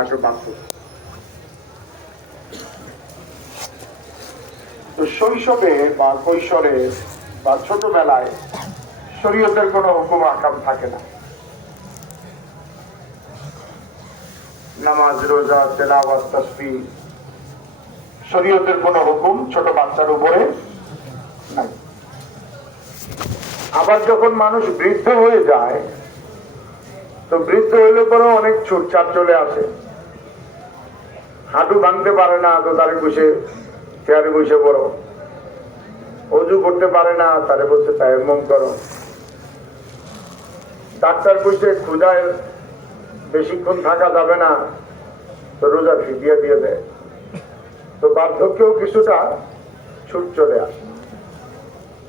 1872। তো শৈশবে বা কৈশোরে বা ছোটবেলায় শরীয়তের কোনো হুকুম আহকাম থাকে না। নামাজ, রোজা, তেলাওয়াত, তাসবিহ, শরীয়তের কোনো হুকুম ছোট বাচ্চার উপরে নাই। আবার যখন মানুষ বৃদ্ধ হয়ে যায়, তো বৃদ্ধ হইলে পরে অনেক ছুটছাট চলে আসে। হাঁটু ভাঙতে পারে না, তো তারে বসে চেয়ারে বসে পড়ো। অজু করতে পারে না, তারে বলছে তায়াম্মুম করো। ডাক্তার কইছে ক্ষুধায় বেশিক্ষণ থাকা যাবে না, তো রোজার ফিদিয়া দিয়ে দেয়। তো বার্ধক্যেও কিছুটা ছুট চলে আসে।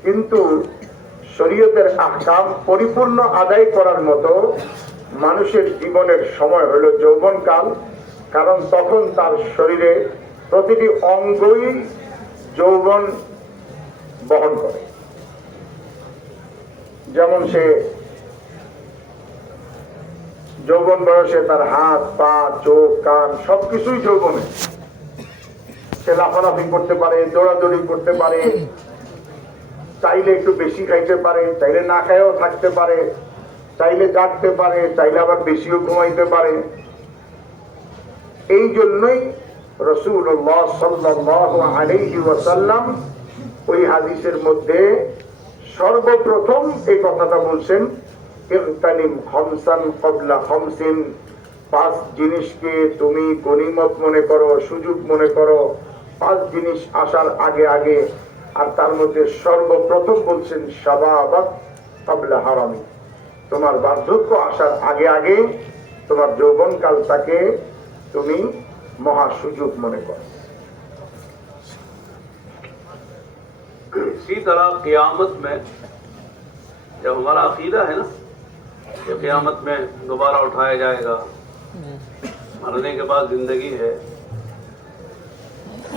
কিন্তু শরীয়তের আহকাম পরিপূর্ণ আদায় করার মতো মানুষের জীবনের সময় হলো যৌবনকাল। কারণ তখন তার শরীরে প্রতিটি অঙ্গই যৌবন বহন করে। যেমন সে যৌবন বয়সে তার হাত, পা, চোখ, কান সবকিছুই যৌবনে। সে লাফালাফি করতে পারে, দৌড়াদৌড়ি করতে পারে, চাইলে একটু বেশি খাইতে পারে, চাইলে না খাইও থাকতে পারে, চাইলে জাগতে পারে, চাইলে আবার বেশিও ঘুমাইতে পারে। এই জন্যই রাসূলুল্লাহ সাল্লাল্লাহু আলাইহি ওয়াসাল্লাম ওই হাদিসের মধ্যে সর্বপ্রথম এই কথাটা বলছেন, ইগতানিম খামসান ক্বাবলা খামসিন, 5 জিনিসকে তুমি গনিমত মনে করো, সুযোগ মনে করো, 5 জিনিস আসার আগে আগে। আর তার মধ্যে সর্বপ্রথম বলছেন শাবাবাক ক্বাবলা হারামি, তোমার বার্ধক্য আসার আগে আগে তোমার যৌবনকালটাকে তুমি মহা সুযোগ মনে করো। इसी तरह क़यामत में जब हमारा अकीदा है ना कि क़यामत में दोबारा उठाया जाएगा, मरने के बाद जिंदगी है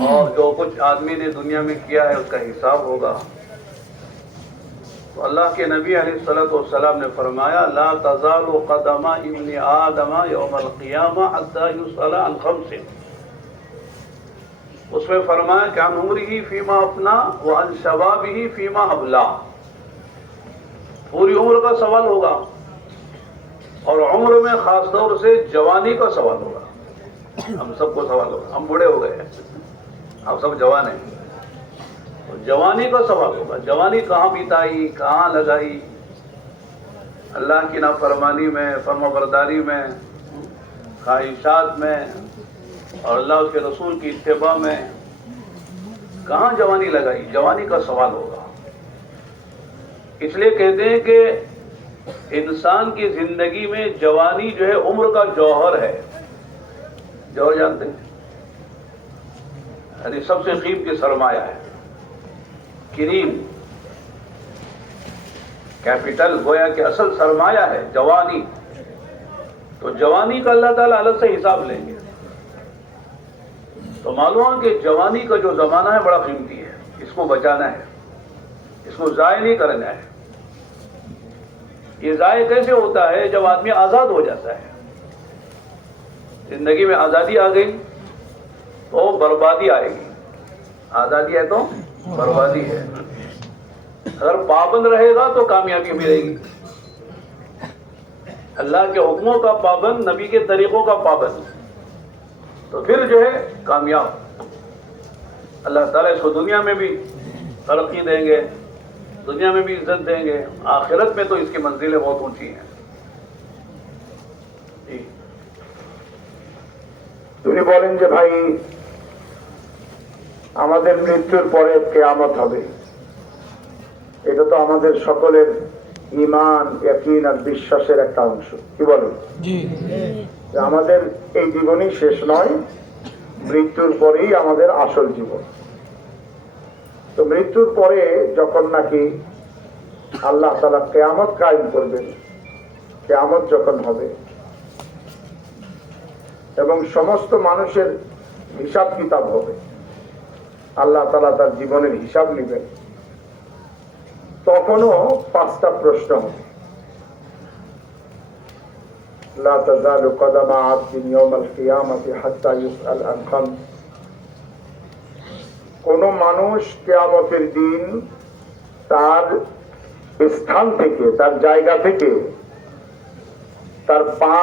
और जो कुछ आदमी ने दुनिया में किया है उसका हिसाब होगा, तो अल्लाह के नबी अलैहिस्सलातु वस्सलाम ने फरमाया ला तज़ालु क़दमा इब्नि आदम यौमल क़ियामा हत्ता युसअल अन खम्सिन। उसमें फरमाया कि अन उम्रिही फीमा अपना व अन शबाबिही फीमा अबला। पूरी उम्र का सवाल होगा और उम्र में खास तौर से जवानी का सवाल होगा। हम सबको सवाल होगा, हम बूढ़े हो गए हैं, आप सब जवान हैं, तो जवानी का सवाल होगा। जवानी कहाँ बिताई, कहाँ लगाई, अल्लाह की नाफरमानी में, फर्माबरदारी में, ख्वाहिशात में और अल्लाह उसके रसूल की इत्तिबा में कहाँ जवानी लगाई, जवानी का सवाल होगा। इसलिए कहते हैं कि इंसान की जिंदगी में जवानी जो है उम्र का जौहर है। जौहर जानते हैं, यानी सबसे कीमती सरमाया है, करीम कैपिटल, गोया कि असल सरमाया है जवानी। तो जवानी का अल्लाह ताला अलग से हिसाब लेंगे। तो मालूम है कि जवानी का जो जमाना है बड़ा कीमती है, इसको बचाना है, इसको जाय नहीं करना है। ये जाय कैसे होता है? जब आदमी आजाद हो जाता है, जिंदगी में आजादी आ गई तो बर्बादी आएगी। आजादी है तो बर्बादी है। अगर पाबंद रहेगा तो कामयाबी मिलेगी। अल्लाह के हुक्मों का पाबंद, नबी के तरीकों का पाबंद, तो फिर जो है कामयाब। अल्लाह ताला इसको दुनिया में भी तरक्की देंगे, दुनिया में भी इज्जत देंगे, आखिरत में तो इसकी मंजिलें बहुत ऊंची हैं। তিনি বলেন যে ভাই, আমাদের মৃত্যুর পরে কিয়ামত হবে, এটা তো আমাদের সকলের ঈমান, ইয়াকিন আর বিশ্বাসের একটা অংশ। কি বলেন? আমাদের এই জীবনই শেষ নয়, মৃত্যুর পরেই আমাদের আসল জীবন। তো মৃত্যুর পরে যখন নাকি আল্লাহ তাআলা কিয়ামত কায়েম করবেন, কিয়ামত যখন হবে এবং সমস্ত মানুষের হিসাব কিতাব হবে, আল্লাহ তাআলা তার জীবনের হিসাব নেবেন, তখনও 5টা প্রশ্ন হবে। لا تزال قدم عبد يوم القيامة حتى يسأل عن خمس। কোন মানুষ কিয়ামতের দিন তার স্থান থেকে, তার জায়গা থেকে তার পা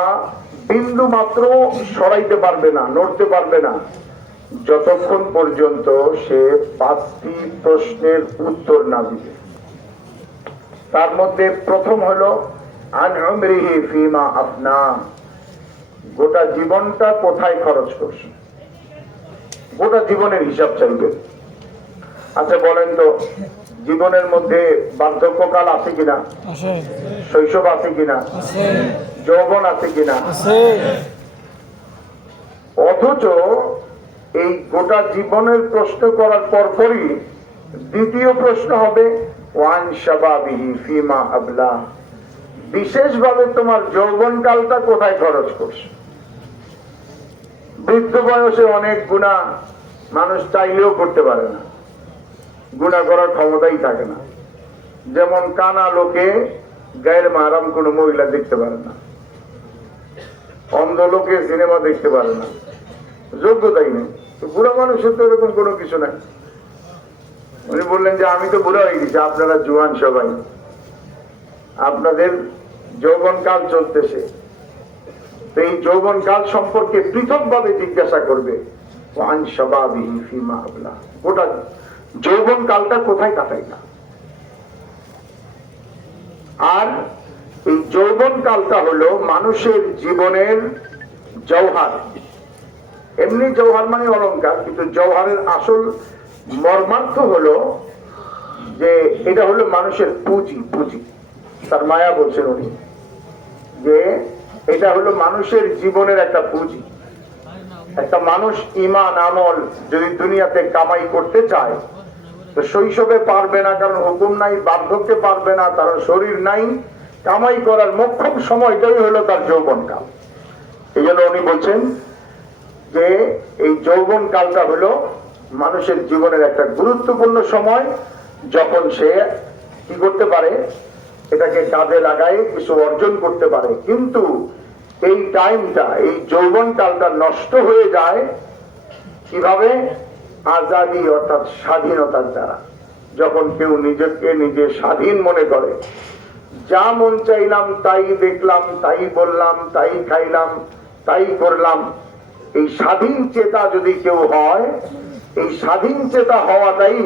বিন্দু মাত্র সরাইতে পারবে না, নড়তে পারবে না, যতক্ষণ পর্যন্ত সে 5টি প্রশ্নের উত্তর না দিবে। তার মধ্যে প্রথম হলো আন উমরিহি ফিমা আফনা, গোটা জীবনটা কোথায় খরচ করছে, গোটা জীবনের হিসাব চাইবে। আচ্ছা বলেন তো, জীবনের মধ্যে বার্ধক্যকাল আছে কিনা, শৈশব আছে কিনা, যৌবন আছে কিনা? অথচ এই গোটা জীবনের প্রশ্ন করার পরপরই দ্বিতীয় প্রশ্ন হবে ওয়ান শাবাবিহি ফিমা আবলা, বিশেষভাবে তোমার যৌবনকালটা কোথায় খরচ করছে। বৃদ্ধ বয়সে অনেক গুনাহ মানুষ চাইলেও করতে পারে না, গুনাহ করার ক্ষমতাই থাকে না। যেমন কানা লোকে গায়ের মারাম কোন মহিলা দেখতে পারে না, অন্ধ লোকে সিনেমা দেখতে পারে না, যোগ্যতাই নেই। বুড়া মানুষের তো এরকম কোনো কিছু নাই। উনি বললেন যে আমি তো বুড়া হয়ে গেছি, আপনারা জোয়ান সবাই, আপনাদের যৌবনকাল চলতেছে, তো এই যৌবনকাল সম্পর্কে পৃথকভাবে জিজ্ঞাসা করবে ওয়ান শাবাবিহি ফিমা আবলা, গোটা যৌবনকালটা কোথায় কাটাইলা। আর এই যৌবনকালটা হলো মানুষের জীবনের জওহার। এমনি জওহার মানে অলংকার, কিন্তু জওহারের আসল মর্মার্থ হলো যে এটা হলো মানুষের পুঁজি, পুঁজি তার মায়া বলছেন উনি, যে এটা হলো মানুষের জীবনের একটা পুঁজি। একটা মানুষ ঈমান আমল যদি দুনিয়াতে কামাই করতে চায় তো শৈশবে পারবে না, কারণ হুকুম নাই, বার্ধক্যে পারবে না, কারণ শরীর নাই। কামাই করার মোক্ষম সময়টাই হলো তার যৌবনকাল। এই জন্য উনি বলছেন যে এই যৌবনকালটা হলো মানুষের জীবনের একটা গুরুত্বপূর্ণ সময়, যখন সে কি করতে পারে, এটাকে কাজে লাগায় কিছু অর্জন করতে পারে। কিন্তু এই টাইমটা, এই যৌবনকালটা নষ্ট হয়ে যায় কিভাবে? আজাদি অর্থাৎ স্বাধীনতার দ্বারা। যখন কেউ নিজেকে নিজে স্বাধীন মনে করে, যা মন চাইলাম তাই দেখলাম, তাই বললাম, তাই খাইলাম, তাই করলাম, এই স্বাধীন চেতা যদি কেউ হয়, এই স্বাধীন চেতা হওয়াটাই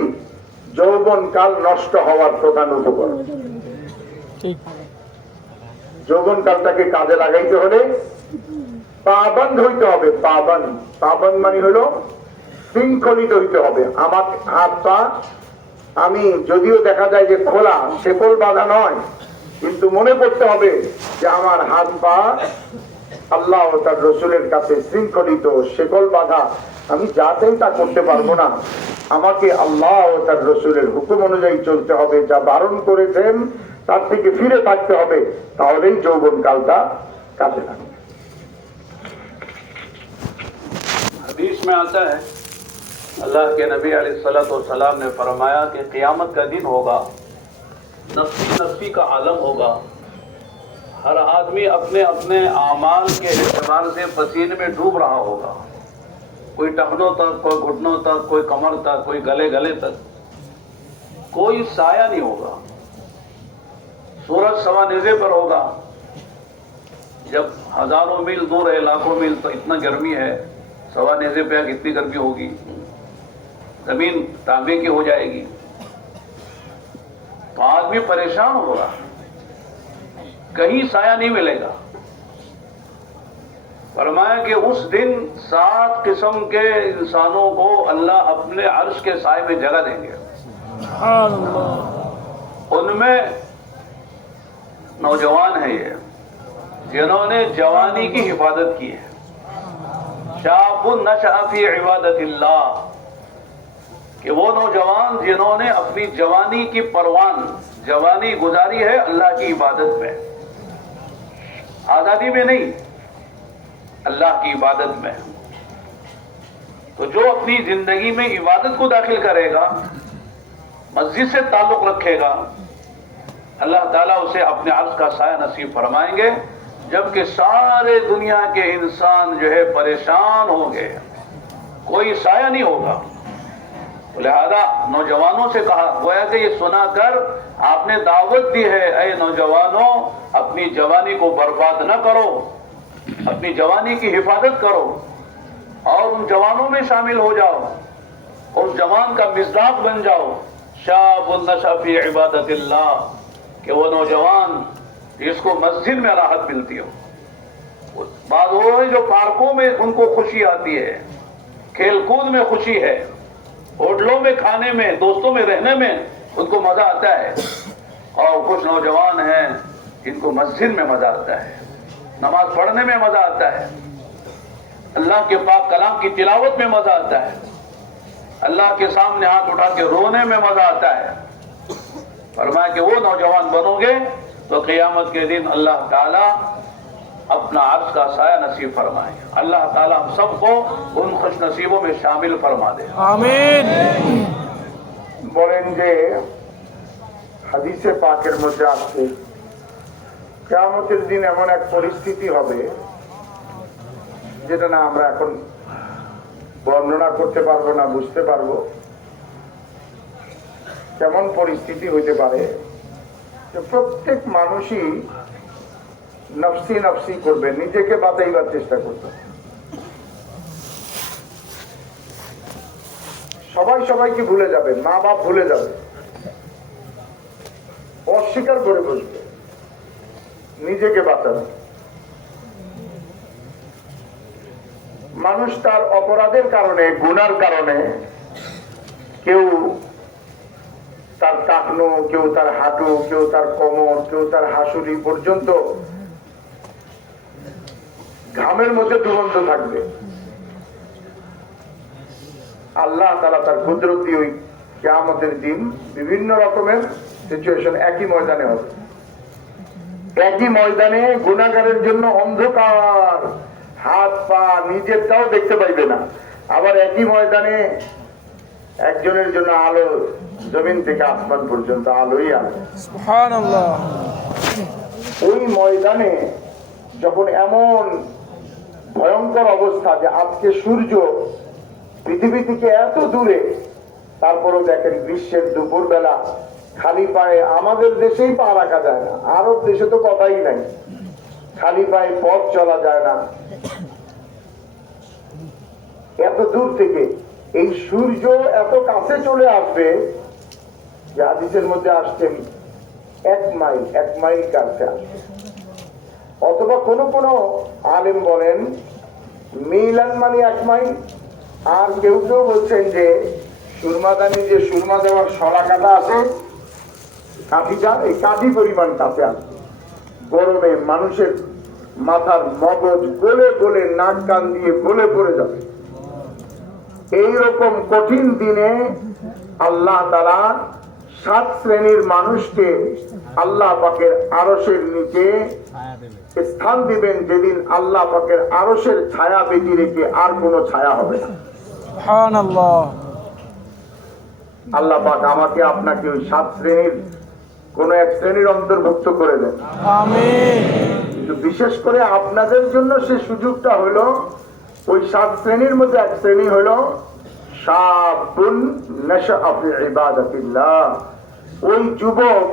যৌবনকাল নষ্ট হওয়ার প্রধান উপকরণ। যৌবনকালটাকে কাজে লাগাইতে হলে পাবন্দ হইতে হবে। পাবন্দ, পাবন্দ মানে হলো শৃঙ্খলিত হইতে হবে। আমার হাত পা, আমি যদিও দেখা যায় যে খোলা, শেকল বাঁধা নয়, কিন্তু মনে করতে হবে যে আমার হাত পা আল্লাহ ও তার রসুলের কাছে শৃঙ্খলিত, শেকল বাঁধা। আমি যা চাই তা করতে পারবো না, আমাকে আল্লাহ ও তার রসুলের হুকুম অনুযায়ী চলতে হবে, যা বারণ করেছেন তার থেকে ফিরে থাকতে হবে, তাহলেই যৌবনকালটা কাজে লাগবে। हदीस में आता है, अल्लाह के नबी अलैहिस्सलाम ने फरमाया कि क़यामत का दिन होगा, नफ्सी नफ्सी का आलम होगा। हर आदमी अपने अपने आमाल के एतबार से पसीने में डूब रहा होगा। कोई टखनों तक, कोई घुटनों तक, कोई कमर तक, कोई गले गले तक, कोई साया नहीं होगा। सूरज सवा नेज़े पर होगा। जब हजारों मील दूर है, लाखों मील, तो इतना गर्मी है, सवा नेज़े पे कितनी गर्मी होगी, जमीन तांबे की हो जाएगी, तो आदमी परेशान होगा, कहीं साया नहीं मिलेगा। फरमाया कि उस दिन 7 किस्म के इंसानों को अल्लाह अपने अर्श के साए में जगह देंगे। उनमें नौजवान है ये, जिन्होंने जवानी की हिफाजत की है। शाबुन नशअ फी इबादतिल्लाह, कि वो नौजवान जिन्होंने अपनी जवानी की परवान, जवानी गुजारी है अल्लाह की इबादत में, आजादी में नहीं, अल्लाह की इबादत में। तो जो अपनी जिंदगी में इबादत को दाखिल करेगा, मस्जिद से ताल्लुक रखेगा, अल्लाह ताला उसे अपने अर्श का साया नसीब फरमाएंगे। जबकि सारे दुनिया के इंसान जो है परेशान हो गए, कोई साया नहीं होगा। लिहाजा नौजवानों से कहा, गोया कि ये सुनाकर आपने दावत दी है, ऐ नौजवानों अपनी जवानी को बर्बाद न करो, अपनी जवानी की हिफाजत करो और उन जवानों में शामिल हो जाओ, उस जवान का मिज़दाक बन जाओ। शाबुन नशा फी इबादतिल्लाह, कि वो नौजवान जिसको मस्जिद में राहत मिलती हो। बात वो है जो पार्कों में उनको खुशी आती है, खेलकूद में खुशी है, होटलों में खाने में, दोस्तों में रहने में उनको मजा आता है। और कुछ नौजवान हैं जिनको मस्जिद में मजा आता है, नमाज पढ़ने में मजा आता है, अल्लाह के पाक कलाम की तिलावत में मजा आता है, अल्लाह के सामने हाथ उठा के रोने में मजा आता है। फरमाया कि वो नौजवान बनोगे तो क़यामत के दिन अल्लाह ताला अपना अर्श का साया नसीब फरमाए। अल्लाह ताला हम सबको उन खुश नसीबों में शामिल फरमा दे, आमीन। বলেন যে হাদিসে পাকের মধ্যে আছে কিয়ামতের দিন এমন এক পরিস্থিতি হবে যেটা না আমরা এখন বর্ণনা করতে পারবো না, বুঝতে পারবো কেমন পরিস্থিতি হইতে পারে। যে প্রত্যেক মানুষই নফসি নফসি করবে, নিজেকে বাঁচাইবার চেষ্টা করবে। সবাই সবাইকে ভুলে যাবে, মা বাপ ভুলে যাবে, অস্বীকার করে বসবে, নিজেকে বাঁচাবে। মানুষ তার অপরাধের কারণে, গুনার কারণে কেউ তার টাকনো, কেউ তার হাঁটু, কেউ তার কোমর, কেউ তার হাসুলি পর্যন্ত ঘামের মধ্যে ডুবন্ত থাকবে। আল্লাহ তাআলা তার কুদরত দিয়ে ওই কিয়ামতের দিন বিভিন্ন রকমের সিচুয়েশন একই ময়দানে হবে। একই ময়দানে গুনাহগারের জন্য অন্ধকার, হাত পা নিজেরটাও দেখতে পাইবে না। আবার একই ময়দানে একজনের জন্য আলো, জমিন থেকে আসমান পর্যন্ত আলোই আলো। সুবহানাল্লাহ। ওই ময়দানে যখন এমন ভয়ঙ্কর অবস্থা যে আজকে সূর্য পৃথিবী থেকে এত দূরে, তারপরেও দেখেন গ্রীষ্মের দুপুর বেলা খালি পায়ে, আমাদের দেশেই পা রাখা যায় না, আরব দেশে তো কথাই নাই, খালি পায়ে পথ চলা যায় না। এত দূর থেকে এই সূর্য এত কাছে চলে আসবে যে হাদিসের মধ্যে আসছেন 1 মাইল কাছে আসবে। অথবা কোন কোন আলেম বলেন মিলান মানে 1 মাইল, আর কেউ কেউ বলছেন যে সুরমাদানি, যে সুরমা দেওয়ার সরা কাটা আছে কাঠিটা, এই কাঠি পরিমাণ কাছে আসবে। গরমে মানুষের মাথার মগজ গলে গলে, নাক কান দিয়ে গলে পড়ে যাবে। এইরকম কঠিন দিনে আল্লাহ তাআলা 7 শ্রেণীর মানুষকে আল্লাহ পাকের আরশের নিচে স্থান দিবেন, যেদিন আল্লাহ পাকের আরশের ছায়া ব্যতিরেকে আর কোনো ছায়া হবে না। সুবহানাল্লাহ। আল্লাহ পাক আমাকে আপনাকে ওই 7 শ্রেণীর কোন এক শ্রেণীর অন্তর্ভুক্ত করে দেন, আমিন। কিন্তু বিশেষ করে আপনাদের জন্য সে সুযোগটা হলো ওই 7 শ্রেণীর মধ্যে এক শ্রেণী হলো শাবুন নাশআ ফি ইবাদাতিল্লাহ, ওই যুবক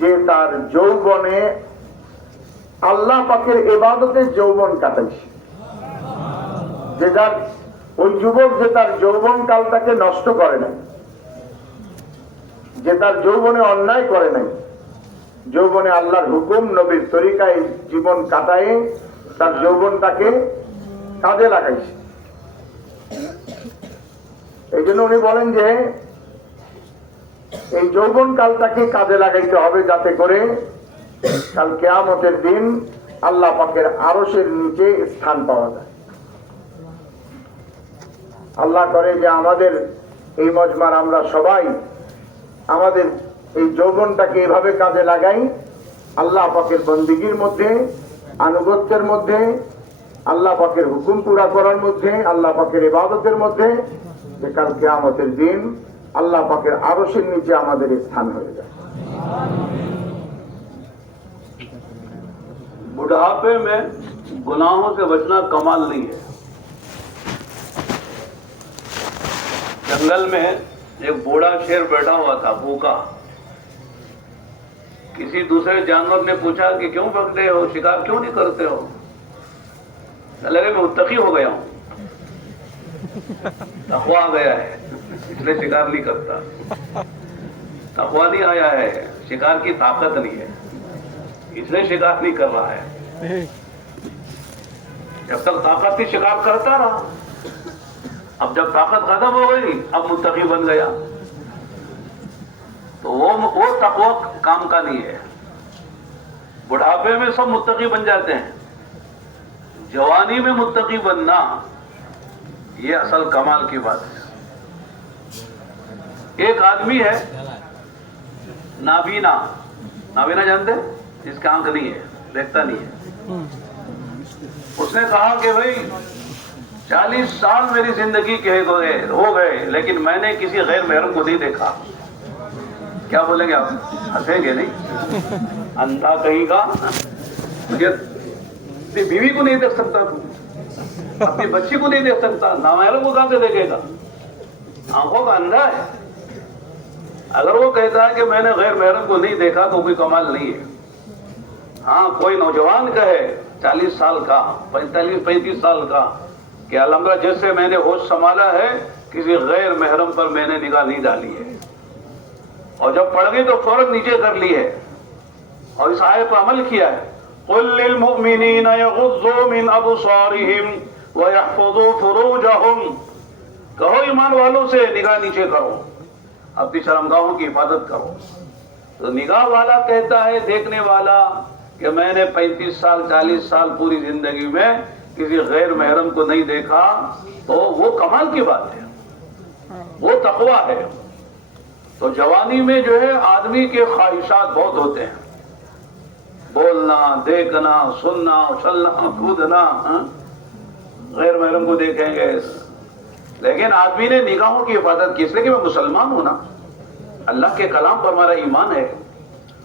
যে তার যৌবনে আল্লাহ পাকের ইবাদতে যৌবন কাটাইছে, যে তার ওই যুবক যে তার যৌবন কালটাকে নষ্ট করে নাই, যে তার যৌবনে অন্যায় করে নাই, যৌবনে আল্লাহর হুকুম নবীর তরিকায় জীবন কাটায় তার যৌবনটাকে কাজে লাগাইছে। এই জন্য উনি বলেন যে এই যৌবন কালটাকে কাজে লাগাইতে হবে, যাতে করে কাল কিয়ামতের দিন আল্লাহ পাকের আরশের নিচে স্থান পাওয়া যায়। আল্লাহ করে যে আমাদের এই মজমার আমরা সবাই আমাদের এই যৌবনটাকে এভাবে কাজে লাগাই, আল্লাহ পাকের বন্দিগির মধ্যে, আনুগত্যের মধ্যে, আল্লাহ পাকের হুকুম পুরা করার মধ্যে, আল্লাহ পাকের ইবাদতের মধ্যে, যে কাল কিয়ামতের দিন আল্লাহ পাকের আরশের নিচে আমাদের স্থান হয়ে যায়। बुढ़ापे में गुनाहों से बचना कमाल नहीं है। जंगल में एक बूढ़ा शेर बैठा हुआ था, भूखा। किसी दूसरे जानवर ने पूछा कि क्यों भगते हो, शिकार क्यों नहीं करते हो? लगे मैं मुत्तकी हो गया हूं, तकवा आ गया है इसलिए शिकार नहीं करता। तकवा नहीं आया है, शिकार की ताकत नहीं है इसलिए शिकार नहीं कर रहा है। जब तक ताकत थी शिकार करता रहा, अब जब ताकत खत्म हो गई अब मुत्तकी बन गया। तो वो तकवा काम का नहीं है। बुढ़ापे में सब मुत्तकी बन जाते हैं, जवानी में मुत्तकी बनना ये असल कमाल की बात है। एक आदमी है नाबीना, नाबीना जानते हैं, जिसका आंख नहीं है, देखता नहीं है। उसने कहा कि भाई 40 साल मेरी जिंदगी के हो गए लेकिन मैंने किसी गैर महरम को नहीं देखा। क्या बोलेंगे आप? हंसेंगे नहीं? अंधा कहीं का, मुझे अपनी बीवी को नहीं देख सकता, तू अपनी बच्ची को नहीं देख सकता, नामहरम को कहां से देखेगा? आंखों का अंधा है। अगर वो कहता है कि मैंने गैर महरम को नहीं देखा तो कोई कमाल नहीं है। हाँ, कोई नौजवान कहे 40 साल का, 45-35 साल का कि अल्हम्दुलिल्लाह जैसे मैंने होश संभाला है किसी गैर महरम पर मैंने निगाह नहीं डाली है, और जब पड़ गई तो फौरन नीचे कर ली है और इस आयत पर अमल किया है। कुल लिल मुमिनीना यगुज़्ज़ू मिन अबसारिहिम व यहफ़ज़ू फुरूजहुम, कहो ईमान वालों से निगाह नीचे करो, अपनी शर्मगाहों की हिफाजत करो। तो निगाह वाला कहता है, देखने वाला, कि मैंने 35 साल 40 साल पूरी जिंदगी में किसी गैर महरम को नहीं देखा, तो वो कमाल की बात है, वो तकवा है। तो जवानी में जो है आदमी के ख्वाहिशात बहुत होते हैं, बोलना, देखना, सुनना, उछलना, कूदना, गैर महरम को देखेंगे। लेकिन आदमी ने निगाहों की हिफाजत की, इसलिए कि मैं मुसलमान हूं ना, अल्लाह के कलाम पर हमारा ईमान है।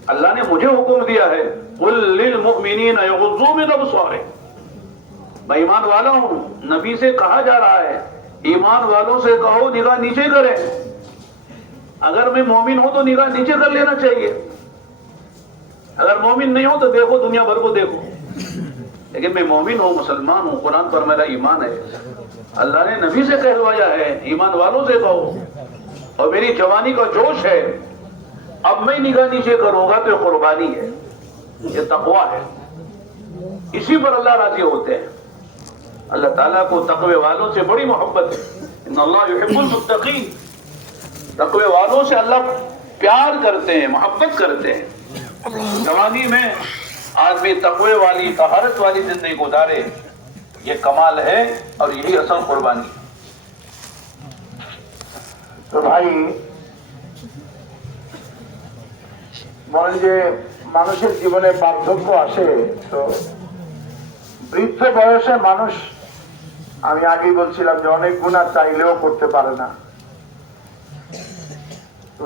अल्लाह ने मुझे हुक्म दिया है, कुल लिल मुमिनीना यगुज़्ज़ू मिन अबसारिहिम, मैं ईमान वाला हूं। नबी से कहा जा रहा है ईमान वालों से कहो निगाह नीचे करें। अगर मैं मोमिन हूं तो निगाह नीचे कर लेना चाहिए, अगर मोमिन नहीं हो तो देखो, दुनिया भर को देखो। लेकिन मैं मोमिन हूं, मुसलमान हूं, कुरान पर मेरा ईमान है, अल्लाह ने नबी से कहलवाया है ईमान वालों से कहो, और मेरी जवानी का जोश है, अब मैं निगाह नीचे करूंगा तो कुर्बानी है, ये तकवा है। इसी पर अल्लाह राजी होते हैं। अल्लाह ताला को तकवे वालों से बड़ी मोहब्बत है। इन्नल्लाह युहिब्बुल मुत्तकीन, तकवे वालों से अल्लाह प्यार करते हैं, मोहब्बत करते हैं। जवानी में आदमी तकवे वाली, तहारत वाली जिंदगी गुजारे, ये कमाल है और यही असल कुर्बानी। তো ভাই বলেন যে মানুষের জীবনে বার্ধক্য আসে, তো বৃদ্ধ বয়সে মানুষ, আমি আগেই বলছিলাম যে অনেক গুনাহ চাইলেও করতে পারে না।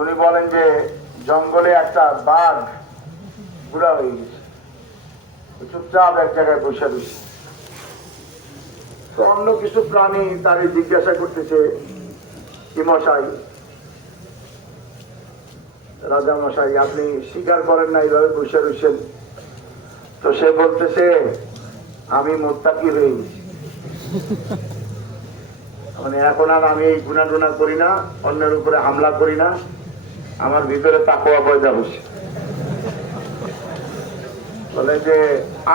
উনি বলেন যে জঙ্গলে একটা বাঘ বুড়া হয়ে গেছে, চুপচাপ এক জায়গায় বসে রয়েছে। তো অন্য কিছু প্রাণী তারে জিজ্ঞাসা করতেছে, কি মশাই, রাজা মশাই, আপনি স্বীকার করেন না এইভাবে বসে রয়েছেন? তো সে বলতেছে আমি মুত্তাকি হয়ে গেছি, মানে এখন আর আমি এই গুনাহ টুনা করি না, অন্যের উপরে হামলা করি না, আমার ভিতরে তাকওয়া পয়দা হয়েছে। বলে যে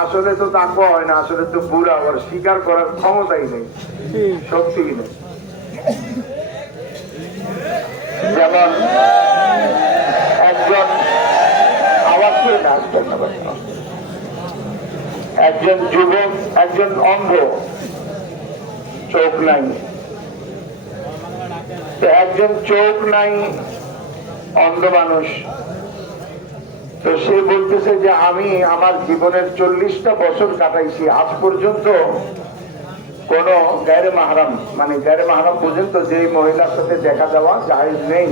আসলে তো তাকওয়া হয় না, আসলে তো বুড়া, আবার স্বীকার করার ক্ষমতাই নেই, শক্তিই নেই। যেমন একজন আওয়াজ করে না আসবেন না, একজন যুবক, একজন অন্ধ, চোখ নাই, তো একজন চোখ নাই অন্ধ মানুষ, তো সে বলতেছে যে আমি আমার জীবনের 40টা বছর কাটাইছি, আজ পর্যন্ত কোন গায়রে মাহরাম, মানে গায়রে মাহরাম পর্যন্ত যে মহিলার সাথে দেখা যাওয়া জায়েজ নেই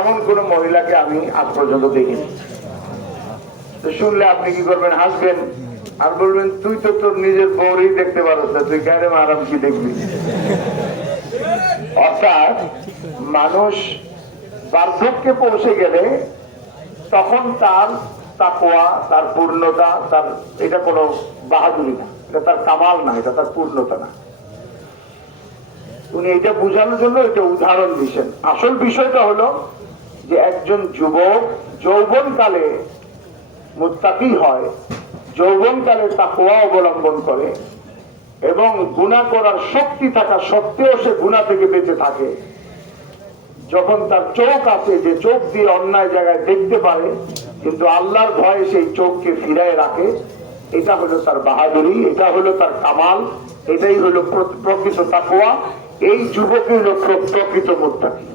এমন কোন মহিলাকে আমি আজ পর্যন্ত দেখিনি। তো শুনলে আপনি কি করবেন? হাসবেন। আর বলবেন তুই তো তোর নিজের বউরই দেখতে পারছ না, তুই গায়ে আরাম কি দেখবি। অর্থাৎ মানুষ বার্ধক্যে পৌঁছে গেলে তখন তার তাকওয়া, তার পূর্ণতা, তার এটা কোনো বাহাদুরি না, এটা তার কামাল না, এটা তার পূর্ণতা না। উনি এটা বোঝানোর জন্য এটা উদাহরণ দিচ্ছেন। আসল বিষয়টা হলো যে একজন যুবক যৌবনকালে মুত্তাকি হয়, যৌবনকালে তাকওয়া অবলম্বন করে এবং গুনাহ করার শক্তি থাকা সত্ত্বেও সে গুনাহ থেকে বেঁচে থাকে। যখন তার চোখ আছে, যে চোখ দিয়ে অন্যায় জায়গায় দেখতে পারে কিন্তু আল্লাহর ভয়ে সেই চোখকে ফিরায় রাখে, এটা হলো তার বাহাদুরি, এটা হলো তার কামাল, এটাই হলো প্রকৃত তাকওয়া। এই যুবকই হলো প্রকৃত মুত্তাকি।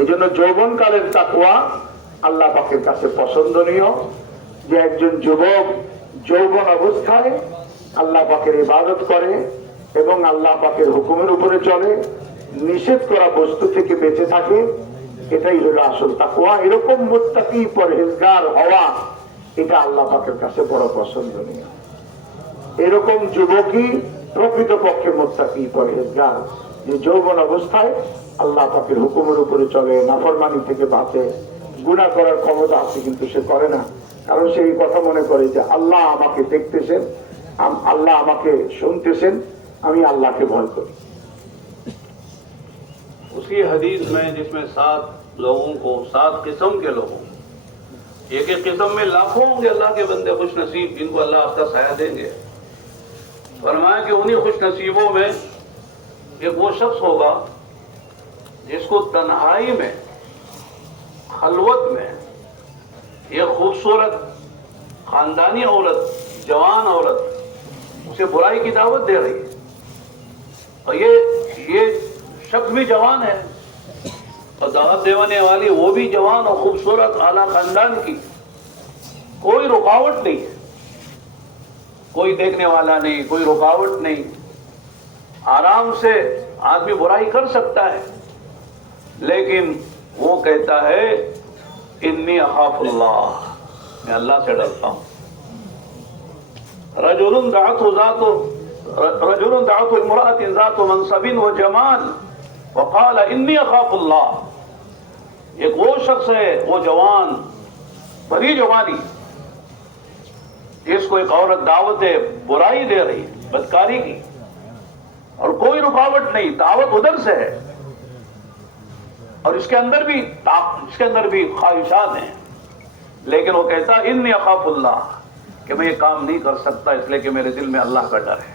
এই জন্য যৌবনকালের তাকওয়া আল্লাহ পাকের কাছে পছন্দনীয়। যে একজন যুবক যৌবন অবস্থায় আল্লাহ পাকের ইবাদত করে এবং আল্লাহ পাকের হুকুমের উপরে চলে, নিষেধ করা বস্তু থেকে বেঁচে থাকে, এটাই হলো আসল তাকওয়া। এরকম মুত্তাকি পরহেজগার হওয়া, এটা আল্লাহ পাকের কাছে বড় পছন্দনীয়। এরকম যুবকই প্রকৃতপক্ষে মুত্তাকি পরহেজগার, যে যৌবন অবস্থায় আল্লাহ পাকের হুকুমের উপরে চলে, নাফরমানি থেকে বাঁচে। গুনাহ করার ক্ষমতা আছে কিন্তু সে করে না, কারণ সে এই কথা মনে করে যে আল্লাহ আমাকে দেখতেছেন, আল্লাহ আমাকে শুনতেছেন, আমি আল্লাহকে ভয় করি। उसी हदीस में जिसमें 7 लोगों को, 7 किस्म के लोगों, एक एक किस्म में लाखों होंगे अल्लाह के बंदे खुश नसीब, जिनको अल्लाह आपका साया देंगे। फरमाया कि उन्हीं खुश नसीबों में एक वो शख्स होगा जिसको तन्हाई में, खलवत में एक खूबसूरत खानदानी औरत, जवान औरत उसे बुराई की दावत दे रही है, और ये शख्स भी जवान है और दावत देने वाली वो भी जवान और खूबसूरत आला खानदान की। कोई रुकावट नहीं है, कोई देखने वाला नहीं, कोई रुकावट नहीं, आराम से आदमी बुराई कर सकता है। लेकिन वो कहता है इन्नी अखाफुल्लाह, मैं अल्लाह से डरता हूं। रजुलुन दाअतु इम्राअतिन ज़ातु मनसबिन व जमाल वक़ाल इन्नी अखाफुल्लाह। एक वो शख्स है, वो जवान, बड़ी जवानी, जिसको एक औरत दावत बुराई दे रही है, बदकारी की, और कोई रुकावट नहीं, दावत उधर से है और इसके अंदर भी ख्वाहिशात हैं, लेकिन वो कहता इन्नी अखाफुल्लाह, कि मैं ये काम नहीं कर सकता इसलिए कि मेरे दिल में अल्लाह का डर है।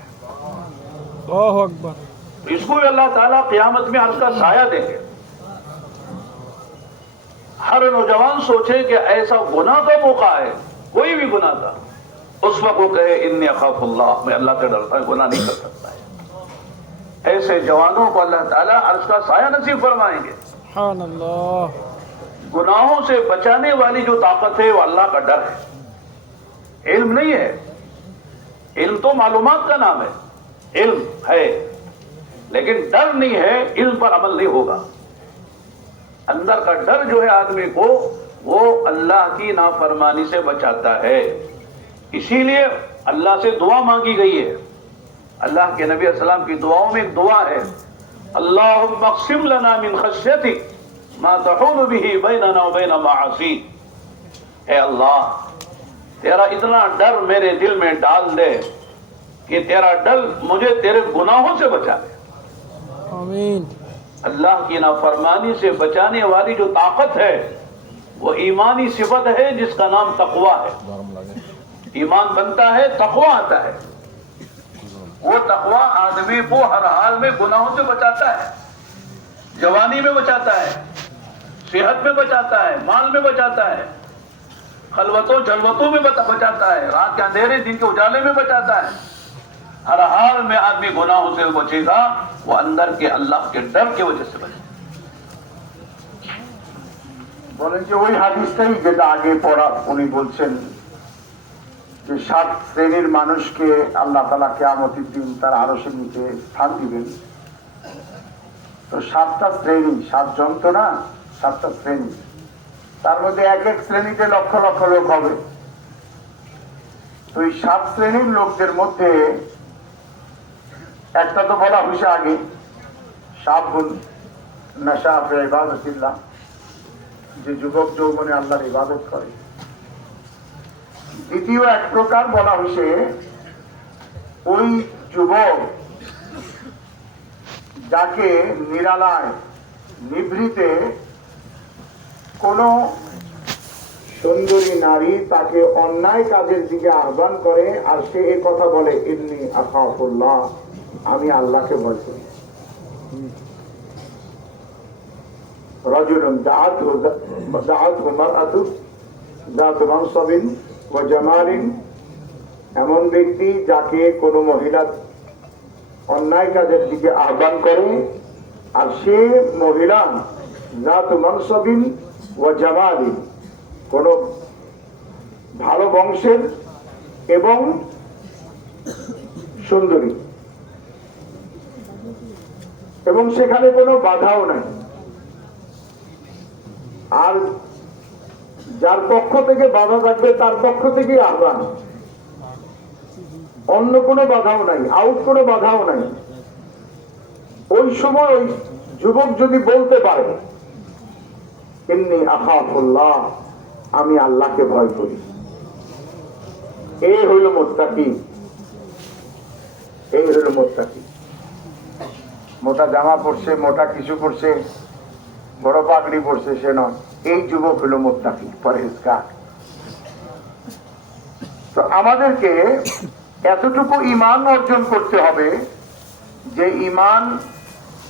अल्लाहु अकबर। इसको भी अल्लाह ताला क़यामत में अर्श का साया देंगे। हर नौजवान सोचे कि ऐसा गुनाह का मौका है, कोई भी गुनाह था, उस वक्त वो कहे इन्नी अखाफुल्लाह, मैं अल्लाह से डरता हूं, गुनाह नहीं कर सकता है। ऐसे जवानों को अल्लाह ताला अर्श का साया नसीब फरमाएंगे। सुभान अल्लाह। गुनाहों से बचाने वाली जो ताकत है वो अल्लाह का डर है, इल्म नहीं है। इल्म तो मालूमात का नाम है, इल्म है, लेकिन डर नहीं है, इल्म पर अमल नहीं होगा। अंदर का डर जो है आदमी को, वो अल्लाह की नाफरमानी से बचाता है। इसीलिए अल्लाह से दुआ मांगी गई है। अल्लाह के नबी अस्सलाम की दुआओं में एक दुआ है, अल्लाहुम्मा क़सिम लना मिन खश्यतिक मा तहूलु बिही बैनना व बैन माअसीक। ऐ अल्लाह, तेरा इतना डर मेरे दिल में डाल दे कि तेरा डर मुझे तेरे गुनाहों से बचा दे। आमीन। अल्लाह की नाफरमानी से बचाने वाली जो ताकत है वो ईमानी सिफत है, जिसका नाम तकवा है। ईमान बनता है, तकवा आता है। वो तकवा आदमी को हर हाल में गुनाहों से बचाता है, जवानी में बचाता है, सेहत में बचाता है, माल में बचाता है, खलवतों जलवतों में बचाता है, रात के अंधेरे दिन के उजाले में बचाता है। हर हाल में आदमी गुनाहों से बचेगा, वो अंदर के अल्लाह के डर की वजह से बचेगा। বলেন যে ওই হাদিসটাই যেটা আগে পড়া, উনি বলছেন যে 7 শ্রেণীর মানুষকে আল্লাহ তাআলা কিয়ামতের দিন তার আরশের নিচে স্থান দিবেন। তো 7টা শ্রেণী, 7 জন তো না, 7টা শ্রেণী। তার মধ্যে এক এক শ্রেণীতে লক্ষ লক্ষ লোক হবে। তো এই 7 শ্রেণীর লোকদের মধ্যে একটা তো বলা হয়েছে আগে, শাবুন নাশা ফি ইবাদাতিল্লাহ, যে যুবক যৌবনে আল্লাহর ইবাদত করে। দ্বিতীয় এক প্রকার বলা হয়েছে ওই যুবক যাকে নিরালায় নিভৃতে কোন সুন্দরী নারী তাকে অন্যায় কাজের দিকে আহ্বান করে আর সে এই কথা বলে, ইন্নী আখাফুল্লাহ, আমি আল্লাহকে ভয় করি। রাজুলুন দাআতহু মারআতু যাতু মানসাবিন ওয়া জামালিন, এমন ব্যক্তি যাকে কোনো মহিলা অন্যায় কাজের দিকে আহ্বান করে আর সে মহিলা যাতু মানসাবিন ওয়া জামালিন, কোন ভালো বংশের এবং সুন্দরী, এবং সেখানে কোনো বাধাও নাই। আর যার পক্ষ থেকে বাধা থাকবে তার পক্ষ থেকে আহ্বান, অন্য কোনো বাধাও নাই, আউট কোনো বাধাও নাই। ওই সময় ওই যুবক যদি বলতে পারে, ইন্নী আখাফুল্লাহ, আমি আল্লাহকে ভয় করি, এই হইল মুত্তাকি। এই হইল মুত্তাকি। মোটা জামা পড়ছে, মোটা কিছু পড়ছে, বড় পাগড়ি পড়ছে সে নয়, এই যুবক হইল মুত্তাকি, পরহেজগার। তো আমাদেরকে এতটুকু ঈমান অর্জন করতে হবে যে ঈমান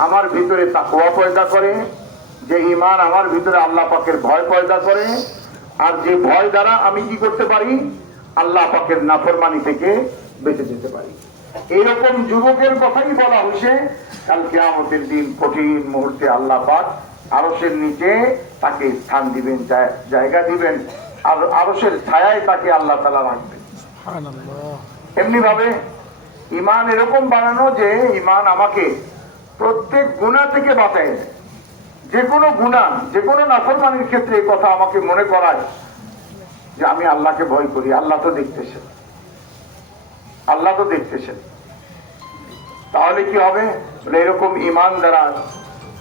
আমার ভিতরে তাকওয়া পয়দা করে, যে ঈমান আমার ভিতরে আল্লাহ পাকের ভয় পয়দা করে, আর যে ভয় দ্বারা আমি কি করতে পারি, আল্লাহ পাকের নাফরমানি থেকে বেঁচে যেতে পারি। এইরকম যুবকের কথাই বলা হয়েছে কাল কিয়ামতের দিন কঠিন মুহূর্তে আল্লাহ পাক আরশের নিচে তাকে স্থান দিবেন, জায়গা দিবেন, আর আরশের ছায়ায় তাকে আল্লাহ তাআলা রাখবেন। সুবহানাল্লাহ। এমনি ভাবে ঈমান এরকম বানানো যে ঈমান আমাকে প্রত্যেক গুনাহ থেকে বাঁচায় দেয়। যে কোনো গুনাহ, যে কোনো নাফরমানির ক্ষেত্রে এই কথা আমাকে মনে করায় যে আমি আল্লাহকে ভয় করি, আল্লাহ তো দেখতেছেন, আল্লাহ তো দেখতেছেন। তাহলে কি হবে, এরকম ঈমান দ্বারা,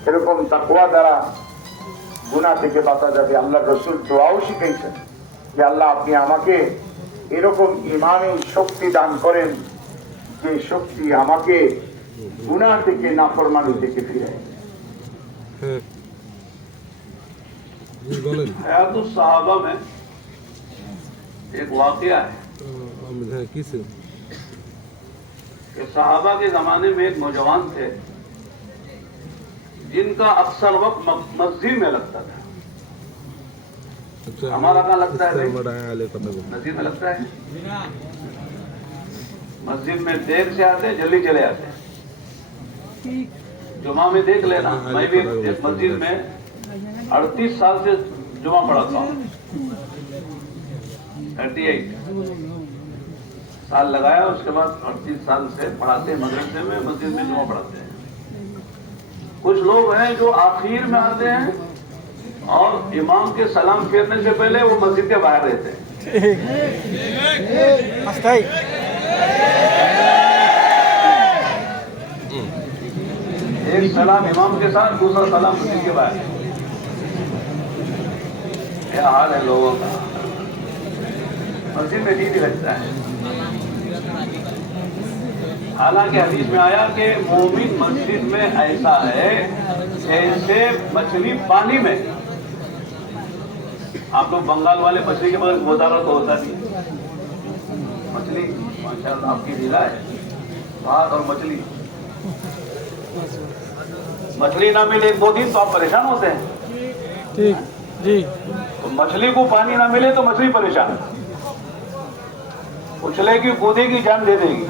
এরকম তাকওয়া দ্বারা গুনাহ থেকে বাঁচা যাবে। আল্লাহ রাসূল দোয়াও শিখাইছেন যে আল্লাহ আপনি আমাকে এরকম ঈমানে শক্তি দান করেন যে শক্তি আমাকে গুনাহ থেকে, নাফরমানি থেকে ফিরায়। हयातुस सहाबा में एक वाकया है कि सहाबा के जमाने में एक नौजवान थे जिनका अक्सर वक्त मस्जिद में लगता था। हमारा कहाँ लगता है भाई? मस्जिद में लगता है। मस्जिद में देर से आते, जल्दी चले आते। जुमा में देख लेना, मैं भी एक मस्जिद में 38 साल से जुमा पढ़ाता हूँ। 38 साल लगाया, उसके बाद 38 साल से पढ़ाते हैं मदरसे में, मस्जिद में जुमा पढ़ाते हैं। कुछ लोग हैं जो आखिर में आते हैं और इमाम के सलाम फेरने से पहले वो मस्जिद के बाहर रहते हैं। एक सलाम इमाम के साथ, दूसरा सलाम मस्जिद के बाहर। क्या हाल है लोगों का। मस्जिद में ठीक लगता है। हालांकि हदीस में आया कि मोमिन मस्जिद में ऐसा है जैसे मछली पानी में। आप लोग बंगाल वाले मछली के बगैर गोदारा तो होता नहीं। मछली माशाल्लाह आपकी जिला है, भात और मछली। मछली ना मिले 1-2 दिन तो आप परेशान होते हैं। ठीक जी। तो मछली को पानी ना मिले तो मछली परेशान, उछलेगी कूदेगी, जान दे देगी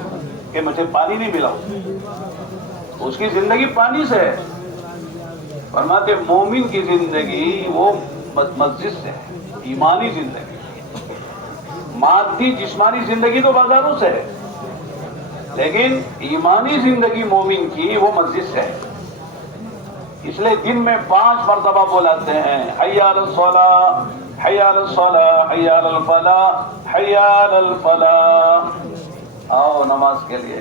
कि मुझे पानी नहीं मिला। उसकी जिंदगी पानी से है। फरमाते मोमिन की जिंदगी वो मस्जिद से है, ईमानी जिंदगी। मादी जिस्मानी जिंदगी तो बाजारों से है, लेकिन ईमानी जिंदगी मोमिन की वो मस्जिद से है। इसलिए दिन में 5 मरतबा बोलाते हैं, हय्या अलस सलाह, हय्या अलस सलाह, हय्या अलल फलाह, حی علی الفلاح، آؤ نماز کے لیے۔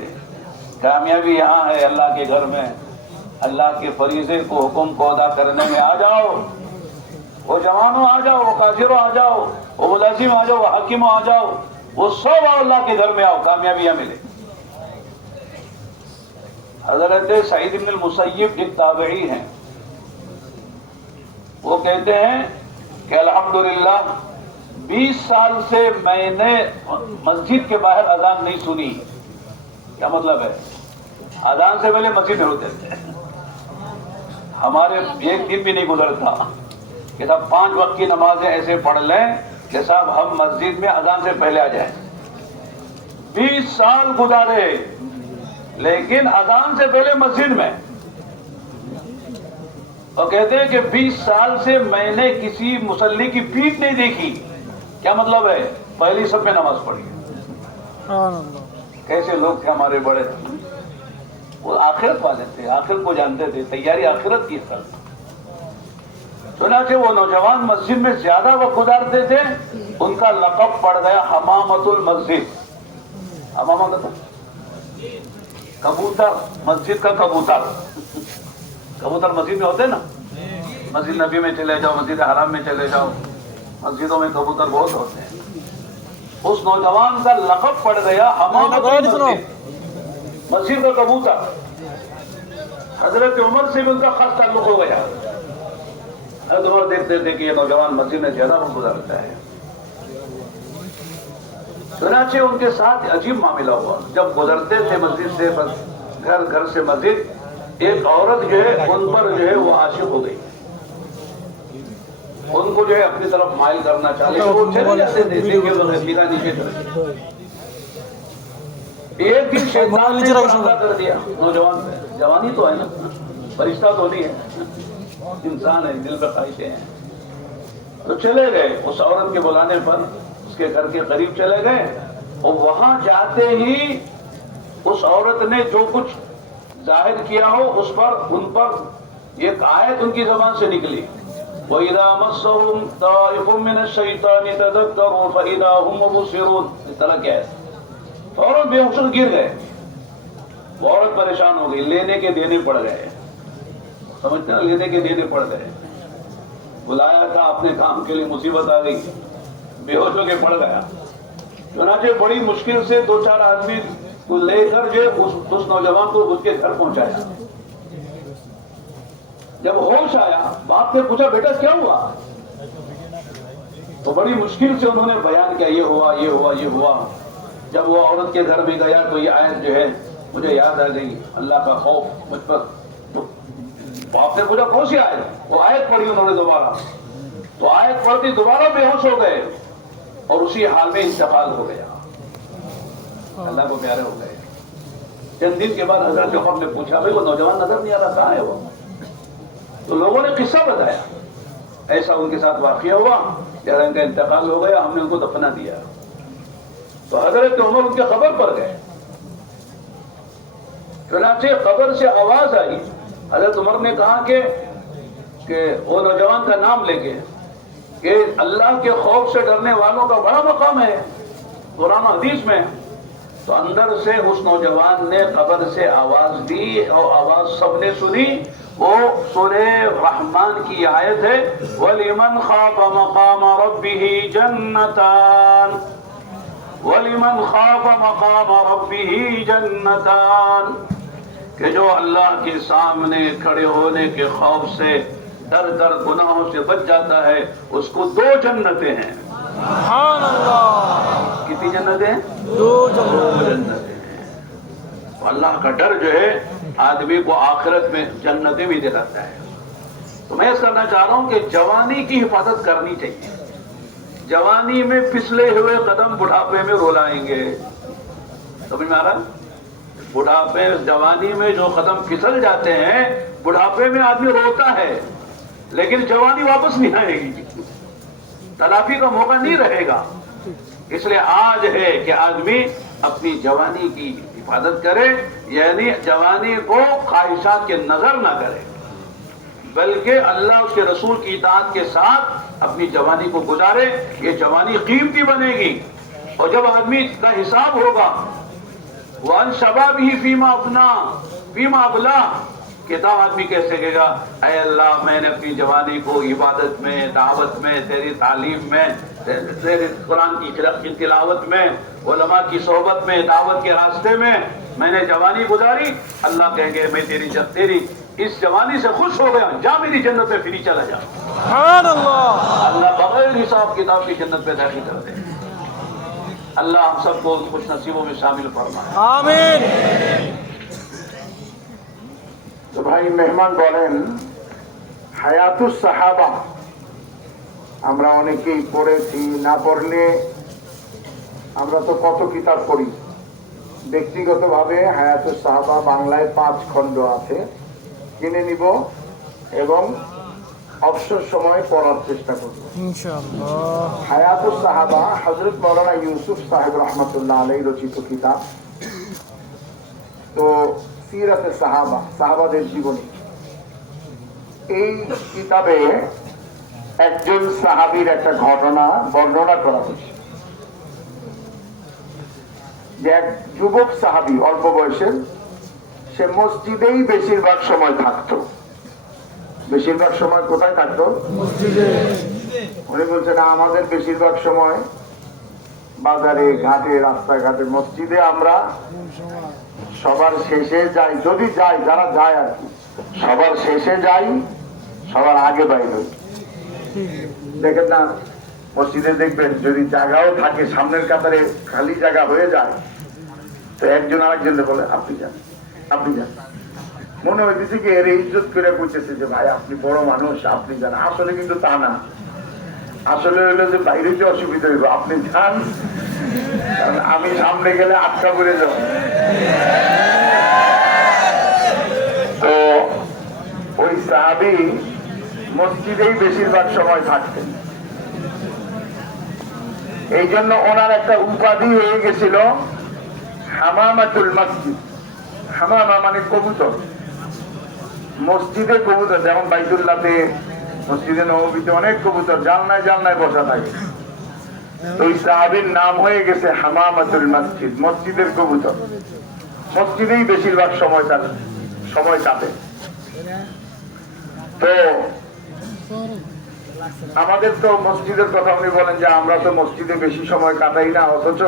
کامیابی یہاں ہے اللہ کے گھر میں، اللہ کے فریضے کو حکم کو ادا کرنے میں آ جاؤ۔ وہ جوانوں آ جاؤ، وہ قاضروں آ جاؤ، وہ ملازم آ جاؤ، وہ حاکموں آ جاؤ، وہ سب آؤ اللہ کے گھر میں آؤ، کامیابیاں ملے۔ حضرت سعید بن المسیب ایک تابعی ہیں، وہ کہتے ہیں کہ الحمدللہ 20 سال سے میں نے مسجد کے باہر اذان نہیں سنی۔ کیا مطلب ہے؟ اذان سے پہلے مسجد میں ہوتے تھے، ہمارے ایک دن بھی نہیں گزرتا کہ صاحب 5 وقت کی نمازیں ایسے پڑھ لیں کہ صاحب ہم مسجد میں اذان سے پہلے آ جائیں۔ 20 سال گزارے لیکن اذان سے پہلے مسجد میں، اور کہتے ہیں کہ 20 سال سے میں نے کسی مصلی کی پیٹھ نہیں دیکھی۔ کیا مطلب ہے؟ پہلی سب میں نماز پڑھی۔ سبحان اللہ۔ کیسے لوگ تھے ہمارے بڑے، وہ آخرت والے تھے، آخرت کو جانتے تھے، تیاری آخرت کی طرف۔ چنانچہ وہ نوجوان مسجد میں زیادہ وقت گزارتے تھے، ان کا لقب پڑ گیا حمامۃ المسجد۔ حمامہ مطلب کبوتر، مسجد کا کبوتر۔ کبوتر مسجد میں ہوتے نا، مسجد نبی میں چلے جاؤ، مسجد حرام میں چلے جاؤ، مسجدوں میں کبوتر بہت ہوتے ہیں۔ اس نوجوان کا لقب پڑ گیا حمامۃ المسجد، مسجد کا کبوتر۔ حضرت عمر سے بھی ان کا خاص تعلق ہو گیا۔ حضرت عمر دیکھتے تھے کہ یہ نوجوان مسجد میں زیادہ وقت گزارتا ہے۔ چنانچہ ان کے ساتھ عجیب معاملہ ہوا، جب گزرتے تھے مسجد سے، بس گھر سے مسجد، ایک عورت جو ہے ان پر جو ہے وہ عاشق ہو گئی، ان کو جو ہے اپنی طرف مائل کرنا چاہے، وہ چلے جاتے تھے دیکھے بغیر، نگاہ نیچے چلے۔ ایک دن شیطان نے حملہ کر دیا نوجوان پہ۔ جوانی تو ہے نا، فرشتہ تو نہیں ہے، انسان ہے، دل پہ خواہشیں ہیں۔ تو چلے گئے اس عورت کے بلانے پر، اس کے گھر کے قریب چلے گئے، اور وہاں جاتے ہی اس عورت نے جو کچھ ظاہر کیا ہو اس پر، ان پر ایک آیت ان کی زبان سے نکلی، وَإِذَا مَسَّهُمْ طَائِفٌ مِّنَ الشَّيْطَانِ تَذَكَّرُوا فَإِذَا هُمْ مُبْصِرُونَ۔ اس طرح کیا ہے، فوراً بے ہوش گر گئے۔ وہ عورت پریشان ہو گئی، لینے کے دینے پڑ گئے، سمجھتے ہیں، لینے کے دینے پڑ گئے۔ بلایا تھا اپنے کام کے لیے، مصیبت آ گئی، بے ہوش ہو کے پڑ گیا۔ چنانچہ بڑی مشکل سے 2-4 آدمی کو لے کر جو اس نوجوان کو اس کے گھر پہنچایا۔ جب ہوش آیا، باپ نے پوچھا بیٹا کیا ہوا؟ تو بڑی مشکل سے انہوں نے بیان کیا، یہ ہوا، یہ ہوا، یہ ہوا۔ جب وہ عورت کے گھر میں گیا تو یہ آیت جو ہے مجھے یاد آ گئی، اللہ کا خوف مجھ پر۔ باپ نے پوچھا کون سی آیت؟ وہ آیت پڑھی انہوں نے دوبارہ، تو آیت پڑھتی دوبارہ بے ہوش ہو گئے، اور اسی حال میں انتقال ہو گیا، اللہ کو پیارے ہو گئے۔ چند دن کے بعد حضرت عمر نے پوچھا بھائی وہ نوجوان نظر نہیں آ رہا، کہاں ہے وہ؟ تو لوگوں نے قصہ بتایا، ایسا ان کے ساتھ واقعہ ہوا، جب ان کا انتقال ہو گیا ہم نے ان کو دفنا دیا۔ تو حضرت عمر ان کے قبر پر گئے، چنانچہ قبر سے آواز آئی، حضرت عمر نے کہا کہ وہ نوجوان کا نام لے کے کہ اللہ کے خوف سے ڈرنے والوں کا بڑا مقام ہے قرآن حدیث میں۔ تو اندر سے اس نوجوان نے قبر سے آواز دی، اور آواز سب نے سنی، وہ سورہ رحمان کی آیت ہے، وَلِمَنْ خَافَ مَقَامَ رَبِّهِ جَنَّتَانِ، وَلِمَنْ خَافَ مَقَامَ رَبِّهِ جَنَّتَانِ، کہ جو اللہ کے سامنے کھڑے ہونے کے خوف سے ڈر کر گناہوں سے بچ جاتا ہے، اس کو 2 جنتیں ہیں۔ سبحان اللہ۔ کتنی جنتیں ہیں؟ 2 جنت۔ جنتیں ہیں۔ اللہ کا ڈر جو ہے آدمی کو آخرت میں جنتیں بھی دلاتا ہے۔ تو میں اس کرنا چاہ رہا ہوں کہ جوانی کی حفاظت کرنی چاہیے۔ جوانی میں پھسلے ہوئے قدم بڑھاپے میں رولائیں گے، سمجھ میں آ رہا؟ بڑھاپے، جوانی میں جو قدم پھسل جاتے ہیں، بڑھاپے میں آدمی روتا ہے، لیکن جوانی واپس نہیں آئے گی، تلافی کا موقع نہیں رہے گا۔ اس لیے آج ہے کہ آدمی اپنی جوانی کی حفاظت کرے، یعنی جوانی کو خواہشات کے نظر نہ کرے، بلکہ اللہ اس کے رسول کی اطاعت کے ساتھ اپنی جوانی کو گزارے۔ یہ جوانی قیمتی بنے گی، और जब आदमी का हिसाब होगा वन शबाब ही फीमा अपना फीमा अबला, किताब आदमी कैसे कहेगा, ऐ अल्लाह मैंने अपनी जवानी को इबादत में, दावत में, तेरी तालीम में, तेरे कुरान की तिलावत में, उलमा की सोहबत में, दावत के रास्ते में मैंने जवानी गुजारी। अल्लाह कहेंगे मैं तेरी इस जवानी से खुश हो गया, जा मेरी जन्नत में फिर चला जा। सुभान अल्लाह। अल्लाह बगैर हिसाब किताब की जन्नत में दाखिल कर दे। अल्लाह हम सबको खुश नसीबों में शामिल फरमाए। आमीन। তো ভাই মেহমান বলেন হায়াতুস সাহাবা আমরা অনেকেই পড়েছি, না পড়লে আমরা তো কত কিতাব পড়ি। ব্যক্তিগতভাবে হায়াতুস সাহাবা বাংলায় 5 খণ্ড আছে, কিনে নিব এবং অবসর সময় পড়ার চেষ্টা করব ইনশাআল্লাহ। হায়াতুস সাহাবা হযরত মাওলানা ইউসুফ সাহেব রহমাতুল্লাহ আলাইহি রচিত কিতাব। তো সিরাতে সাহাবা, সাহাবাদের জীবনী, এই কিতাবে একজন সাহাবীর একটা ঘটনা বর্ণনা করা হয়েছে যে এক যুবক সাহাবী অল্প বয়সের, সে মসজিদেই বেশিরভাগ সময় থাকতো। বেশিরভাগ সময় কোথায় থাকতো? মসজিদে। উনি বলছেন আমাদের বেশিরভাগ সময় বাজারে, ঘাটে, রাস্তাঘাটে। মসজিদে আমরা সবার শেষে যাই, যদি যাই, যারা যায় আর কি, সবার শেষে যাই, সবার আগে বাইর হই। দেখেন না মসজিদে, দেখবেন যদি জায়গাও থাকে সামনের কাতারে খালি জায়গা হয়ে যায়, তো একজন আরেকজনকে বলে আপনি যান, আপনি যান। মনে হইতেছে কি এর ইজ্জত করে বুঝতেছে যে ভাই আপনি বড় মানুষ, আপনি যান। আসলে কিন্তু তা না, আসলে হইলো যে বাইরে যে অসুবিধা হইব, আপনি যান, কারণ আমি সামনে গেলে আটকা পড়ে যাব। তো ওই সাহাবী মসজিদেই বেশিরভাগ সময় থাকতেন। এই জন্য ওনার একটা উপাধি হয়ে গেছিল হামামাতুল মসজিদ। হামামা মানে কবুতর। মসজিদে কবুতর, যেমন বাইতুল্লাহতে, মসজিদে নববীতে অনেক কবুতর জানলায় জানলায় বসা থাকে। ওই সাহাবীর নাম হয়ে গেছে হামামাতুল মসজিদ, মসজিদের কবুতর। মসজিদেই বেশিরভাগ সময় কাটে। তো আমাদের তো মসজিদের কথা উনি বলেন যে আমরা তো মসজিদে বেশি সময় কাটাই না, অথচ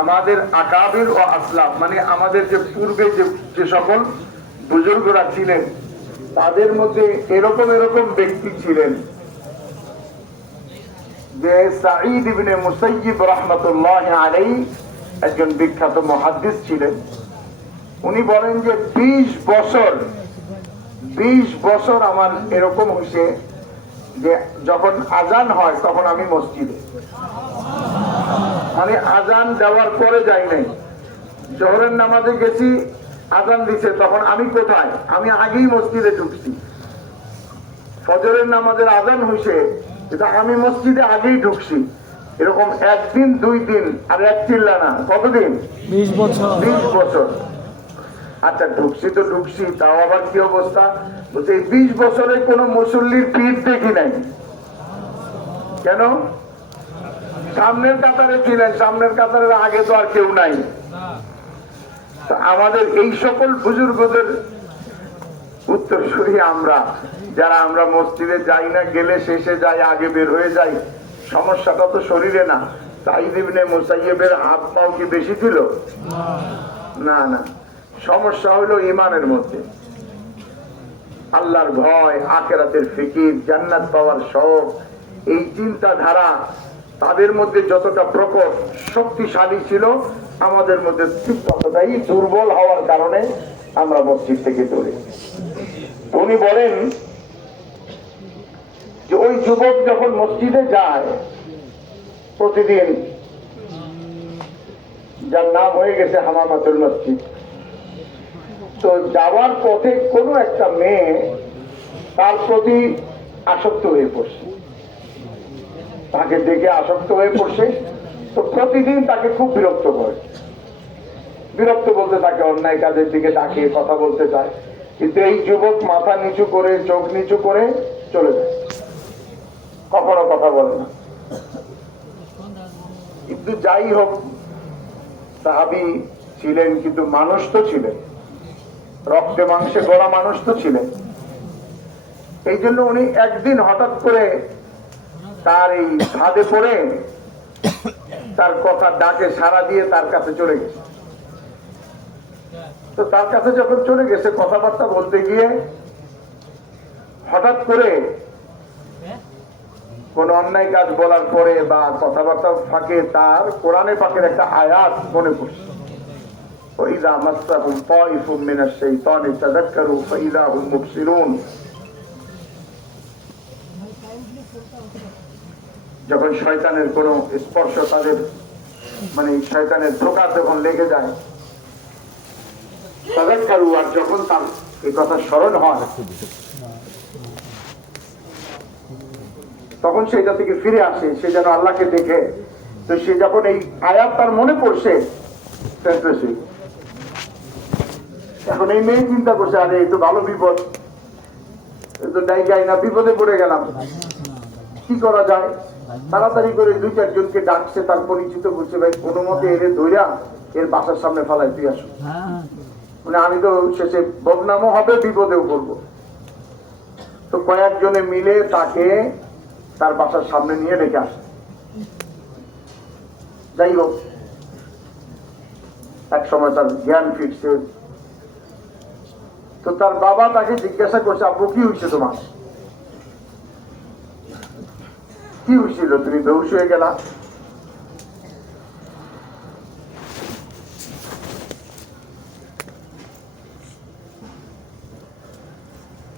আমাদের আকাবির ও আসলাফ মানে আমাদের যে পূর্বে যে সকল বুজুর্গরা ছিলেন, তাদের মধ্যে এরকম ব্যক্তি ছিলেন যে সাঈদ ইবনে মুসাইয়িব রাহমাতুল্লাহ আলাইহি একজন বিখ্যাত মুহাদ্দিস ছিলেন। উনি বলেন যে 20 বছর আমার এরকম হয়েছে যে যখন আজান হয় তখন আমি মসজিদে, মানে আজান দেওয়ার পরে যাই নাই। জোহরের নামাজে গেছি, আজান দিছে, তখন আমি কোথায়? আমি আগেই মসজিদে ঢুকছি। ফজরের নামাজের আজান হয়েছে, এটা আমি মসজিদে আগেই ঢুকছি। এরকম 1 দিন 2 দিন আর এক চিল্লা না, কতদিন? 20 বছর। 20 বছর। আচ্ছা ঢুকছি তো ঢুকছি, তাও আবার কি অবস্থা? বলছে এই 20 বছরে কোনো মুসল্লির ভিড় দেখি নাই। কেন? সামনের কাতারে ছিলেন, সামনের কাতারের আগে তো আর কেউ নাই। আমাদের এই সকল বুজুর্গদের উত্তরসূরি আমরা, যারা আমরা মসজিদে যাই না, গেলে শেষে যাই, আগে বের হয়ে যাই। সমস্যাটা তো শরীরে না। সাঈদ ইবনে মুসাইয়্যিবের হাত পাও কি বেশি ছিল? না না, সমস্যা হলো ইমানের মধ্যে। আল্লাহর ভয়, আখিরাতের ফিকির, জান্নাত পাওয়ার শখ, এই চিন্তাধারা তাদের মধ্যে যতটা প্রকট শক্তিশালী ছিল, আমাদের মধ্যে ঠিক ততটাই দুর্বল হওয়ার কারণে আমরা মসজিদ থেকে দূরে। উনি বলেন যে ওই যুবক যখন মসজিদে যায় প্রতিদিন, যার নাম হয়ে গেছে হামামাতুল মসজিদ, তো যাওয়ার পথে কোনো একটা মেয়ে তার প্রতি আসক্ত হয়ে পড়ছে, তাকে দেখে আসক্ত হয়ে পড়ছে। তো প্রতিদিন তাকে খুব বিরক্ত করে, বিরক্ত বলতে তাকে অন্যায় কাজের দিকে ডাকে, কথা বলতে চায়, কিন্তু এই যুবক মাথা নিচু করে, চোখ নিচু করে চলে যায়, কখনো কথা বলে না। কিন্তু যাই হোক, সাহাবী ছিলেন কিন্তু মানুষ তো ছিলেন, রক্তে মাংসে গড়া মানুষ তো ছিলেন। এই জন্য উনি একদিন হঠাৎ করে তার এই ফাঁদে পড়ে তার কথা ডাকে সাড়া দিয়ে তার কাছে চলে গেছে। তো তার কাছে যখন চলে গেছে কথাবার্তা বলতে গিয়ে হঠাৎ করে কোন অন্যায় কাজ বলার পরে বা কথাবার্তা ফাঁকে তার কোরআনে পাকের একটা আয়াত মনে পড়ছে, وَإِذَا مَسَّهُمْ طَائِفٌ مِّنَ الشَّيْطَانِ تَذَكَّرُوا فَإِذَا هُمْ مُبْصِرُونَ। যখন শয়তানের কোন স্পর্শ তাদের মানে শয়তানের ধোঁকা যখন লেগে যায়, তাযাক্কারু, আর যখন তার এই কথা স্মরণ হয় তখন সেটা থেকে ফিরে আসে, সে যেন আল্লাহকে দেখে। তো সে যখন এই আয়াত তার মনে পড়ছে, এখন এই মেয়ে চিন্তা করছে, আরে এই তো ভালো বিপদ, এই তো ডাইগাই না, বিপদে পড়ে গেলাম, কি করা যায়? তাড়াতাড়ি করে 2-4 জনকে ডাকছে, তার পরিচিত বলছে, ভাই কোনো মতে এর ধৈরা এর বাসার সামনে ফেলাই তুই আসো, মানে আমি তো শেষে বদনামও হবে, বিপদেও করবো। তো কয়েকজনে মিলে তাকে তার বাসার সামনে নিয়ে রেখে আসে। যাই হোক, এক সময় তার জ্ঞান ফিরছে। তো তার বাবা তাকে জিজ্ঞাসা করছে, আব্বু কি হয়েছে তোমার, কি হয়েছিল, তুমি বেহুশ হয়ে গেলা?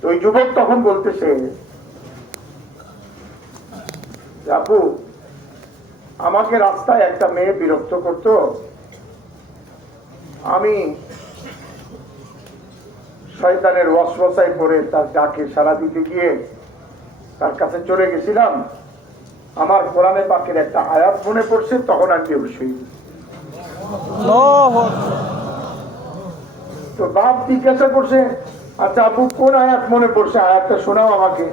ওই যুবক তখন বলতেছে, আপু আমাকে রাস্তায় একটা মেয়ে বিরক্ত করতো, আমি শয়তানের ওয়াসওয়াসায় পড়ে তার ডাকে সাড়া দিতে গিয়ে তার কাছে চলে গেছিলাম, আমার কোরআনে পাকের একটা আয়াত মনে পড়ছে, তখন আমি বেহুশ হই। তো বাপ জিজ্ঞাসা করছে, আচ্ছা আপু কোন আয়াত মনে পড়ছে, আয়াতটা শোনাও আমাকে।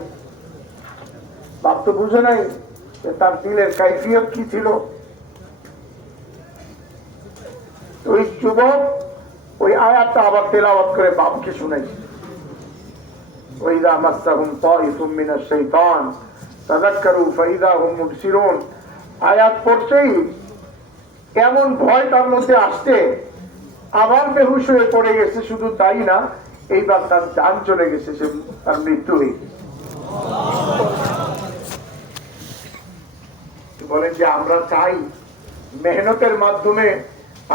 বাপ তো বুঝে নাই যে তার দিলের কাইফিয়ত কি ছিল। ওই যুবক ওই আয়াতটা আবার তেলাওয়াত করে বাপকে শুনাইছে, ওয়াইযা মাসসাহুম তাইফুম মিনাশ শাইতান তাযাক্কারু ফাইযা হুম মুবসিরুন। আয়াত পড়ছেই এমন ভয় তার মধ্যে আসছে, আবার বেহুশ হয়ে পড়ে গেছে। শুধু তাই না, এইবার তার জান চলে গেছে, সে তার মৃত্যু হয়ে গেছে। বলেন যে আমরা চাই মেহনতের মাধ্যমে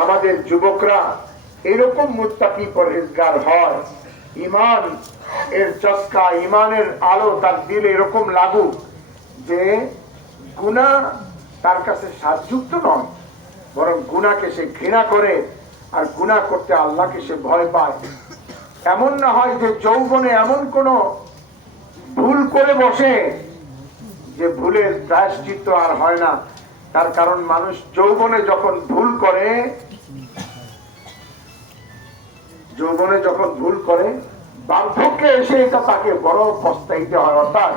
আমাদের যুবকরা এরকম মুত্তাকি পরহেজগার হয়, ইমান এর চস্কা, ইমানের আলো তার দিলে এরকম লাগুক যে গুনাহ তার কাছে সাজযুক্ত নয়, বরং গুনাহকে সে ঘৃণা করে, আর গুনাহ করতে আল্লাহকে সে ভয় পায়। এমন না হয় যে যৌবনে এমন কোন ভুল করে বসে যে ভুলের প্রায়শ্চিত্ত আর হয় না। তার কারণ মানুষ যৌবনে যখন ভুল করে বার্ধক্যে এসে এটা তাকে বড় পস্তাইতে হয়, অর্থাৎ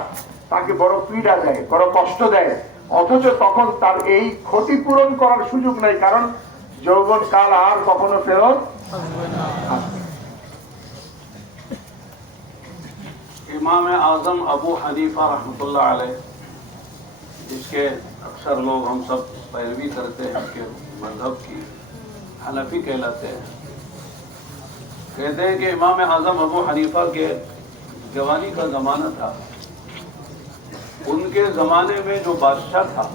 তাকে বড় পীড়া দেয়, বড় কষ্ট দেয়। অথচ তখন তার এই ক্ষতিপূরণ করার সুযোগ নাই, কারণ যৌবন কাল আর কখনো ফেরত আসবে না। इमाम आजम अबू हनीफा रहमतुल्लाह अलैह, जिसके अक्सर लोग हम सब पैरवी करते हैं कि मजहब की, हनफी कहलाते हैं। कहते हैं कि इमाम आजम अबू हनीफा के जवानी का ज़माना था, उनके ज़माने में जो बादशाह था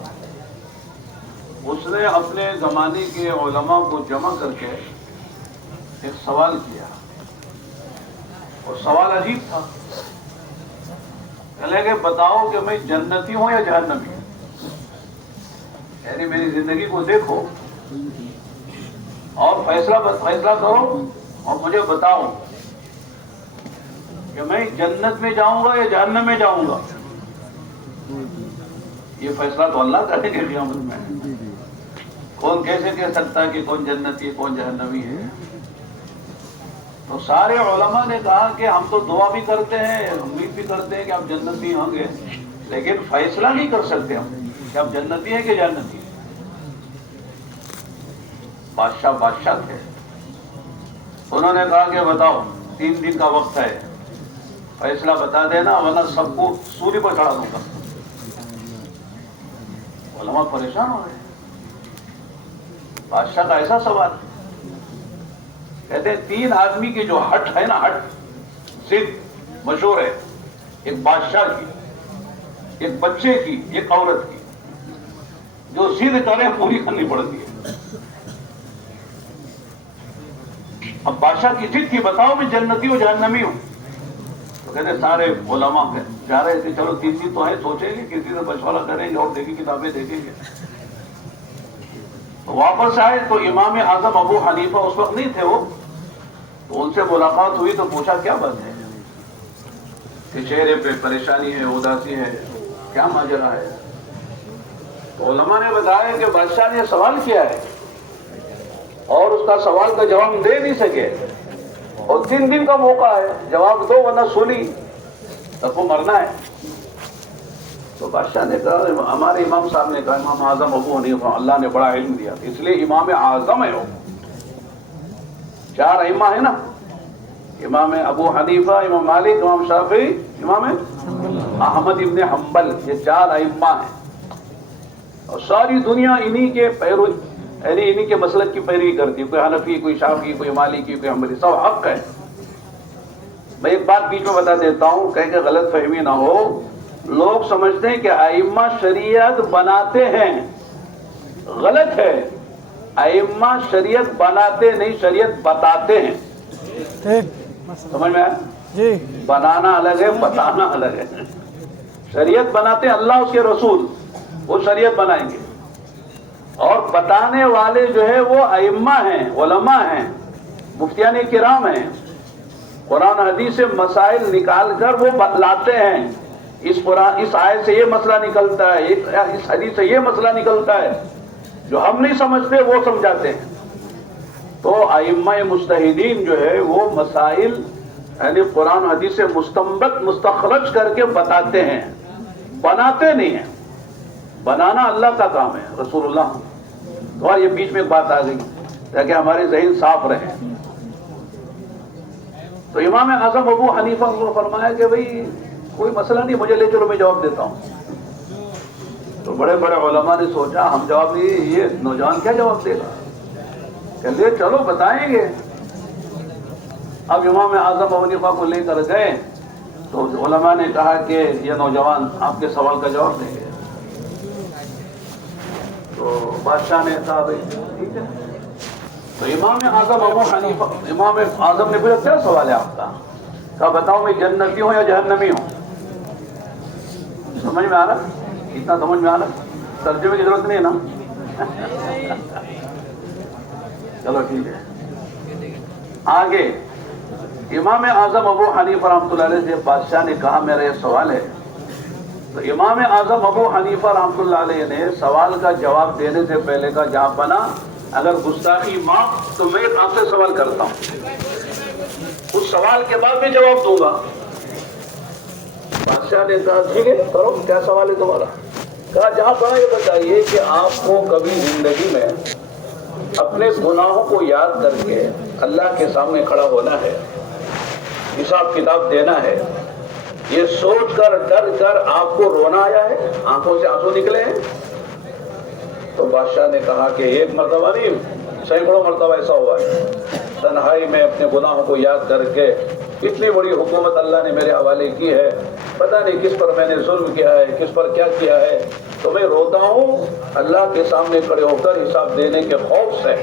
उसने अपने ज़माने के उलमा को जमा करके एक सवाल किया, और सवाल अजीब था। कहने के बताओ कि मैं जन्नती हूं या जहन्नमी हूं, यानी मेरी जिंदगी को देखो और फैसला करो और मुझे बताओ कि मैं जन्नत में जाऊंगा या जहन्नम में जाऊंगा। ये फैसला तो अल्लाह करेंगे क़यामत में। कौन कैसे कह सकता है कि कौन जन्नती है कौन जहन्नमी है। तो सारे उलमा ने कहा कि हम तो दुआ भी करते हैं, उम्मीद भी करते हैं कि आप जन्नती होंगे, लेकिन फैसला नहीं कर सकते हम कि आप जन्नती हैं कि जन्नती हैं। बादशाह थे। उन्होंने कहा कि बताओ 3 दिन का वक्त है, फैसला बता देना वरना सबको सूली पर चढ़ा दूंगा। उलमा परेशान हो गए, बादशाह का ऐसा सवाल। कहते हैं 3 आदमी की जो हट है ना, हट जिद मशहूर है, एक बादशाह की, एक बच्चे की, एक औरत की, जो जिद करे पूरी करनी पड़ती है। अब बादशाह की जिद की, बताओ मैं जन्नती हूं जहन्नमी हूं। तो कहते सारे उलमा जा रहे थे, चलो 3 दिन तो है, सोचेंगे, किसी से मशवरा करेंगे और देखेंगे, किताबें देखेंगे। तो वापस आए तो इमाम आजम अबू हनीफा उस वक्त नहीं थे वो, तो उनसे मुलाकात हुई तो पूछा क्या बात है कि चेहरे पे परेशानी है, उदासी है, क्या माजरा है। तो उलमा ने बताया कि बादशाह ने सवाल किया है और उसका सवाल का जवाब दे नहीं सके, और 3 दिन का मौका है, जवाब दो वरना सूली, सबको मरना है। तो बादशाह ने कहा, हमारे इमाम साहब ने कहा, इमाम आजम अबू हनीफा, अल्लाह ने बड़ा इल्म दिया इसलिए इमाम आजम है वो। 4 इमाम है ना, इमाम अबू हनीफा, इमाम मालिक, इमाम शाफी, इमाम अहमद इब्ने हम्बल, ये 4 इमाम हैं और सारी दुनिया इन्हीं के पैरों, यानी इन्हीं के मसलक की पैरवी करती है। कोई हनफी, कोई शाफी, कोई मालिकी, कोई हम्बली, सब हक है। मैं एक बात बीच में बता देता हूँ, कहीं का गलत फहमी ना हो। लोग समझते हैं कि आइम्मा शरीयत बनाते हैं, गलत है। आइम्मा शरीयत बनाते नहीं, शरीयत बताते हैं। समझ में आया जी? बनाना अलग है, बताना अलग है। शरीयत बनाते हैं अल्लाह उसके रसूल, वो शरीयत बनाएंगे, और बताने वाले जो है वो आइम्मा हैं, उलमा हैं, मुफ्तियान किराम हैं। कुरान हदीस से मसाइल निकाल कर वो बतलाते हैं, इस आयत से ये मसला निकलता है, इस हदीस से ये मसला निकलता है, जो हम नहीं समझते वो समझाते हैं। तो आइम्मा मुस्तहिदीन जो है वो मसाइल यानी कुरान हदीस से मुस्तंबत मुस्तखरज करके बताते हैं, बनाते नहीं हैं। बनाना अल्लाह का काम है, रसूलुल्लाह। तो और ये बीच में एक बात आ गई ताकि हमारे ज़हन साफ रहे। तो इमाम आज़म अबू हनीफा को फरमाया कि भाई कोई मसला नहीं, मुझे ले चलो, मैं जवाब देता हूँ। तो बड़े बड़े उलमा ने सोचा हम जवाब दिए, ये नौजवान क्या जवाब देगा, कहते चलो बताएंगे। अब इमाम आज़म अबू हनीफा को लेकर गए तो उलमा ने कहा कि ये नौजवान आपके सवाल का जवाब देंगे। तो बादशाह ने कहा भाई ठीक है। तो इमाम आज़म अबू हनीफा, इमाम आज़म ने पूछा क्या सवाल है आपका? कहा बताओ मैं जन्नती हूँ या जहन्नमी हूँ? समझ में आ रहा? इतना समझ में आ रहा? तर्जुमे की जरूरत नहीं है ना? चलो ठीक है। आगे इमाम आज़म अबू हनीफा रहमतुल्लाह अलैह से बादशाह ने कहा मेरा ये सवाल है। तो इमाम आज़म अबू हनीफा रहमतुल्लाह अलैह ने सवाल का जवाब देने से पहले का जवाब बना, अगर गुस्ताखी माफ तो मैं आपसे सवाल करता हूँ, उस सवाल के बाद मैं जवाब दूंगा। बादशाह ने कहा ठीक है करो, क्या सवाल है तुम्हारा? कहा जहाँ बना ये बताइए कि आपको कभी जिंदगी में अपने गुनाहों को याद करके अल्लाह के सामने खड़ा होना है, हिसाब किताब देना है, ये सोच कर डर कर आपको रोना आया है, आंखों से आंसू निकले हैं? तो बादशाह ने कहा कि एक मर्तबा नहीं, सैकड़ों मर्तबा ऐसा हुआ है। तन्हाई में अपने गुनाहों को याद करके इतनी बड़ी हुकूमत अल्लाह ने मेरे हवाले की है, पता नहीं किस पर मैंने जुल्म किया है, किस पर क्या किया है, तो मैं रोता हूँ अल्लाह के सामने खड़े होकर हिसाब देने के खौफ से।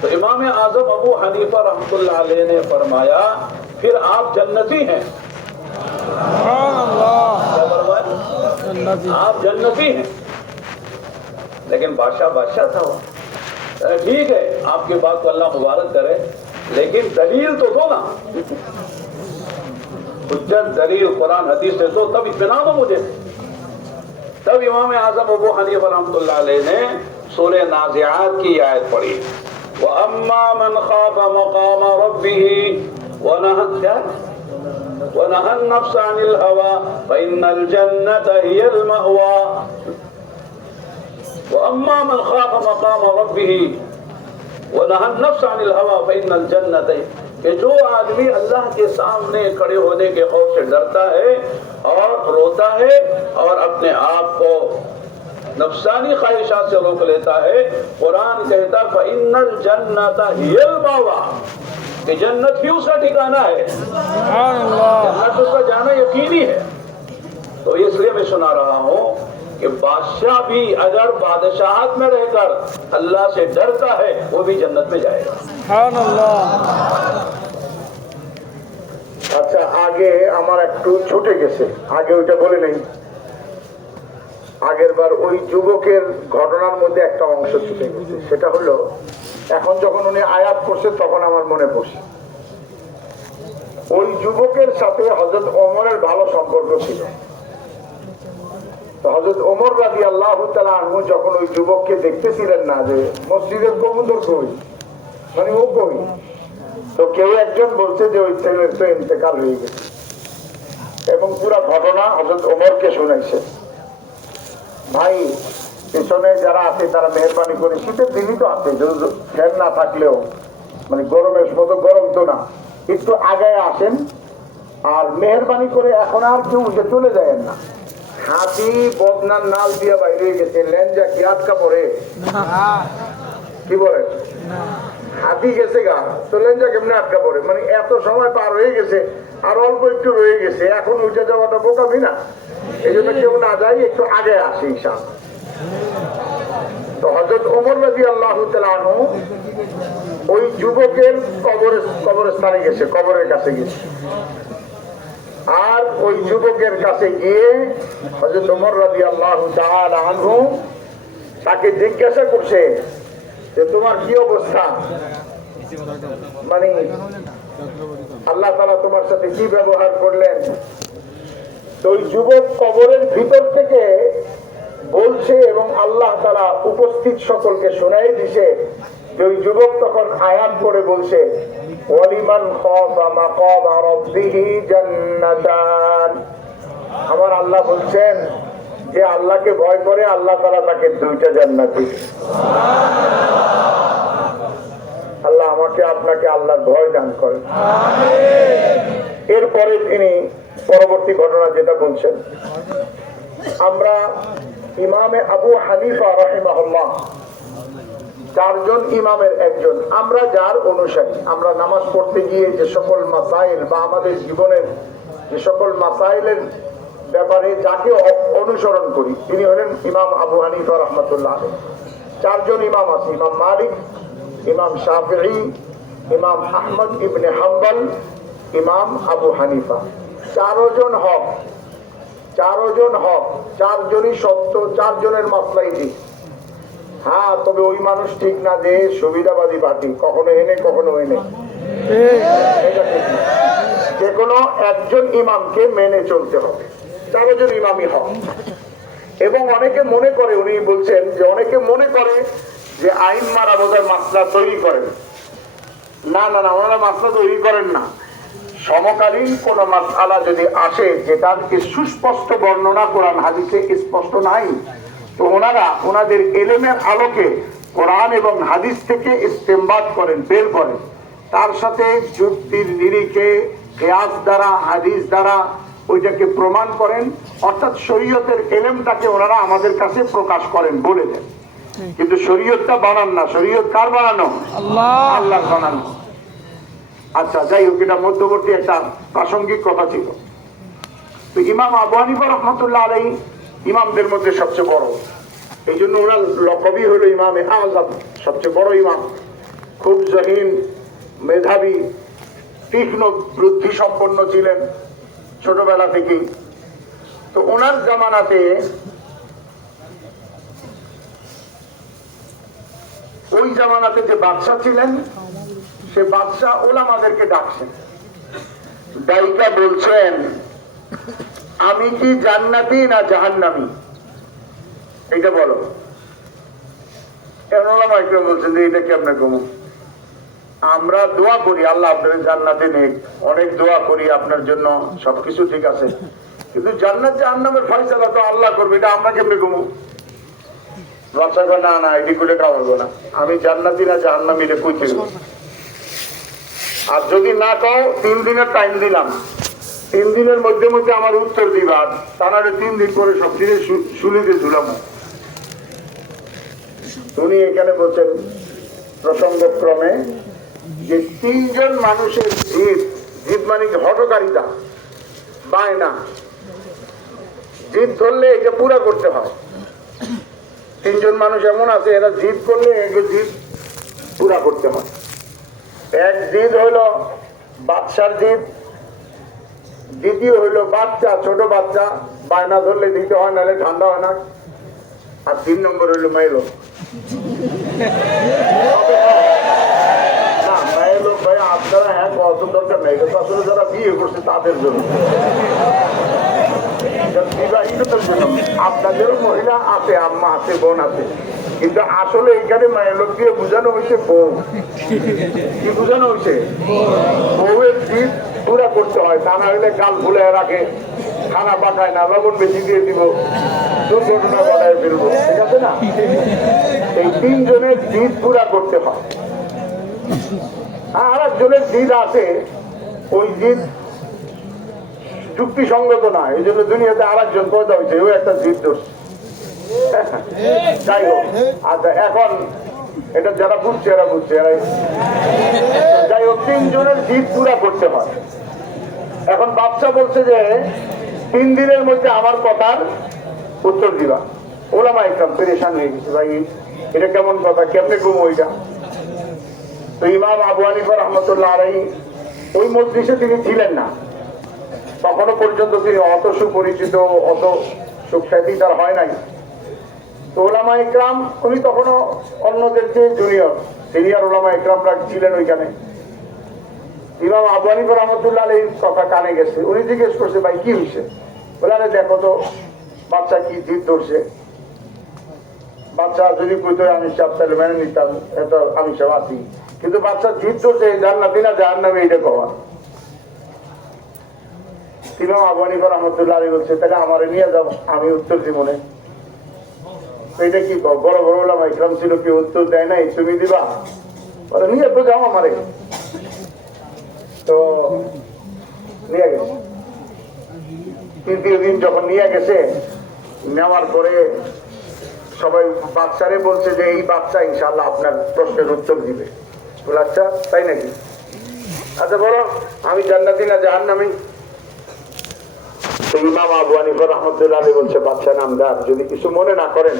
तो इमाम आज़म अबू हनीफा रहमतुल्लाह अलैह ने फरमाया फिर आप जन्नती हैं। आप जन्नती हैं। लेकिन बादशाह था वो। ठीक है आपकी बात को अल्लाह मुबारक करे, लेकिन दलील तो दो ना, हुज्जत दलील कुरान हदीस से दो, तब इत्मीनान हो मुझे। तब इमाम आज़म अबू हनीफा रहमतुल्लाह अलैह ने सूरह नाज़िआत की आयत पढ़ी, व अम्मा मन खाफा मकाम रब्बिही व नहा नफ्स अनिल हवा फइन्नल जन्नत हियल मअवा। व अम्मा मन खाफा मकाम रब्बिही, वनहन नफ्स अनिल हवा फइन्नल जन्नत, कि जो आदमी अल्लाह के सामने खड़े होने के खौफ से डरता है और रोता है और अपने आप को नफसानी ख्वाहिशात से रोक लेता है, कुरान कहता फइन्नल जन्नत हियल मावा, कि जन्नत ही उसका ठिकाना है, जन्नत उसका जाना यकीनी है। तो इसलिए मैं सुना रहा हूँ कि बादशाह भी अगर बादशाहत में रहकर अल्लाह से डरता है वो भी जन्नत में जाएगा। আচ্ছা, আগে আমার একটু ছুটে গেছে, আগে ওইটা বলে নেই। আগের বার ওই যুবকের ঘটনার মধ্যে একটা অংশ ছুটে গেছে, সেটা হলো এখন যখন উনি আয়াত করছে তখন আমার মনে পড়ছে ওই যুবকের সাথে হযরত ওমরের ভালো সম্পর্ক ছিল। তো হযরত ওমর রাদিয়াল্লাহু তাআলা আনহু যখন ওই যুবককে দেখতেছিলেন না যে মসজিদের কবুতর কই, মানে ও কই, তো কেউ একজন বলছে যে ওই ছেলের তো ইন্তেকাল হয়ে গেছে, এবং পুরো ঘটনা হযরত ওমরকে শুনাইছে। ভাই পিছনে যারা আছে তারা মেহরবানি করে, শীতের দিনই তো আছে, ফ্যান না থাকলেও মানে গরমের মতো গরম তো না, একটু আগে আসেন আর মেহরবানি করে এখন আর কেউ উঠে চলে যায় না। হাতি বদনার নাল দিয়া বাইরে গেছে, লেঞ্জা কি আটকা পড়ে, কি বলে হাতি গেছে গা, তো লেঞ্জা কেমনে আটকা পড়ে, মানে এত সময় পার হয়ে গেছে আর অল্প একটু রয়ে গেছে, এখন উঠে যাওয়াটা বোকামি না? এই জন্য কেউ না যায়, একটু আগে আসে ঈশান। তো হযরত ওমর রাদিয়াল্লাহু তাআলা আনহু ওই যুবকের কবরস্থানে গেছে, কবরের কাছে গেছে, আর ওই যুবকের কাছে গিয়ে হযরত ওমর রাদিয়াল্লাহু তাআলা আনহু তাকে জিজ্ঞাসা করছে যে তোমার কি অবস্থা, মানে আল্লাহ তাআলা তোমার সাথে কি ব্যবহার করলেন। তো ওই যুবক কবরের ভিতর থেকে বলছে এবং আল্লাহ তাআলা উপস্থিত সকলকে শোনাই দিছে যে ওই যুবক তখন আয়াত করে বলছে ওয়ালিমান খাফা মাকাম রাব্বিহি জান্নাতান, আমার আল্লাহ বলছেন যে আল্লাহকে ভয় করে আল্লাহ তাআলা তাকে দুইটা জান্নাত দিবেন। আল্লাহ আমাকে আপনাকে আল্লাহর ভয় দান করেন। এরপরে তিনি পরবর্তী ঘটনা যেটা বলছেন, আমরা ইমামে আবু হানিফা রাহিমাহুল্লাহ চারজন ইমামের একজন, আমরা যার অনুসারী, আমরা নামাজ পড়তে গিয়ে যে সকল মাসাইল বা আমাদের জীবনের যে সকল মাসাইলের ব্যাপারে যাকে অনুসরণ করি তিনি হলেন ইমাম আবু হানিফা রাহমাতুল্লাহ আলাইহি। চারজন ইমাম আছে, ইমাম মালিক, ইমাম শাফিঈ, ইমাম আহমদ ইবনে হাম্বল, ইমাম আবু হানিফা। চারজন হক, চারজন হক, চারজনই সত্য, চারজনের মাসলাই ঠিক। হ্যাঁ, তবে ওই মানুষ ঠিক না যে সুবিধাবাদী পার্টি, কখনো এনে কখনো এনে, এটা ঠিক না। যে কোনো একজন ইমামকে মেনে চলতে হবে, চারজন ইমামই হক। এবং অনেকে মনে করে, উনি বলছেন যে অনেকে মনে করে যে আইন মারা বোধহয় মাসলা তৈরি করেন। না না না, ওনারা মাসলা তৈরি করেন না। সমকালীন কোন মাসআলা যদি আসে যেটার সুস্পষ্ট বর্ণনা কোরআন হাদিসে স্পষ্ট নাই, তো ওনারা ওনাদের ইলমের আলোকে কোরআন এবং হাদিস থেকে ইস্তেমবাদ করেন, বের করেন, তার সাথে যুক্তির নিরিখে কিয়াস দ্বারা, হাদিস দ্বারা ওইটাকে প্রমাণ করেন, অর্থাৎ শরীয়তের ইলমটাকে ওনারা আমাদের কাছে প্রকাশ করেন, বলে দেন। কিন্তু শরীয়তটা বানান না। শরীয়ত কার বানানো? আল্লাহর বানানো। আচ্ছা, যাই হোক, এটা মধ্যবর্তী একটা প্রাসঙ্গিক কথা ছিল। তো ইমাম আবু হানিফা রাহমাতুল্লাহ আলাইহি ইমামদের মধ্যে সবচেয়ে বড়, এই জন্য ওনার লকবই হলো ইমামে আযম, সবচেয়ে বড় ইমাম। খুব জহিন, মেধাবী, তীক্ষ্ণ বুদ্ধি সম্পন্ন ছিলেন ছোটবেলা থেকেই। তো ওনার জামানাতে ওই জামানাতে যে বাদশা ছিলেন, সে বাদশা ওলামাদেরকে ডাকছেন, ডাইকা বলছেন আমি কি জান্নাতি না জাহান্নামী, এটা বলো। ওলামা একটু বলছেন যে এটা কি আপনার কম, আমরা দোয়া করি আল্লাহ আপনাদের জান্নাতে নেক, অনেক দোয়া করি আপনার জন্য, সবকিছু ঠিক আছে, কিন্তু জান্নাত জাহান্নামের ফয়সালা তো আল্লাহ করবে, এটা আমরা কেমনে কমু? বাচ্চা কয়, না না এটি করে খাওয়াবো না, আমি জান্নাতি না জাহান্নামী এটা কইতে হবে। আর যদি না কও 3 দিনের টাইম দিলাম, 3 দিনের মধ্যে মধ্যে আমার উত্তর দিবা, তা নাহলে 3 দিন পরে সব দিনে শুলিতে ঝুলামো। উনি এখানে বলছেন প্রসঙ্গক্রমে যে 3 জন মানুষের জিদ মানে হঠকারিতা, বায়না, জিদ ধরলে এটা পুরা করতে হয়। 3 জন মানুষ এমন আছে এরা জিদ করলে এগুলো জিদ পুরা করতে হয়। এক জিদ হইল বাচ্চার জিদ, দ্বিতীয় হইল বাচ্চা, ছোট বাচ্চা, বায়না ধরলে দিতে হয়, নাহলে ঠান্ডা হয় না। আর 3 নম্বর হইল মেয়েলো। না মেয়েলো ভাই আপনারা হ্যাঁ কত দরকার নেই, কিন্তু আসলে যারা বিয়ে করছে তাদের জন্য, বিবাহিতদের জন্য। আপনাদেরও মহিলা আছে, আম্মা আছে, বোন আছে, কিন্তু আসলে এখানে মায়ের লোক দিয়ে বোঝানো হয়েছে বউ। কি বোঝানো হয়েছে? বউয়ের জিদ পুরা করতে হয়, তা না হলে গাল ফুলে রাখে, খানা পাকায় না, লবণ বেশি দিয়ে দিব, দুর্ঘটনা ঘটায় ফেলবো, ঠিক আছে না? এই 3 জনের জিদ পুরা করতে হয়। আর একজনের জিদ আছে, ওই জিদ যুক্তিসঙ্গত না, এই জন্য দুনিয়াতে আর একজন পয়দা হয়েছে, ওই একটা জিদ দোষ। যাই হোক, আচ্ছা এখন এটা যারা বুঝছে এরা বুঝছে। যাই হোক, 3 জনের জিদ পুরা করতে হয়। এখন বাচ্চা বলছে যে 3 দিনের মধ্যে আমার কথার উত্তর দিবা। ওলামা ইকরাম পেরেশান হয়ে গেছে, ভাই এটা কেমন কথা, কেমনে ঘুমো এটা? তো ইমাম আবু হানিফা রাহমাতুল্লাহ আলাইহি ওই মজলিসে তিনি ছিলেন না, তখনো পর্যন্ত তিনি অত সুপরিচিত, অত সুখ্যাতি তার হয় নাই। তো ওলামা ইকরাম উনি তখনও অন্যদের চেয়ে সিনিয়র ওলামা ইকরামরা ছিলেন ওইখানে। ইমাম আবু হানিফা রাহমাতুল্লাহ আলাইহির কথা কানে গেছে, উনি জিজ্ঞেস করছে, ভাই কি হয়েছে? বলে আরে দেখো তো বাচ্চা কি জিদ ধরছে। বাচ্চা যদি কইতো আমি সব তাহলে মেনে নিতাম, এত আমি সব আছি, কিন্তু বাচ্চা জিদ ধরছে জান্নাতি না জাহান্নামী এইটা কওয়া। ইমাম আবু হানিফা রাহমাতুল্লাহ আলাইহি বলছে, তাহলে আমারে নিয়ে যাও, আমি উত্তর দিব না। এটা কি বড় বড় ওলামা ইকরাম ছিল, কি উত্তর দেয় নাই, তুমি দিবা? বলে নিয়ে তো যাও আমারে। তো নিয়ে গেছে। 3 দিন যখন নিয়ে গেছে, নেওয়ার পরে সবাই বাচ্চারে বলছে যে এই বাচ্চা ইনশাআল্লাহ আপনার প্রশ্নের উত্তর দিবে। বলে আচ্ছা তাই নাকি? আচ্ছা বলো আমি জান্নাতি না জাহান্নামী? ইমাম আবু হানিফা রাহমাতুল্লাহ আলাইহি বলছে, বাচ্চা নামদার যদি কিছু মনে না করেন,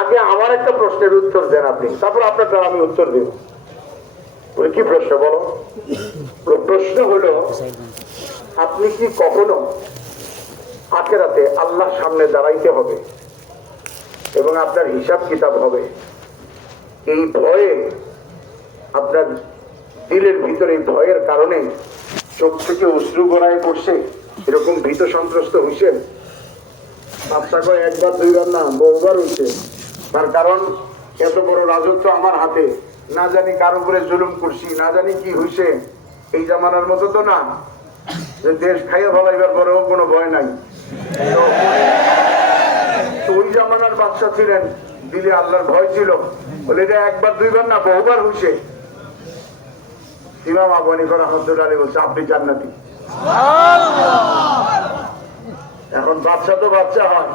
আগে আমার একটা প্রশ্নের উত্তর দেন আপনি, তারপর আপনারটা আমি উত্তর দেব। বলে কি প্রশ্ন বলো? প্রশ্ন হলো, আপনি কি কখনো আখিরাতে আল্লাহর সামনে দাঁড়াইতে হবে এবং আপনার হিসাব কিতাব হবে, এই ভয়ে আপনার দিলের ভিতরে ভয়ের কারণে চোখ থেকে অশ্রু গড়ায় পড়ছে, এরকম ভীত সন্ত্রস্ত হয়েছেন? বাচ্চা কয় 1 বার 2 বার না, বহুবার হয়েছে। তার কারণ এত বড় রাজত্ব আমার হাতে, না জানি কার উপরে জুলুম করছি, না জানি কি হয়েছে। এই জামানার মতো তো না যে দেশ খাইয়া ফলাইবার পরেও কোনো ভয় নাই। তো ওই জামানার বাদশা ছিলেন, দিলে আল্লাহর ভয় ছিল। বলে এটা 1 বার 2 বার না, বহুবার হয়েছে। ইমাম আবু হানিফা রাহমাতুল্লাহ আলাইহি বলছে, আপনি জান্নাতি। এখন বাচ্চা তো বাচ্চা হয়,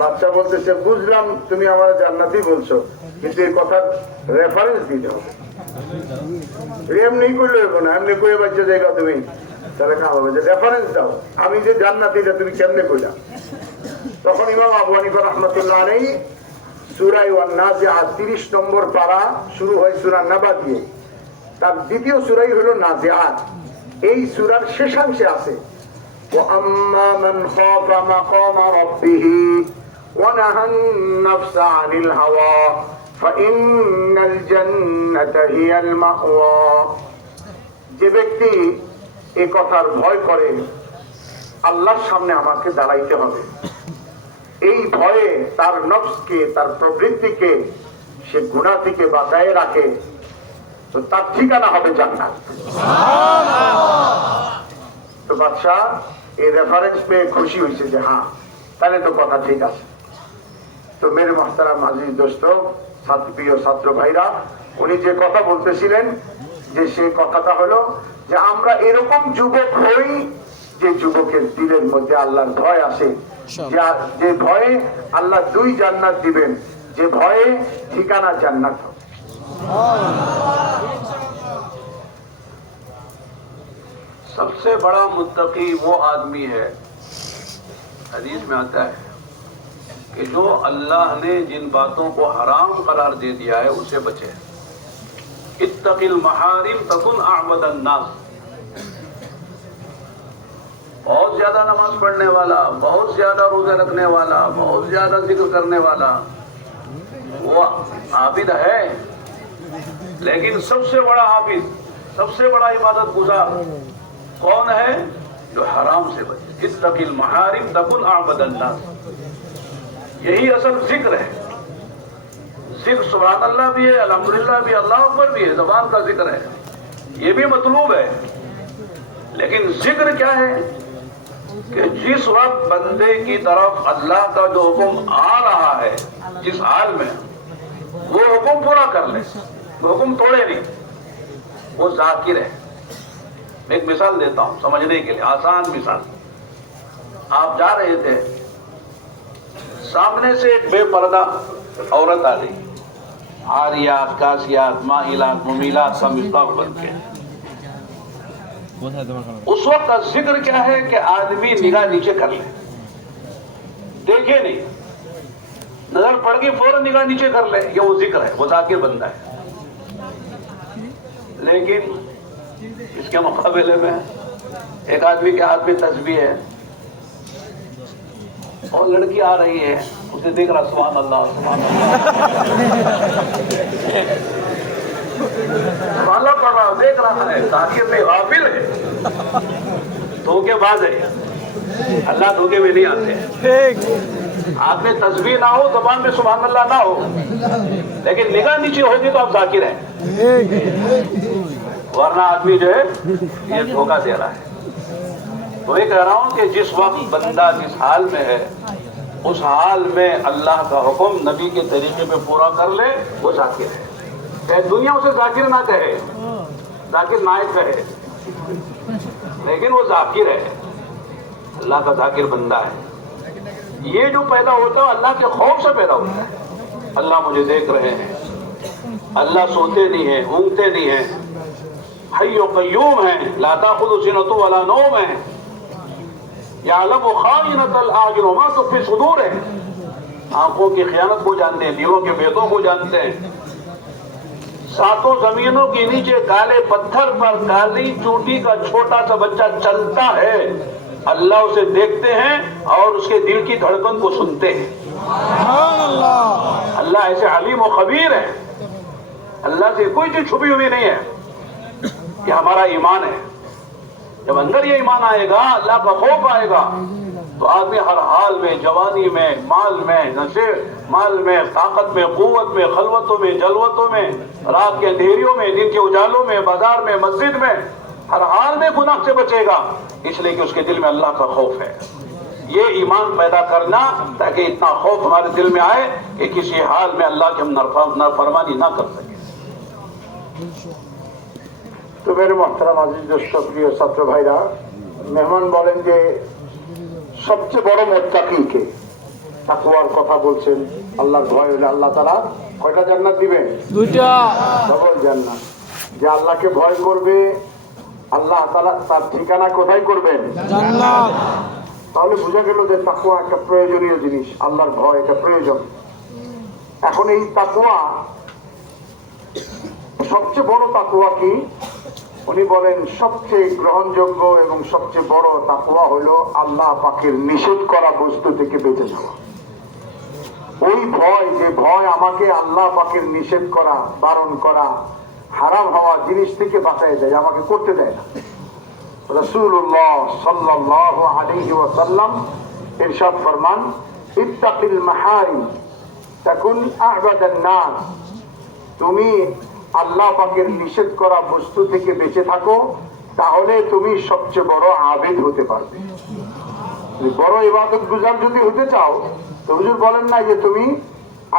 বাচ্চা বলতেছে, বুঝলাম তুমি আমার জান্নাতি বলছো, কিন্তু এই কথার রেফারেন্স দিতে হবে। এমনি করলে হবে না, এমনি করে বাচ্চা জায়গা তুমি তাহলে কাম হবে, যে রেফারেন্স দাও, আমি যে জান্নাতি এটা তুমি কেমনে কইলা? তখন ইমাম আবু হানিফা রাহমাতুল্লাহ আলাইহি সূরা ওয়ান-নাজিআত 30 নম্বর পারা শুরু হয় সূরা নাবা দিয়ে, তার দ্বিতীয় সূরাই হলো নাজিআত। এই সূরার শেষাংশে আছে وَأَمَّا مَنْ خَافَ مَقَامَ رَبِّهِ وَنَهَى النَّفْسَ عَنِ الْهَوَى فَإِنَّ الْجَنَّةَ هِيَ الْمَأْوَى। যে ব্যক্তি এই কথার ভয় করে আল্লাহর সামনে আমাকে দাঁড়াইতে হবে, এই ভয়ে তার নফসকে, তার প্রবৃত্তিকে সে গুনাহ থেকে বাঁচায় রাখে, তো তার ঠিকানা হবে জান্নাত। তো বাদশা এই রেফারেন্স পেয়ে খুশি হয়েছে যে হ্যাঁ তাহলে তো কথা ঠিক আছে। তো মেরে মোহতারাম আজিজ দোস্ত, প্রিয় ছাত্র ভাইরা, উনি যে কথা বলতেছিলেন যে সেই কথাটা হলো যে আমরা এরকম যুবক হই যে যুবকের দিলের মধ্যে আল্লাহর ভয় আসে, যে ভয়ে আল্লাহ 2 জান্নাত দিবেন, যে ভয়ে ঠিকানা জান্নাত হবে। सबसे बड़ा मुत्तकी वो आदमी है, हदीस में आता है कि जो अल्लाह ने जिन बातों को हराम करार दे दिया है उससे बचे। इत्तकिल महारिम तकुन अअबदन नास। बहुत ज्यादा नमाज पढ़ने वाला, बहुत ज्यादा रोजे रखने वाला, बहुत ज्यादा जिक्र करने वाला वो आबिद है, लेकिन सबसे बड़ा आबिद, सबसे बड़ा इबादत गुजार कौन है? जो हराम से बचे। इत्तकिल महारिम तकुन अअबदन नास। यही असल जिक्र है। जिक्र सुभान अल्लाह भी है, अल्हम्दुलिल्लाह भी, अल्लाह अकबर भी है, ज़बान का जिक्र है, ये भी मतलूब है। लेकिन जिक्र क्या है कि जिस वक्त बंदे की तरफ अल्लाह का जो हुक्म आ रहा है, जिस हाल में वो हुक्म पूरा कर ले, वो हुक्म तोड़े नहीं, वो जाकिर है। एक मिसाल देता हूं समझने के लिए, आसान मिसाल। आप जा रहे थे, सामने से एक बेपर्दा औरत आ गई, आरियात, कासियात, माहिलात, मुमीलात का मिसबाह बन के। उस वक्त का जिक्र क्या है कि आदमी निगाह नीचे कर ले, देखे नहीं, नजर पड़ गई फौरन निगाह नीचे कर ले, ये वो जिक्र है, वो जाकिर बंदा है। लेकिन इसके मुकाबले में एक आदमी के हाथ में तस्बीह है और लड़की आ रही है, उसे देख रहा सुभान अल्लाह सुभान अल्लाह पढ़ रहा, देख रहा है, जाकिर नहीं, गाफिल है, धोखेबाज है। अल्लाह धोखे में नहीं आते हैं। हाथ में तस्बीह ना हो, ज़बान में सुभान अल्लाह ना हो, लेकिन निगाह नीचे होगी तो आप जाकिर हैं, वरना आदमी जो है ये धोखा दे रहा है। तो ये कह रहा हूं कि जिस वक्त बंदा जिस हाल में है, उस हाल में अल्लाह का हुक्म नबी के तरीके पे पूरा कर ले, वो जाकिर है। चाहे दुनिया उसे जाकिर ना कहे, जाकिर नायक कहे, लेकिन वो जाकिर है, अल्लाह का जाकिर बंदा है। ये जो पैदा होता है अल्लाह के खौफ से पैदा होता है। अल्लाह मुझे देख रहे हैं, अल्लाह सोते नहीं है, ऊँगते नहीं है, हय्यो क़य्यूम है, ला ताख़ुज़ु सिनतु वला नौम है, यअलमु ख़ाइनतल आयुन व मा तुख़फ़ी सुदूर है। आंखों की खियानत को जानते हैं, दिलों के भेदों को जानते हैं। सातों जमीनों के नीचे काले पत्थर पर काली चोटी का छोटा सा बच्चा चलता है, अल्लाह उसे देखते हैं और उसके दिल की धड़कन को सुनते हैं। अल्लाह ऐसे अलीम और खबीर है, अल्लाह से कोई चीज छुपी हुई नहीं है। ये हमारा ईमान है। जब अंदर ये ईमान आएगा, अल्लाह का खौफ आएगा, तो आदमी हर हाल में, जवानी में, माल में, नशे माल में, ताकत में, कुव्वत में, खलवतों में, जलवतों में, रात के अंधेरियों में, दिन के उजालों में, बाजार में, मस्जिद में, हर हाल में गुनाह से बचेगा, इसलिए कि उसके दिल में अल्लाह का खौफ है। ये ईमान पैदा करना ताकि इतना खौफ हमारे दिल में आए कि किसी हाल में अल्लाह की हम नाफरमानी ना कर सके। তো মেরে মোহতারাম আজিজ দোস্ত, প্রিয় ছাত্র ভাইরা, মেহমান বলেন যে সবচেয়ে বড় মুত্তাকি কে? তাকওয়ার কথা বলছেন। আল্লাহর ভয় হলে আল্লাহ তাআলা কয়টা জান্নাত দিবেন? 2টা। ডবল জান্নাত। যে আল্লাহকে ভয় করবে, আল্লাহ তাআলা তার ঠিকানা কোথায় করবেন? জান্নাত। তাহলে বোঝা গেল যে তাকওয়া একটা প্রয়োজনীয় জিনিস, আল্লাহর ভয় এটা প্রয়োজন। এখন এই তাকওয়া, সবচেয়ে বড় তাকওয়া কি? উনি বলেন সবচেয়ে গ্রহণযোগ্য এবং সবচেয়ে বড় তাকওয়া হলো আল্লাহ পাকের নিষেধ করা বস্তু থেকে বেঁচে যাওয়া। ওই ভয়, যে ভয় আমাকে আল্লাহ পাকের নিষেধ করা, বারণ করা, হারাম হওয়া জিনিস থেকে বাঁচায় দেয়, আমাকে করতে দেয় না। রাসূলুল্লাহ সাল্লাল্লাহু আলাইহি ওয়াসাল্লাম ইরশাদ ফরমান, ইত্তাকিল মাহারিম তাকুন আ'বাদান নাস। তুমি আল্লাহ পাকের নিষেধ করা বস্তু থেকে বেঁচে থাকো, তাহলে তুমি সবচেয়ে বড় আবেদ হতে পারবে। বড় ইবাদত গুজার যদি হতে চাও, তো হুজুর বলেন না যে তুমি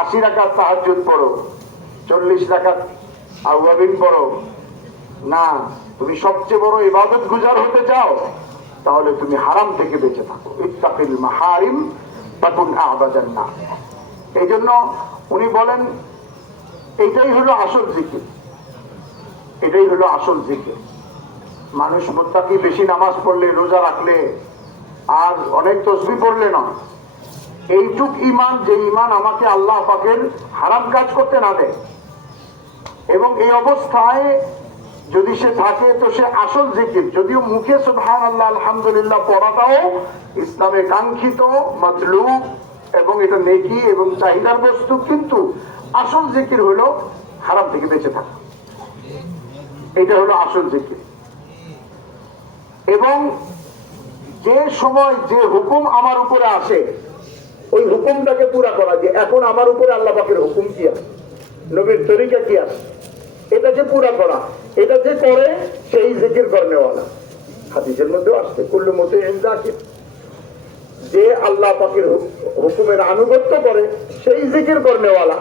80 রাকাত তাহাজ্জুদ পড়ো, 40 রাকাত আওয়াবিন পড়ো, না তুমি সবচেয়ে বড় ইবাদত গুজার হতে চাও, তাহলে তুমি হারাম থেকে বেঁচে থাকো। ইত্তাকিল মাহারিম তাকুন আবাদান নাস। এই জন্য উনি বলেন এটাই হলো আসল জিকির, এটাই হলো আসল জিকির। মানুষ মুত্তাকি বেশি নামাজ পড়লে, রোজা রাখলে, আর অনেক তসবিহ পড়লে না, এইটুক ঈমান, যে ঈমান আমাকে আল্লাহ পাকের হারাম কাজ করতে না দেয়, এবং এই অবস্থায় যদি সে থাকে তো সে আসল জিকির। যদিও মুখে সুবহানাল্লাহ আলহামদুলিল্লাহ পড়াটাও ইসলামে কাঙ্ক্ষিত, মাতলুব, এবং এটা নেকি এবং চাহিদার বস্তু, কিন্তু আসল জিকির হলো হারাম থেকে বেঁচে থাকা। এটা হলো আসল জিকির। এবং যে সময় যে হুকুম আমার উপরে আসে, ওই হুকুমটাকে পুরা করা, যে এখন আমার উপরে আল্লাহ পাকের হুকুম কি আছে, নবীর তরিকা কি আছে, এটাকে পুরা করা, এটা যে করে সেই জিকির করনেওয়ালা। হাদিসের মধ্যেও আসছে কুল্লু মুতিইন যাকির, যে আল্লাহ পাকের হুকুমের আনুগত্য করে সেই জিকির করনেওয়ালা।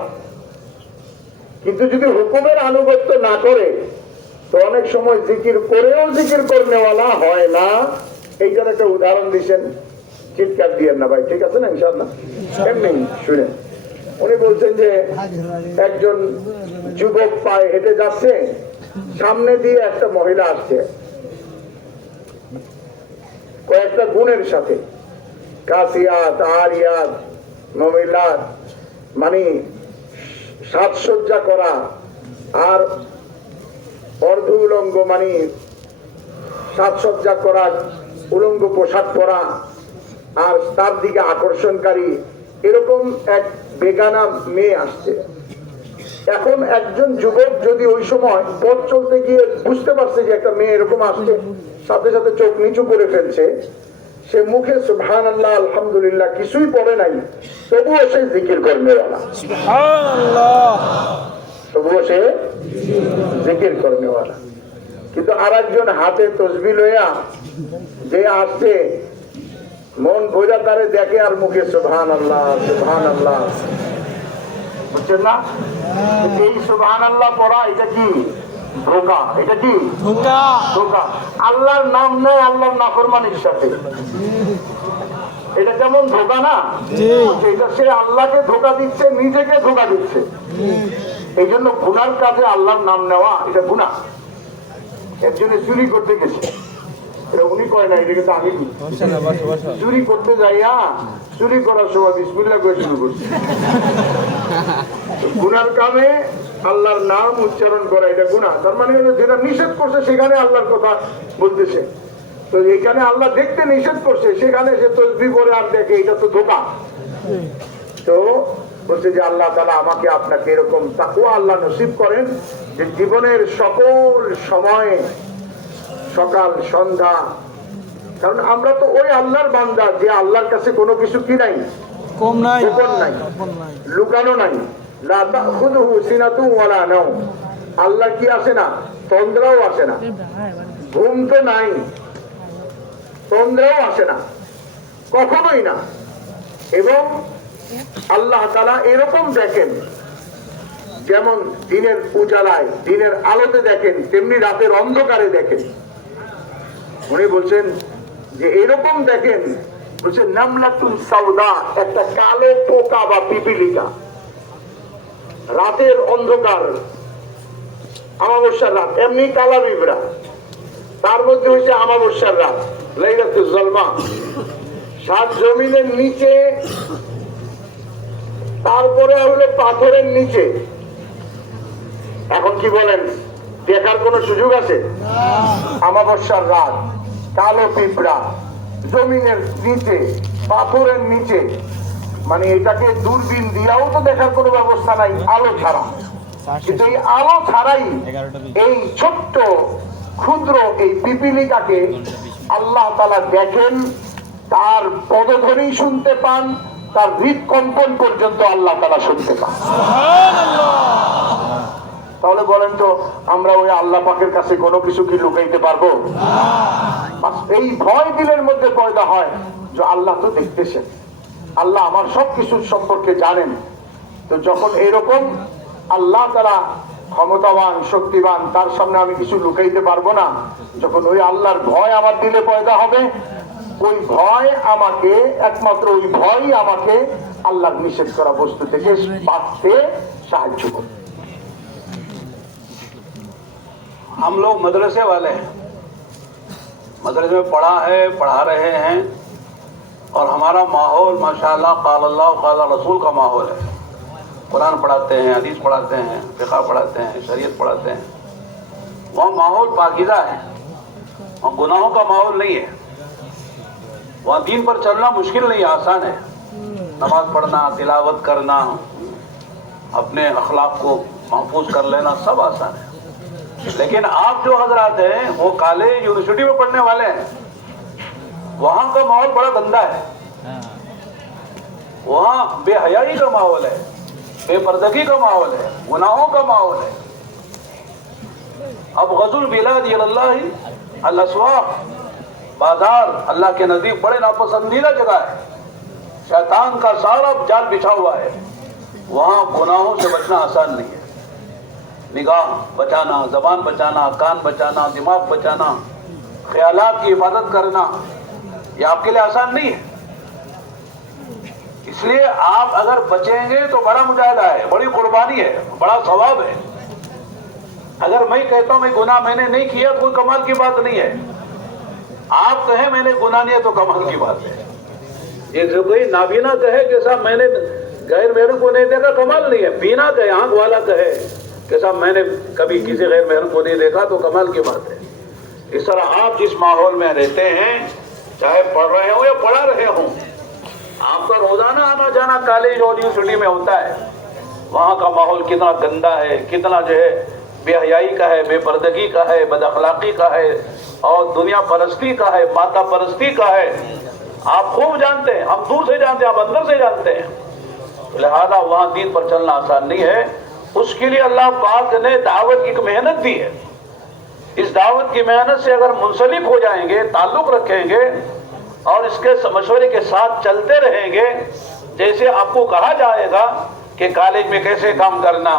কিন্তু যদি হুকুমের আনুগত্য না করে, তো অনেক সময় জিকির করেও জিকির করনেওয়ালা হয় না। এইটার একটা উদাহরণ দিচ্ছেন, চিৎকার দিয়েন না ভাই, ঠিক আছে না ইনশাআল্লাহ? এমনি শুনেন, উনি বলছেন যে একজন যুবক পায়ে হেঁটে যাচ্ছে, সামনে দিয়ে একটা মহিলা আসছে কয়েকটা গুণের সাথে, কাসিয়াত, আরিয়াত, মহিলাত, মানে সাজসজ্জা করা, আর অর্ধ উলঙ্গ মানে সাজসজ্জা করা, উলঙ্গ পোশাক পরা, আর তার দিকে আকর্ষণকারী এরকম এক বেগানা মেয়ে আসছে। এখন একজন যুবক যদি ওই সময় পথ চলতে গিয়ে বুঝতে পারছে যে একটা মেয়ে এরকম আসছে, সাথে সাথে চোখ নিচু করে ফেলছে, সে মুখে সুবহানাল্লাহ আলহামদুলিল্লাহ কিছুই পড়ে নাই, তবুও সে জিকির করনেওয়ালা, তবুও সে জিকির করনেওয়ালা। কিন্তু আর একজন হাতে তসবিহ লইয়া যে আসছে, মন ভোজা তারে দেখে আর মুখে সুবহানাল্লাহ সুবহানাল্লাহ, বুঝছেন না? এই সুবহানাল্লাহ পড়া এটা কি ধোঁকা, এটা কি ধোঁকা। আল্লাহর নাম নেই আল্লাহর নাফরমানির সাথে, এটা কেমন ধোঁকা না? এটা সে আল্লাহকে ধোঁকা দিচ্ছে, নিজেকে ধোঁকা দিচ্ছে। এই জন্য গুনার কাজে আল্লাহর নাম নেওয়া এটা গুনাহ। একজনে চুরি করতে গেছে, এটা উনি কয় না, এটা কিন্তু আমি চুরি করতে যাইয়া চুরি করার সময় বিসমিল্লাহ করে শুরু করছি। গুনার কামে আল্লাহর নাম উচ্চারণ করা এটা গুনাহ। তার মানে যেটা নিষেধ করছে সেখানে আল্লাহর কথা বলতেছে, তো এখানে আল্লাহ দেখতে নিষেধ করছে, সেখানে সে তসবিহ করে আর দেখে, এটা তো ধোঁকা। তো বলছে যে আল্লাহ তাআলা আমাকে আপনাকে এরকম তাকওয়া আল্লাহ নসিব করেন, যে জীবনের সকল সময়ে, সকাল সন্ধ্যা, কারণ আমরা তো ওই আল্লাহর বান্দা যে আল্লাহর কাছে কোনো কিছু কি নাই, কম নাই, গোপন নাই, লুকানো নাই। লা তাখুযুহু সিনাতুন ওয়ালা নাওম, আল্লাহ কি আসে না, তন্দ্রাও আসে না, ঘুম তো নাই, তন্দ্রাও আসে না, কখনোই না। এবং আল্লাহ তাআলা এরকম দেখেন, যেমন দিনের উজালায়, দিনের আলোতে দেখেন, তেমনি রাতের অন্ধকারে দেখেন। উনি বলছেন যে এরকম দেখেন, বলছেন নামলাতুন সাউদা, একটা কালো পোকা বা পিপিলিকা, রাতের অন্ধকার, আমাবস্যার রাত, এমনি কালা বিবরা, তার মধ্যে হচ্ছে আমাবস্যার রাত, লাইলাতুল জলমা, সাত জমিনের নিচে, তারপরে হলো পাথরের নিচে। এখন কি বলেন, দেখার কোন সুযোগ আছে? আমাবস্যার রাত, কালো পিঁপড়া, জমিনের নিচে, পাথরের নিচে, মানে এটাকে দূরবীন দিয়াও তো দেখার কোনো ব্যবস্থা নাই, আলো ছাড়া। কিন্তু এই আলো ছাড়াই এই ছোট্ট ক্ষুদ্র এই পিপিলিকাকে আল্লাহ তাআলা দেখেন, তার পদধ্বনি শুনতে পান, তার হৃদকম্পন পর্যন্ত আল্লাহ তাআলা শুনতে পান। তাহলে বলেন তো, আমরা ওই আল্লাহ পাকের কাছে কোনো কিছু কি লুকাইতে পারবো? এই ভয় দিলের মধ্যে পয়দা হয় যে আল্লাহ তো দেখতেছেন, আল্লাহ আমার সবকিছু সম্পর্কে জানেন। তো তো যখন এরকম আল্লাহ তাআলা ক্ষমতাবান শক্তিবান, তার সামনে আমি কিছু লুকাইতে পারবো না, যখন ওই আল্লাহর ভয় আমার দিলে পয়দা হবে, ওই ভয় আমাকে, একমাত্র ওই ভয়ই আমাকে আল্লাহর নিষেধ করা বস্তু থেকে বাঁচতে সাহায্য করবে। हम लोग मदरसे वाले हैं, मदरसे में पढ़ा रहे हैं और हमारा माहौल माशाअल्लाह क़ाल अल्लाह क़ाल रसूल का माहौल है। कुरान पढ़ाते हैं, हदीस पढ़ाते हैं, फ़िक़्ह पढ़ाते हैं, शरीयत पढ़ाते हैं। वहाँ माहौल पाकीज़ा है, वहाँ गुनाहों का माहौल नहीं है। वहाँ दीन पर चलना मुश्किल नहीं है, आसान है। नमाज पढ़ना, तिलावत करना, अपने अखलाक को महफूज कर लेना सब आसान है। लेकिन आप जो हजरात हैं वो कॉलेज यूनिवर्सिटी में पढ़ने वाले हैं, वहाँ का माहौल बड़ा गंदा है। वहाँ बेहयाई का माहौल है, बेपर्दगी का माहौल है, गुनाहों का माहौल है। अब गज़ुल बिलाद इलल्लाह अल अस्वाक़, बाजार अल्लाह के नजदीक बड़े नापसंदीदा जगह है, शैतान का सारा जाल बिछा हुआ है। वहाँ गुनाहों से बचना आसान नहीं है। निगाह बचाना, जबान बचाना, कान बचाना, दिमाग बचाना, ख्यालात की हिफाजत करना, ये आपके लिए आसान नहीं है। इसलिए आप अगर बचेंगे तो बड़ा मुजाहिदा है, बड़ी कुर्बानी है, बड़ा सवाब है। अगर मैं कहता हूं मैं गुनाह मैंने नहीं किया, कोई कमाल की बात नहीं है। आप कहें मैंने गुनाह नहीं है तो कमाल की बात है। ये जो कोई नाबीना कहे कि साहब मैंने गैर महरम को नहीं देखा, कमाल नहीं है। बीना कहे, आंख वाला कहे कि साहब मैंने कभी किसी गैर महरम को नहीं देखा, तो कमाल की बात है। इस तरह आप जिस माहौल में रहते हैं, चाहे पढ़ रहे हो या पढ़ा रहे हो, आपका रोजाना आना जाना कॉलेज और यूनिवर्सिटी में होता है, वहाँ का माहौल कितना गंदा है, कितना जो है बेहयाई का है, बेपर्दगी का है, बदअखलाकी का है और दुनिया परस्ती का है, माता परस्ती का है। आप खूब जानते हैं, हम दूर से जानते हैं, आप अंदर से जानते हैं। लिहाजा वहाँ दीन पर चलना आसान नहीं है। उसके लिए अल्लाह पाक ने दावत की एक मेहनत दी है। इस दावत की मेहनत से अगर मुंसलिक हो जाएंगे, ताल्लुक रखेंगे और इसके मशवरे के साथ चलते रहेंगे, जैसे आपको कहा जाएगा कि कॉलेज में कैसे काम करना,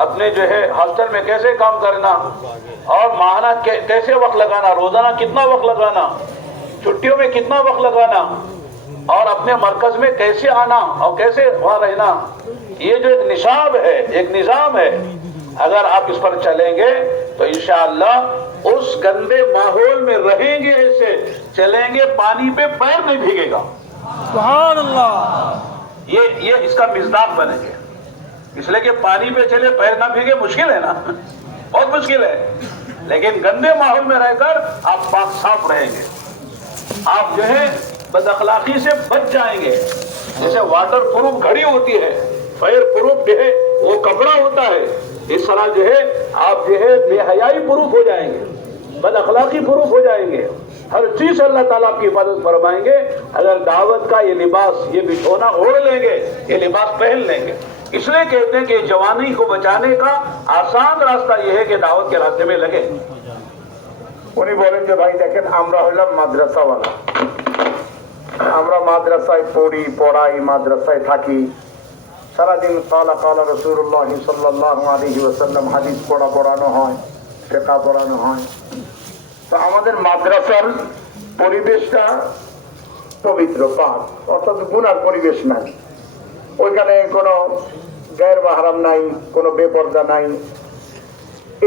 अपने जो है हॉस्टल में कैसे काम करना और माहाना कैसे वक्त लगाना, रोजाना कितना वक्त लगाना, छुट्टियों में कितना वक्त लगाना और अपने मरकज में कैसे आना और कैसे वहाँ रहना, ये जो एक निशाब है, एक निज़ाम है, अगर आप इस पर चलेंगे तो इंशाअल्लाह उस गंदे माहौल में रहेंगे, ऐसे चलेंगे, पानी पे पैर नहीं भीगेगा। सुभान अल्लाह। ये इसका मिज़दाक बनेंगे। इसलिए कि पानी पे चले पैर ना भीगे मुश्किल है ना, बहुत मुश्किल है। लेकिन गंदे माहौल में रहकर आप पाक साफ रहेंगे, आप जो है बदअखलाकी से बच जाएंगे। जैसे वाटर प्रूफ घड़ी होती है, फायर प्रूफ जो है वो कपड़ा होता है, इस तरह जो है आप जो है बेहयाई प्रूफ हो जाएंगे, बदअखलाकी प्रूफ हो जाएंगे। हर चीज अल्लाह ताला आपकी हिफाजत फरमाएंगे अगर दावत का ये लिबास, ये बिछोना ओढ़ लेंगे, ये लिबास पहन लेंगे। इसलिए कहते हैं कि जवानी को बचाने का आसान रास्ता यह है कि दावत के रास्ते में लगे। উনি বলেন যে ভাই দেখেন, আমরা হইলাম মাদ্রাসাওয়ালা, আমরা মাদ্রাসায় পড়ি, পড়াই, মাদ্রাসায় থাকি, সারাদিন কালা কালা রাসূলুল্লাহ সাল্লাল্লাহু আলাইহি ওয়াসাল্লাম হাদিস পড়ানো হয়, ফিকহ পড়ানো হয়। তো আমাদের মাদ্রাসার পরিবেশটা পবিত্র, পাক, অর্থাৎ গুনার পরিবেশ নাই। ওইখানে কোনো গায়ের মাহরাম নাই, কোনো বেপর্দা নাই।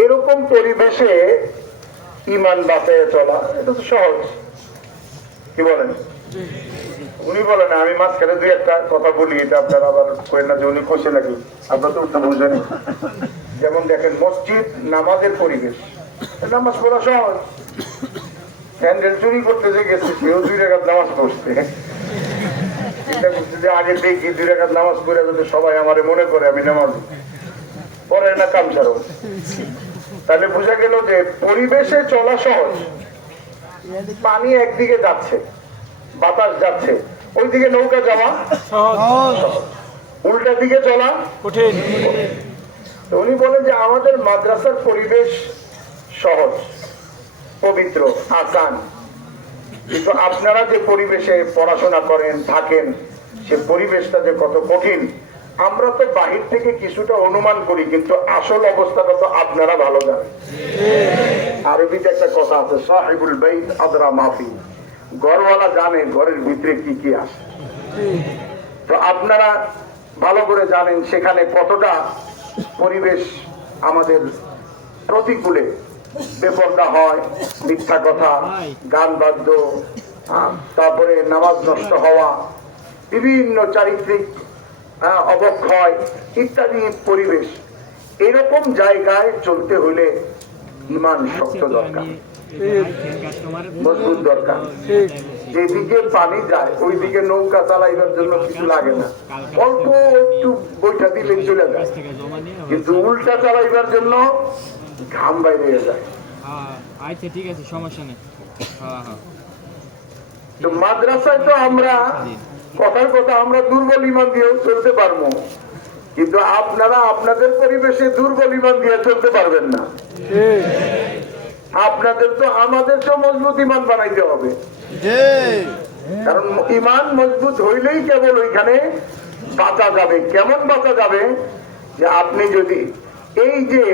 এরকম পরিবেশে ইমান বাঁচিয়ে চলা এটা তো সহজ, কি বলেন? উনি বলেন, আমি মাঝখানে দুই একটা কথা বলি, এটা আপনারা আবার করেন না যে উনি খুশি নাকি, আপনারা তো উঠতে বুঝবেন। যেমন দেখেন মসজিদ নামাজের পরিবেশ, নামাজ পড়া সহজ। স্যান্ডেল চুরি করতে যে গেছে সেও 2 রাকাত নামাজ পড়ছে, এটা বুঝতে যে আগে দেখি 2 রাকাত নামাজ পড়ে যদি সবাই আমারে মনে করে আমি নামাজ পড়ে না কাম ছাড়ো, তাহলে বোঝা গেল যে পরিবেশে চলা সহজ। পানি একদিকে যাচ্ছে, বাতাস যাচ্ছে, ওইদিকে নৌকা যাওয়া সহজ, উল্টা দিকে চলা কঠিন। তো উনি বলেন যে আমাদের মাদ্রাসার পরিবেশ সহজ, পবিত্র, আসান, কিন্তু আপনারা যে পরিবেশে পড়াশোনা করেন, থাকেন, সে পরিবেশটা যে কত কঠিন আমরা তো বাহির থেকে কিছুটা অনুমান করি, কিন্তু আসল অবস্থাটা তো আপনারা ভালো জানেন। আরবিতে একটা কথা আছে, সাহিবুল বাইত আদরা মাফি, ঘরওয়ালা জানে ঘরের ভিতরে কি কি আছে। তো আপনারা ভালো করে জানেন সেখানে কতটা পরিবেশ আমাদের প্রতিকূলে, বেপরদা হয়, মিথ্যা কথা, গান বাদ্য, তারপরে নামাজ নষ্ট হওয়া, বিভিন্ন চারিত্রিক অবক্ষয় ইত্যাদি পরিবেশ। এরকম জায়গায় চলতে হলে ইমান শক্ত দরকার, মজবুত দরকার। যেদিকে পানি যায় ওই দিকে নৌকা চালাইবার জন্য কিছু লাগে না, অল্প একটু বৈঠা দিলে চলে যায়, কিন্তু উল্টা চালাইবার জন্য ঘাম বাইরে যায়। আচ্ছা ঠিক আছে, সমস্যা নেই। তো মাদ্রাসায় তো আমরা কথার কথা আমরা দুর্বল ইমান দিয়েও চলতে পারবো, কিন্তু আপনারা আপনাদের পরিবেশে দুর্বল ইমান দিয়ে চলতে পারবেন না। আপনাদের তো আমাদেরকে মজবুত ইমান বানাইতে হবে, কারণ ইমান মজবুত হইলেই কেবল ওইখানে বাঁচা যাবে। কেমন বাঁচা যাবে? যে আপনি যদি এই যে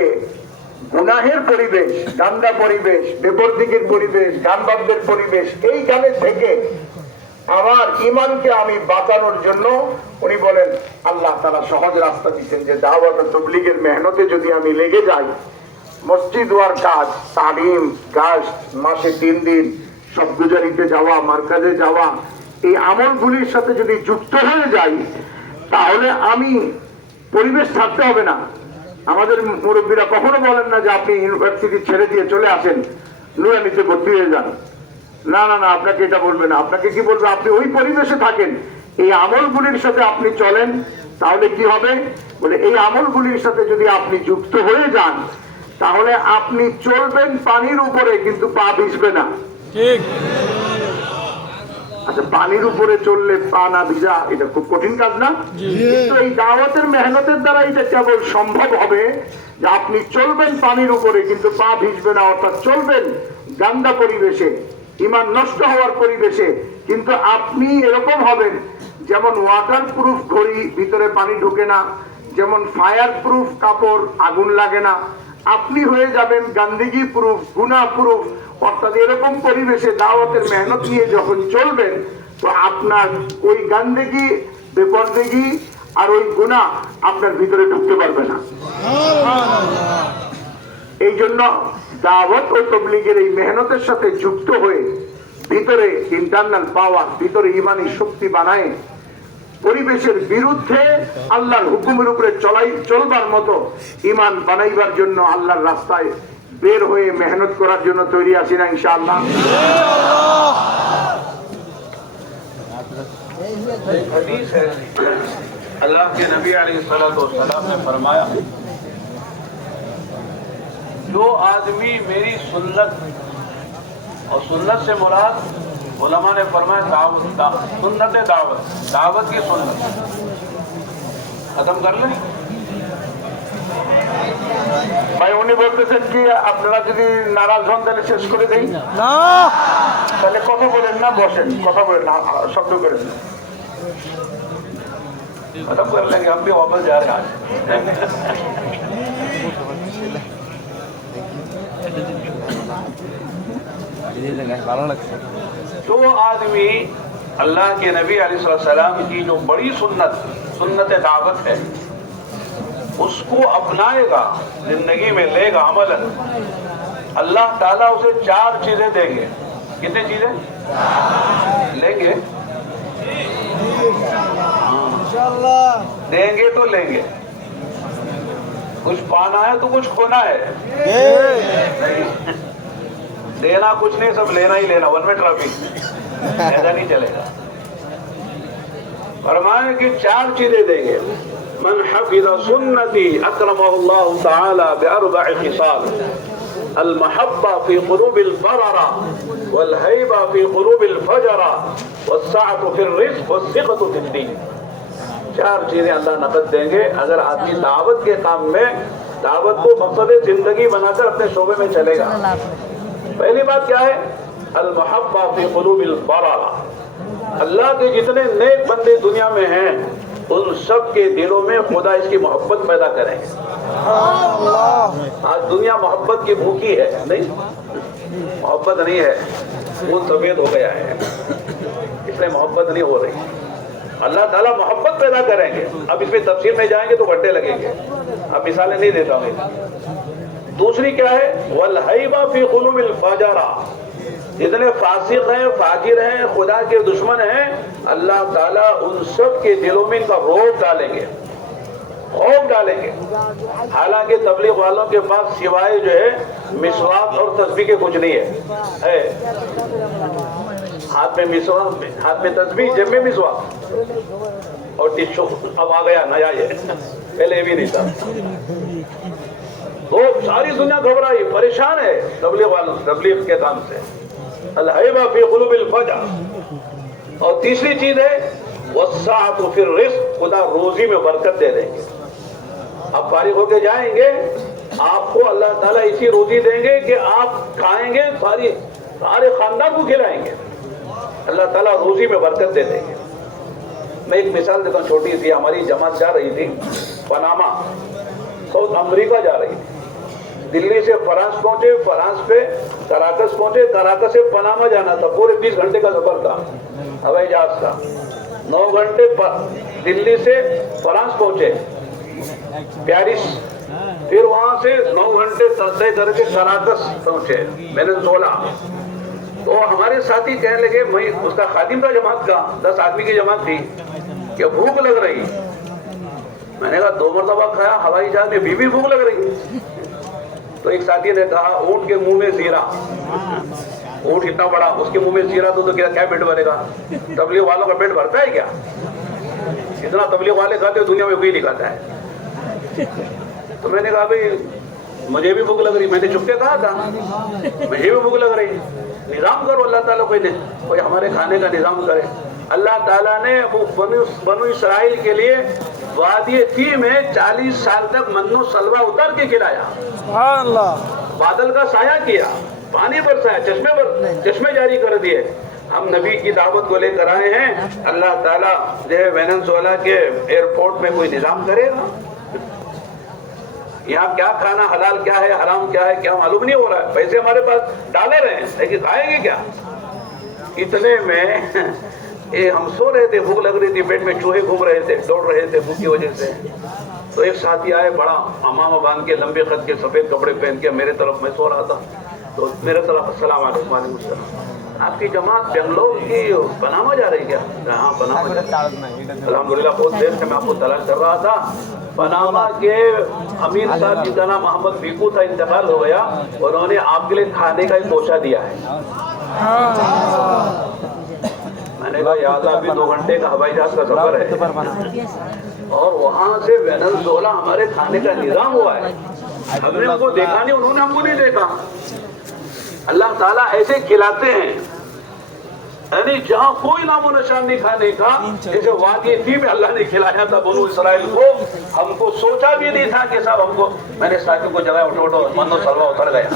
গুনাহের পরিবেশ, গান্দা পরিবেশ, বেপরদিকের পরিবেশ, গান বাদ্যের পরিবেশ, এইখানে থেকে আমার ইমানকে আমি বাঁচানোর জন্য উনি বলেন আল্লাহ তাআলা সহজ রাস্তা দিচ্ছেন যে দাওয়াত ও তাবলীগের মেহনতে যদি আমি লেগে যাই, মসজিদ ওয়ার কাজ, তালিম, কাজ, মাসে 3 দিন সব গুজারিতে যাওয়া, মার্কাজে যাওয়া, এই আমলগুলির সাথে যদি যুক্ত হয়ে যাই, তাহলে আমি পরিবেশ ছাড়তে হবে না। আমাদের মুরব্বীরা কখনো বলেন না যে আপনি ইউনিভার্সিটি ছেড়ে দিয়ে চলে আসেন, নুরানিতে ভর্তি হয়ে যান। না না না, আপনাকে এটা বলবে না। আপনাকে কি বলবে? আপনি ওই পরিবেশে থাকেন, এই আমলগুলির সাথে আপনি চলেন, তাহলে কি হবে? বলে এই আমলগুলির সাথে যদি আপনি যুক্ত হয়ে যান, তাহলে আপনি চলবেন পানির উপরে, কিন্তু পা ভিজবে না। ঠিক। আচ্ছা, পানির উপরে চললে পা না ভিজা, এটা খুব কঠিন কাজ না? কিন্তু এই দাওয়াতের মেহনতের দ্বারা এটা কেবল সম্ভব হবে যে আপনি চলবেন পানির উপরে, কিন্তু পা ভিজবে না। অর্থাৎ চলবেন গান্দা পরিবেশে, ইমান নষ্ট হওয়ার পরিবেশে, কিন্তু আপনি এরকম হবেন যেমন ওয়াটার প্রুফ ঘড়ি, ভিতরে পানি ঢোকে না, যেমন ফায়ার প্রুফ কাপড়, আগুন লাগে না, আপনি হয়ে যাবেন গান্দিগি প্রুফ, গুনাহ প্রুফ। অর্থাৎ এরকম পরিবেশে দাওয়াতের মেহনত নিয়ে যখন চলবেন, তো আপনার ওই গান্দিগি, বেপরদেগি আর ওই গুনাহ আপনার ভিতরে ঢুকতে পারবে না। এই জন্য দাওয়াত ও তাবলীগের এই মেহনতের সাথে যুক্ত হয়ে ভিতরে ইন্টারনাল পাওয়ার, ভিতরে ইমানি শক্তি বানায় পরিবেশের বিরুদ্ধে আল্লাহর হুকুমের উপরে চলবার মতো ইমান বানাইবার জন্য আল্লাহর রাস্তায় বের হয়ে মেহনত করার জন্য তৈরি আছি না ইনশাআল্লাহ? हदीस है, अल्लाह के नबी अलैहिस्सलाम ने फरमाया, जो आदमी मेरी सुन्नत, और सुन्नत से मुराद उलमा ने फरमाया सुन्नत दावत, दावत की सुन्नत। खत्म कर लें ভাই। উনি বলতেছেন কি আপনারা যদি নারাজ হন তাহলে শেষ করে দেই? না, তাহলে কথা বলেন না, বসেন, কথা বলেন না, শব্দ করেন না। खत्म कर लेंगे, हम भी वापस जा रहे हैं। ভালো লাগছে। जो आदमी अल्लाह के नबी अलैहिस्सलाम की जो बड़ी सुन्नत दावत है, उसको अपनाएगा, जिंदगी में लेगा अमलन, अल्लाह ताला उसे 4 चीजें देंगे। कितनी चीजें लेंगे? देंगे तो लेंगे। कुछ पाना है तो कुछ खोना है। देना कुछ नहीं, सब लेना ही लेना, वन वे ट्रैफिक, ऐसा नहीं चलेगा। फरमाया कि 4 चीजें देंगे। मन हफिज़ सुन्नती अकरमहुल्लाह तआला बिअरबअ खिसाल, अल महब्बा फी क़ुलूबिल बररा, वल हैबा फी क़ुलूबिल फजरा, वस्सअतु फिर रिज़्क़ वस्सिक़तु फिद दीन। 4 चीजें अल्लाह नकद देंगे अगर आदमी दावत के काम में, दावत को मकसद जिंदगी बनाकर अपने शोबे में चलेगा। पहली बात क्या है? अल महब्बा फी क़ुलूबिल बररा, अल्लाह के जितने नेक बंदे दुनिया में हैं उन सब के दिलों में खुदा इसकी मोहब्बत पैदा करेंगे। आज दुनिया मोहब्बत की भूखी है, नहीं मोहब्बत नहीं है, वो सफेद हो गया है, इसलिए मोहब्बत नहीं हो रही। अल्लाह ताला मोहब्बत पैदा करेंगे। अब इसमें तफसील में जाएंगे तो घंटे लगेंगे, अब मिसालें नहीं देता हूँ। दूसरी क्या है, वल हैबा फी कुलूबिल फजारा, जितने फासिक हैं, फाजिर हैं, खुदा के दुश्मन हैं, अल्लाह ताला उन सब के दिलों में इनका रौब डालेंगे, खौफ डालेंगे। हालांकि तबलीग वालों के पास सिवाय जो है मिसवाक और तस्बीह के कुछ नहीं है। हाथ में मिसवाक, हाथ में तस्बीह, जेब में मिसवाक और टिश्यू। अब आ गया नया ये, पहले ये भी नहीं था। तो सारी दुनिया घबराई, परेशान है तबलीग वालों, तबलीग के काम से। अल-हैबा फी कुलूबिल फजा। और तीसरी चीज है वस्साअतु फिर रिज़्क़, खुदा रोजी में बरकत दे देंगे। आप फारिग होके जाएंगे, आपको अल्लाह ताला इसी रोजी देंगे कि आप खाएंगे, सारे खानदान को खिलाएंगे। अल्लाह ताला रोजी में बरकत दे देंगे। मैं एक मिसाल देता हूँ छोटी सी। हमारी जमात जा रही थी पनामा, साउथ अमेरिका जा रही थी। दिल्ली से फ्रांस पहुंचे, फ्रांस पे कराकस पहुंचे, कराकस से पनामा जाना था। पूरे 20 घंटे का सफर था हवाई जहाज का। 9 घंटे दिल्ली से फ्रांस पहुंचे, पेरिस, फिर वहां से 9 घंटे तय करके कराकस पहुंचे, वेनेजुएला। तो हमारे साथी कहने लगे, मैं उसका खादिम था जमात का, 10 आदमी की जमात थी, कि भूख लग रही। मैंने कहा 2 मरतबा खाया हवाई जहाज में, भी भूख लग रही। तो एक साथी ने कहा ऊंट के मुंह में जीरा, ऊंट इतना बड़ा, उसके मुंह में जीरा तो क्या पेट भरेगा? तबलीग वालों का पेट भरता है क्या? इतना तबलीग वाले खाते, दुनिया में कोई नहीं खाता है। तो मैंने कहा भाई मुझे भी भूख लग रही, मैंने चुपके कहा था मुझे भी भूख लग रही, निजाम करो, अल्लाह ताला कोई हमारे खाने का निजाम करे। अल्लाह ताला ने बनु इसराइल के लिए वादी थी में 40 साल तक मन्नो सलवा उतर के खिलाया, बादल का साया किया, पानी बरसाया, चश्मे जारी कर दिए। हम नबी की दावत को लेकर आए हैं। अल्लाह ताला जो है वेनेजुएला के एयरपोर्ट में कोई निजाम करेगा? यहाँ क्या खाना हलाल क्या है, हराम क्या है, क्या मालूम नहीं हो रहा है। पैसे हमारे पास डाले रहे हैं, लेकिन खाएंगे क्या? इतने में हम सो रहे थे, भूख लग रही थी, पेट में चूहे घूम रहे थे, दौड़ रहे थे भूख की वजह से। तो एक साथी आए, बड़ा अमामा बांध के, लंबे कद के, सफेद कपड़े पहन के मेरे तरफ, मैं सो रहा था, तो मेरे तरफ अस्सलाम वालेकुम, वालेकुम सलाम, आपकी जमात बेंगलोर की पनामा जा रही क्या? हाँ पनामा। अल्हम्दुलिल्लाह बहुत देर से मैं आपको तलाश कर रहा था। पनामा के अमीर साहब जिनका नाम मोहम्मद बीकू था, इंतकाल हो गया, उन्होंने आपके लिए खाने का एक तोहफा दिया है। मैंने कहा याद अभी 2 घंटे का हवाई जहाज का सफर है और वहां से वेनेजुएला हमारे खाने का निजाम हुआ है। हमने उनको देखा नहीं, उन्होंने हमको नहीं देखा। अल्लाह ताला ऐसे खिलाते हैं, यानी जहाँ कोई नामो निशान नहीं खाने का। जैसे वादी थी में अल्लाह ने खिलाया था बनु इसराइल को, हमको सोचा भी नहीं था कि साहब हमको, मैंने साथियों को जगह उठो मनो सलवा उतर गया,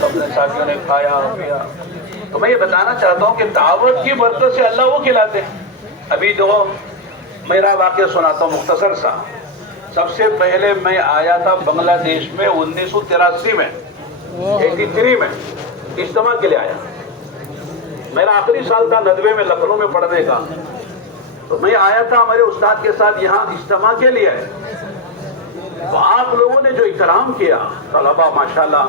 सबने साथियों ने खाया पिया। तो मैं ये बताना चाहता हूँ कि दावत की बरकत से अल्लाह वो खिलाते हैं। अभी जो मेरा वाक़या सुनाता हूँ मुख्तसर सा। सबसे पहले मैं आया था बांग्लादेश में 1983 में, 83 में इज्तिमा के लिए आया। मेरा आखिरी साल था 90 में लखनऊ में पढ़ने का। तो मैं आया था हमारे उस्ताद के साथ यहाँ इज्तिमा के लिए। तो आप लोगों ने जो इकराम किया, तलबा माशाल्लाह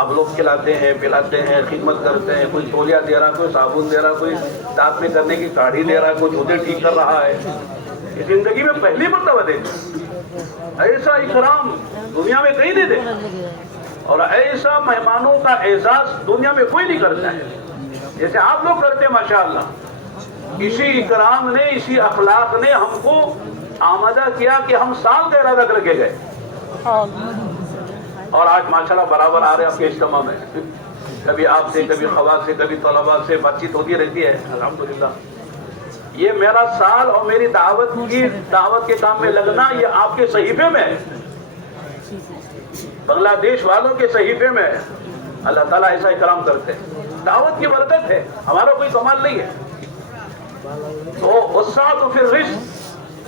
आप लोग खिलाते हैं, पिलाते हैं, खिदमत करते हैं, कोई तौलिया दे रहा, कोई साबुन दे रहा, कोई दांत में करने की काढ़ी दे रहा, कोई जूते ठीक कर रहा है। ये जिंदगी में पहली मर्तबा देखा ऐसा इकराम, दुनिया में कहीं नहीं देखा। और ऐसा मेहमानों का एहसास दुनिया में कोई नहीं करता है जैसे आप लोग करते हैं माशाअल्लाह। इसी इकराम ने, इसी अखलाक ने हमको आमादा किया कि हम साल का इरादा करके गए और आज माशाल्लाह बराबर आ रहे हैं आपके इज्तिमा में। कभी आपसे, कभी खवास से, कभी तलबा से बातचीत होती रहती है अल्हम्दुलिल्लाह। ये मेरा साल और मेरी दावत के काम में लगना ये आपके सहीफे में है, बांग्लादेश वालों के सहीफे में है। अल्लाह ताला ऐसा इकराम करते हैं, दावत की बरकत है, हमारा कोई कमाल नहीं है। तो वस्सा तो फिर रिज़्क़,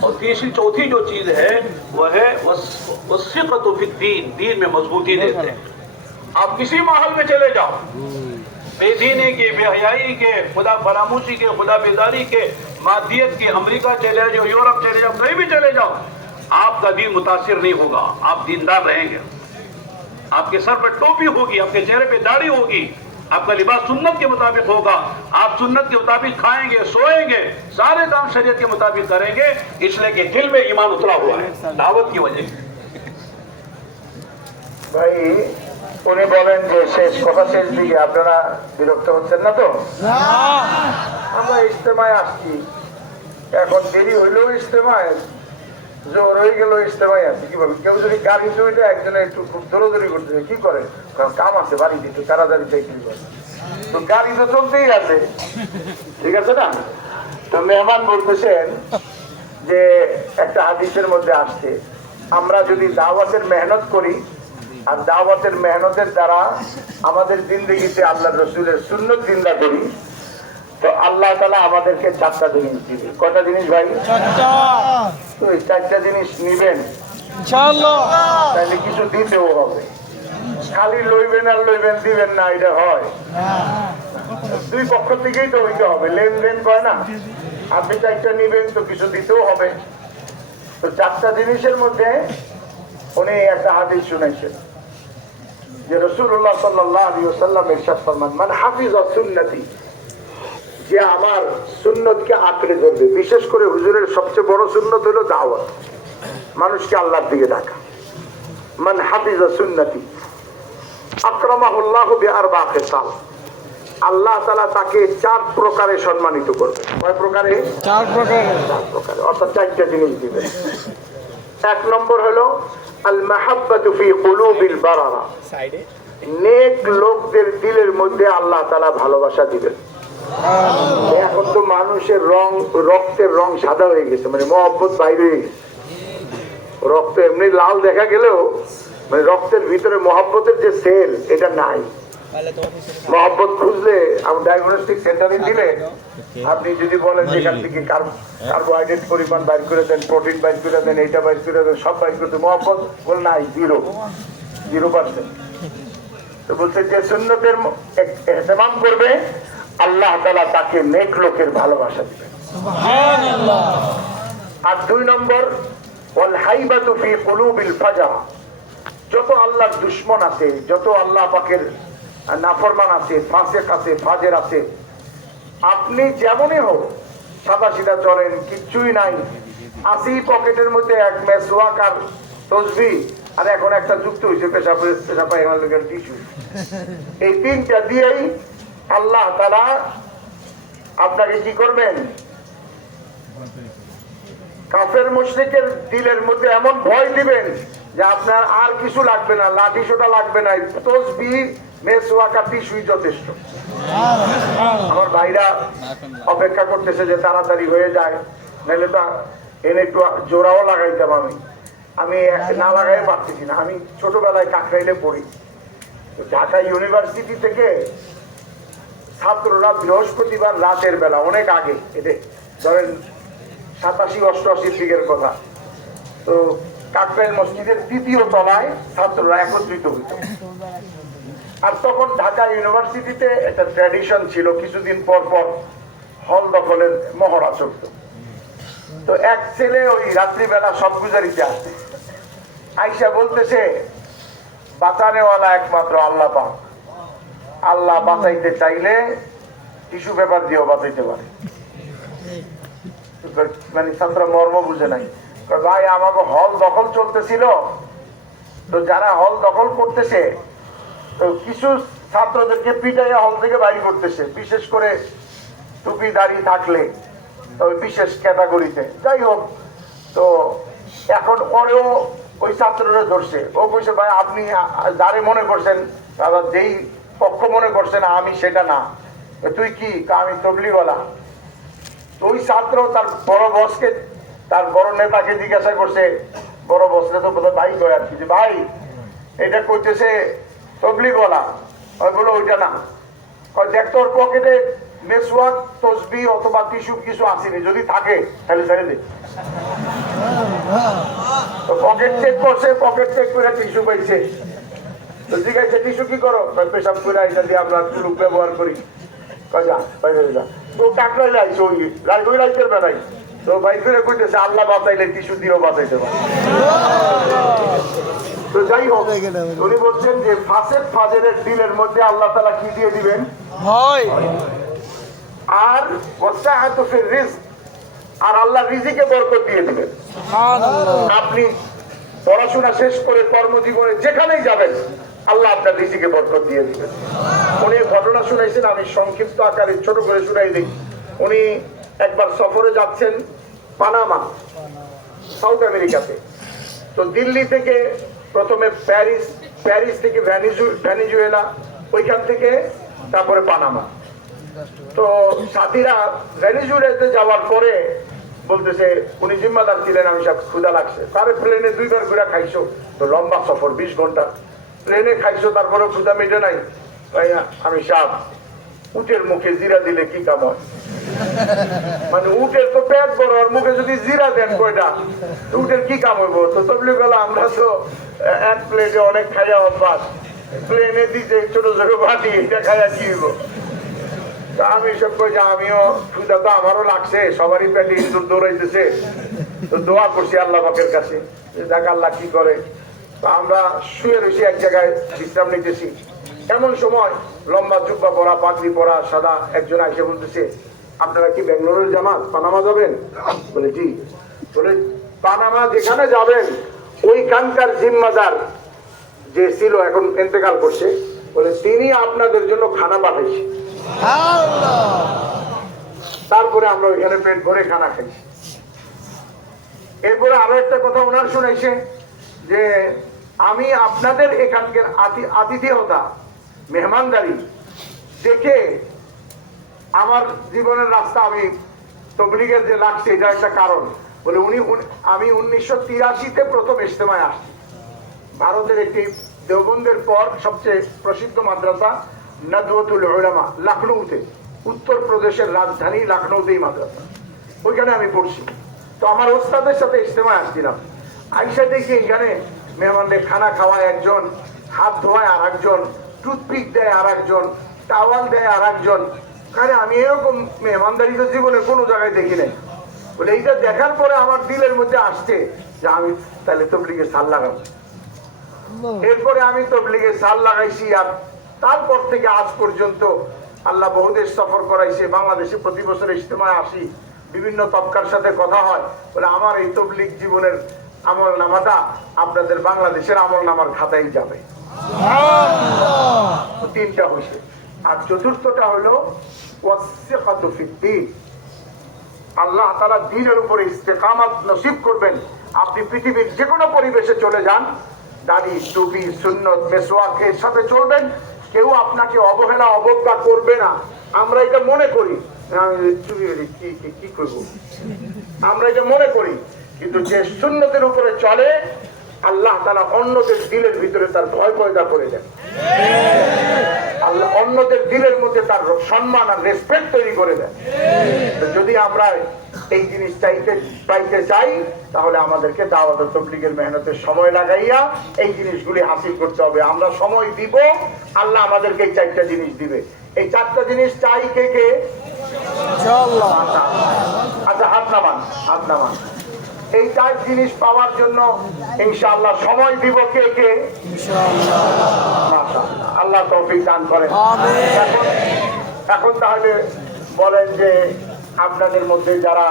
और तीसरी चौथी जो चीज है वह है वसीक़तु फिद्दीन, दीन में मजबूती देते हैं। आप किसी माहौल में चले जाओ, बेदीनी के, बेहयाई के, खुदा फरामोशी के, खुदा बेदारी के, मादियत के, अमेरिका चले जाओ, यूरोप चले जाओ, कहीं भी चले जाओ, आपका दीन मुतासिर नहीं होगा। आप दीनदार रहेंगे। आपके सर पर टोपी होगी, आपके चेहरे पे दाढ़ी होगी, आपका लिबास सुन्नत के मुताबिक होगा, आप सुन्नत के मुताबिक खाएंगे, सोएंगे, सारे काम शरीयत के मुताबिक करेंगे, इसलिए कि दिल में ईमान उतरा हुआ है दावत की वजह से। ভাই উনি বলেন যে শেষ কথা শেষ দিকে আপনারা বিরক্ত হচ্ছেন না তো? আমরা ইজতেমায় আসছি, এখন দেরি হইলেও ইজতেমায়, জোর হয়ে গেল ইজতেমায় আছে। কিভাবে কেউ যদি গাড়ি চড়ে একজনে একটু খুব দৌড়াদৌড়ি করতেছে, কি করে? কারণ কাম আছে বাড়িতে, একটু তাড়াতাড়ি চাইতে করে। তো গাড়ি তো চলতেই আছে, ঠিক আছে না? তো মেহমান বলতেছেন যে একটা হাদিসের মধ্যে আসছে, আমরা যদি দাওয়াতের মেহনত করি আর দাওয়াতের মেহনতের দ্বারা আমাদের জিন্দগিতে আল্লাহ রসুলের সুন্নত জিন্দা করি, তো আল্লাহ তাআলা আমাদেরকে 4টা জিনিস দিবে। কয়টা জিনিস ভাই? তো এই 4টা জিনিস নিবেন ইনশাআল্লাহ, তাহলে কিছু দিতেও হবে। খালি লইবেন আর লইবেন, দিবেন না, এটা হয়? দুই পক্ষ থেকেই তো হইতে হবে, লেনদেন কয় না? আপনি 4টা নিবেন তো কিছু দিতেও হবে। তো 4টা জিনিসের মধ্যে উনি একটা হাদিস শুনাইছেন যে রাসূলুল্লাহ সাল্লাল্লাহু আলাইহি ওয়াসাল্লাম ইরশাদ ফরমান, মান হাফিজা সুন্নতি, যে আমার সুন্নতকে আঁকড়ে ধরবে। বিশেষ করে হুজুরের সবচেয়ে বড় সুন্নত হলো দাওয়াত, মানুষকে আল্লাহর দিকে ডাকা। মান হাফিজা সুন্নতি আকরামাহুল্লাহু বিআরবা খিসাল, আল্লাহ তাআলা তাকে 4 প্রকারে সম্মানিত করবে। কয় প্রকারে? 4 প্রকারে। 4 প্রকারে, অর্থাৎ 4টা জিনিস দিবে। 1 নম্বর হলো আল মাহাব্বাতু ফি কুলুবিল বারারা, নেক লোকদের দিলের মধ্যে আল্লাহ তাআলা ভালোবাসা দিবেন। এখন তো মানুষের রক্তের রং সাদা হয়ে গেছে, মানে মহব্বত বাইরে হয়ে গেছে। রক্ত এমনি লাল দেখা গেলেও মানে রক্তের ভিতরে মহব্বতের যে সেল, এটা নাই। মহব্বত খুঁজলে ডায়াগনস্টিক সেন্টারে দিলে আপনি যদি বলেন যেখান থেকে কার্বোহাইড্রেট পরিমাণ বাইর করে দেন, প্রোটিন বাইর করে দেন, এইটা বাইর করে দেন, সব বাইর করতে, মহব্বত বল নাই, 0%। তো বলছে যে সুন্নতের ইহতিমাম করবে আল্লাহ তাআলা তাকে নেক লোকের ভালোবাসা দিবেন। সুবহানাল্লাহ। আর 2 নম্বর ওয়াল হাইবাতু ফি কুলুবিল ফাজার, যত আল্লাহর দুশমন আছে, যত আল্লাহ পাকের নাফরমান আছে, ফাসিক আছে, ফাজের আছে, আপনি যেমনই হোক সাদাসিধা চলেন, কিচ্ছুই নাই, আসি পকেটের মধ্যে এক মেসওয়াক আর তসবিহ, আর এখন একটা যুক্ত হয়েছে পেশাবের টিস্যু, এই 3টা দিয়েই আল্লাহ তাআলা আপনাকে কি করবেন? কাফের মুশরিকের দিলের মধ্যে এমন ভয় দিবেন যে আপনার আর কিছু লাগবে না, লাঠি সোটা লাগবে না, তসবিহ মেসওয়াক আর টিস্যুই যথেষ্ট। আমার ভাইরা অপেক্ষা করতেছে যে তাড়াতাড়ি হয়ে যায়, নাহলে তো এনে একটু জোড়াও লাগাইতাম। আমি না লাগাই পারতেছি না। আমি ছোটবেলায় কাকরাইলে পড়ি, ঢাকা ইউনিভার্সিটি থেকে ছাত্ররা বৃহস্পতিবার রাতের বেলা, অনেক আগে, এটা ধরেন 87-88 দিকের কথা, তো কাকরাইল মসজিদের 3য় তলায় ছাত্ররা একত্রিত হইত। আর তখন ঢাকা ইউনিভার্সিটিতে একটা ট্র্যাডিশন ছিল, কিছুদিন পর পর হল দখলের মহড়া চলত। তো এক ছেলে ওই রাত্রিবেলা সব গুজারিতে আসে, আইসা বলতেছে বাঁচানেওয়ালা একমাত্র আল্লাহ পাক, আল্লাহ বাঁচাইতে চাইলে টিস্যু পেপার দিয়েও বাঁচাইতে পারে। মানে ছাত্র মর্ম বুঝে নাই। ভাই আমাকে হল দখল চলতেছিল, তো যারা হল দখল করতেছে তো কিছু ছাত্রদেরকে পিটাইয়া হল থেকে বাইর করতেছে, বিশেষ করে টুপি দাড়ি থাকলে ওই বিশেষ ক্যাটাগরিতে। যাই হোক, তো এখন পরেও ওই ছাত্ররা ধরছে। ও কইছে ভাই আপনি যারে মনে করছেন, আবার যেই পক্ষ মনে করছেন আমি সেটা না, তুই কি? আমি তবলিগওয়ালা। ওই ছাত্র তার বড় বসকে, তার বড় নেতাকে জিজ্ঞাসা করছে, বড় বসকে তো বোধহয় ভাই কয় আর কি, যে ভাই এটা কইতেছে তবলিগওয়ালা। ওই বলো ওইটা না। দেখ তোর পকেটে মেসওয়াক তসবিহ অথবা টিস্যু কিছু আসেনি, যদি থাকে তাহলে ছেড়ে দে। পকেট চেক করছে, পকেট চেক করে টিস্যু পাইছে, তো জিজ্ঞাসা টিস্যু কি করো, পেশাব করে এটা দিয়ে আমরা টুলুক ব্যবহার করি। যা বাইরে যা, তো টাকলাই লাগছে ওই গাড়ি ওই লাইটের বেড়াই, তো বাইক করে কইতেছে আল্লাহ বাঁচাইলে টিস্যু দিয়েও বাঁচাইতে পারে। তো যাই হোক, উনি বলছেন যে ফাসেদ ফাজেরের দিলের মধ্যে আল্লাহ তাআলা কি দিয়ে দিবেন, ভয়। আর ওয়াসাআতু ফির রিজক, আর আল্লাহ রিজিকে বরকত দিয়ে দিবেন। আপনি পড়াশোনা শেষ করে কর্মজীবনে যেখানেই যাবেন আল্লাহ আপনার রিজিকে বরকত দিয়ে দিবেন। উনি ঘটনা শুনাইছেন, আমি সংক্ষিপ্ত আকারে ছোট করে শুনাই দিই। উনি একবার সফরে যাচ্ছেন পানামা, সাউথ আমেরিকাতে। তো দিল্লি থেকে প্রথমে প্যারিস, প্যারিস থেকে ভেনিজুয়েলা, ওইখান থেকে তারপরে পানামা। তো সাথীরা ভেনিজুয়েলাতে যাওয়ার পরে বলতেছে, উনি জিম্মাদার ছিলেন, আমি সব ক্ষুধা লাগছে, তার প্লেনে 2 বার ঘুরে খাইছো, তো লম্বা সফর 20 ঘন্টা প্লেনে খাইছো, তারপরে ক্ষুধা মেটে নাই। আমি সাপ, উটের মুখে জিরা দিলে কি কাম হয়? মানে উটের তো পেট বড়, আর মুখে যদি জিরা দেন কয়টা, উটের কি কাম হইব? তো তবলিগ ওয়ালা আমরা তো এক প্লেটে অনেক খাইয়া অভ্যাস, প্লেনে দিতে ছোট ছোট বাটি, এটা খাইয়া কি হইব? আমি সব কই যে আমিও ক্ষুধা তো আমারও লাগছে, সবারই পেটে ইঁদুর দৌড়াইতেছে, তো দোয়া করছি আল্লাহ পাকের কাছে যে দেখ আল্লাহ কি করে। তো আমরা শুয়ে রয়েছি এক জায়গায় বিশ্রাম নিতেছি, এমন সময় লম্বা জুব্বা পরা, পাগড়ি পরা, সাদা একজন এসে বলতেছে, আপনারা কি বেঙ্গালোরের জামাত, পানামা যাবেন? বলে জি। বলে পানামা যেখানে যাবেন ওইখানকার জিম্মাদার যে ছিল, এখন ইন্তেকাল করছে, বলে তিনি আপনাদের জন্য খানা পাঠাইছে। তারপরে আমরা ওইখানে পেট ভরে খানা খাইছি। এরপরে আরো একটা কথা ওনার শুনাইছে যে আমি আপনাদের এখানকার আতিথেয়তা, মেহমানদারি দেখে আমার জীবনের রাস্তা, আমি তবলিগের যে লাগছে এটা একটা কারণ। বলে আমি 1983-তে প্রথম ইজতেমায় আসছি। ভারতের একটি দেওবন্দের পর সবচেয়ে প্রসিদ্ধ মাদ্রাসা নদওয়াতুল উলামা, লখনৌতে, উত্তরপ্রদেশের রাজধানী লখনৌতেই মাদ্রাসা, ওইখানে আমি পড়ছি। তো আমার ওস্তাদের সাথে ইজতেমায় আসছিলাম, আইসা দেখি এখানে মেহমানদের খানা খাওয়ায় একজন, হাত ধোয়ায় আর একজন, টুথপিক দেয় আর একজন, টাওয়াল দেয় আর একজন। কারণ আমি এরকম মেহমানদারি তো জীবনে কোনো জায়গায় দেখি নাই। বলে এইটা দেখার পরে আমার দিলের মধ্যে আসছে যে আমি তাহলে তবলিগে সাল লাগাবো। এরপরে আমি তবলিগে সাল লাগাইছি, আর তারপর থেকে আজ পর্যন্ত আল্লাহ বহুদেশ সফর করাইছে। বাংলাদেশে প্রতি বছর ইজতেমায় আসি, বিভিন্ন তবকার সাথে কথা হয়। বলে আমার এই তবলিগ জীবনের আমল নামাটা আপনাদের বাংলাদেশের আমল নামার খাতায় যাবে। 3টা হয়েছে। আর চতুর্থটা হলো ওয়াসিকাতু ফিদ্দীন, আল্লাহ তাআলা দ্বীনের উপরে ইস্তেকামাত নসিব করবেন। আপনি পৃথিবীর যে কোনো পরিবেশে চলে যান, দাড়ি, টুপি, সুন্নত, মেসওয়াক এর সাথে চলবেন, কেউ আপনাকে অবহেলা অবজ্ঞা করবে না। আমরা এটা মনে করি, কি করবো, আমরা এটা মনে করি, কিন্তু যে সুন্নতের উপরে চলে আল্লাহ তাআলা অন্যদের দিলের ভিতরে তার ভয় পয়দা করে দেন। আল্লাহ অন্যদের দিলের মধ্যে তার সম্মান আর রেসপেক্ট তৈরি করে দেন। যদি আমরা এই জিনিস পাইতে চাই, তাহলে আমাদেরকে দাওয়াত ও তাবলীগের মেহনতের সময় লাগাইয়া এই জিনিসগুলি হাসিল করতে হবে। আমরা সময় দিব, আল্লাহ আমাদেরকে এই 4টা জিনিস দিবে। এই 4টা জিনিস চাই কে কে? আচ্ছা, হাত নামান। এই 4 জিনিস পাওয়ার জন্য ইনশাআল্লাহ সময় দিব কে কে? মাশাআল্লাহ, আল্লাহ তৌফিক দান করেন। এখন তাহলে বলেন যে আপনাদের মধ্যে যারা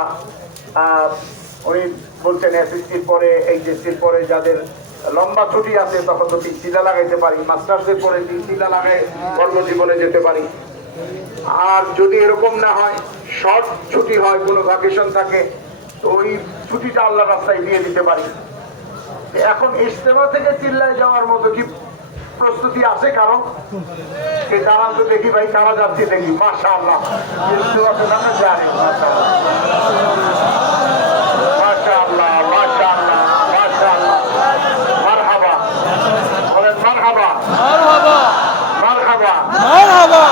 উনি বলছেন এসএসসির পরে, এইচএসসির পরে যাদের লম্বা ছুটি আছে, তখন তো চিলা লাগাইতে পারি, মাস্টার্সের পরে চিলা লাগাই কর্মজীবনে যেতে পারি। আর যদি এরকম না হয়, শর্ট ছুটি হয়, কোনো ভ্যাকেশন থাকে, তো ওই ছুটিটা আল্লাহ রাস্তায় দিয়ে দিতে পারি। এখন ইজতেমা থেকে চিল্লায় যাওয়ার মতো কি প্রস্তুতি আছে কারো? জানান তো দেখি ভাই, কারা যাচ্ছে দেখি। মাশাআল্লাহ, জানি মাশাআল্লাহ, মাশাআল্লাহ, মাশাআল্লাহ, মারহাবা, বলেন মারহাবা, মারহাবা, মারহাবা।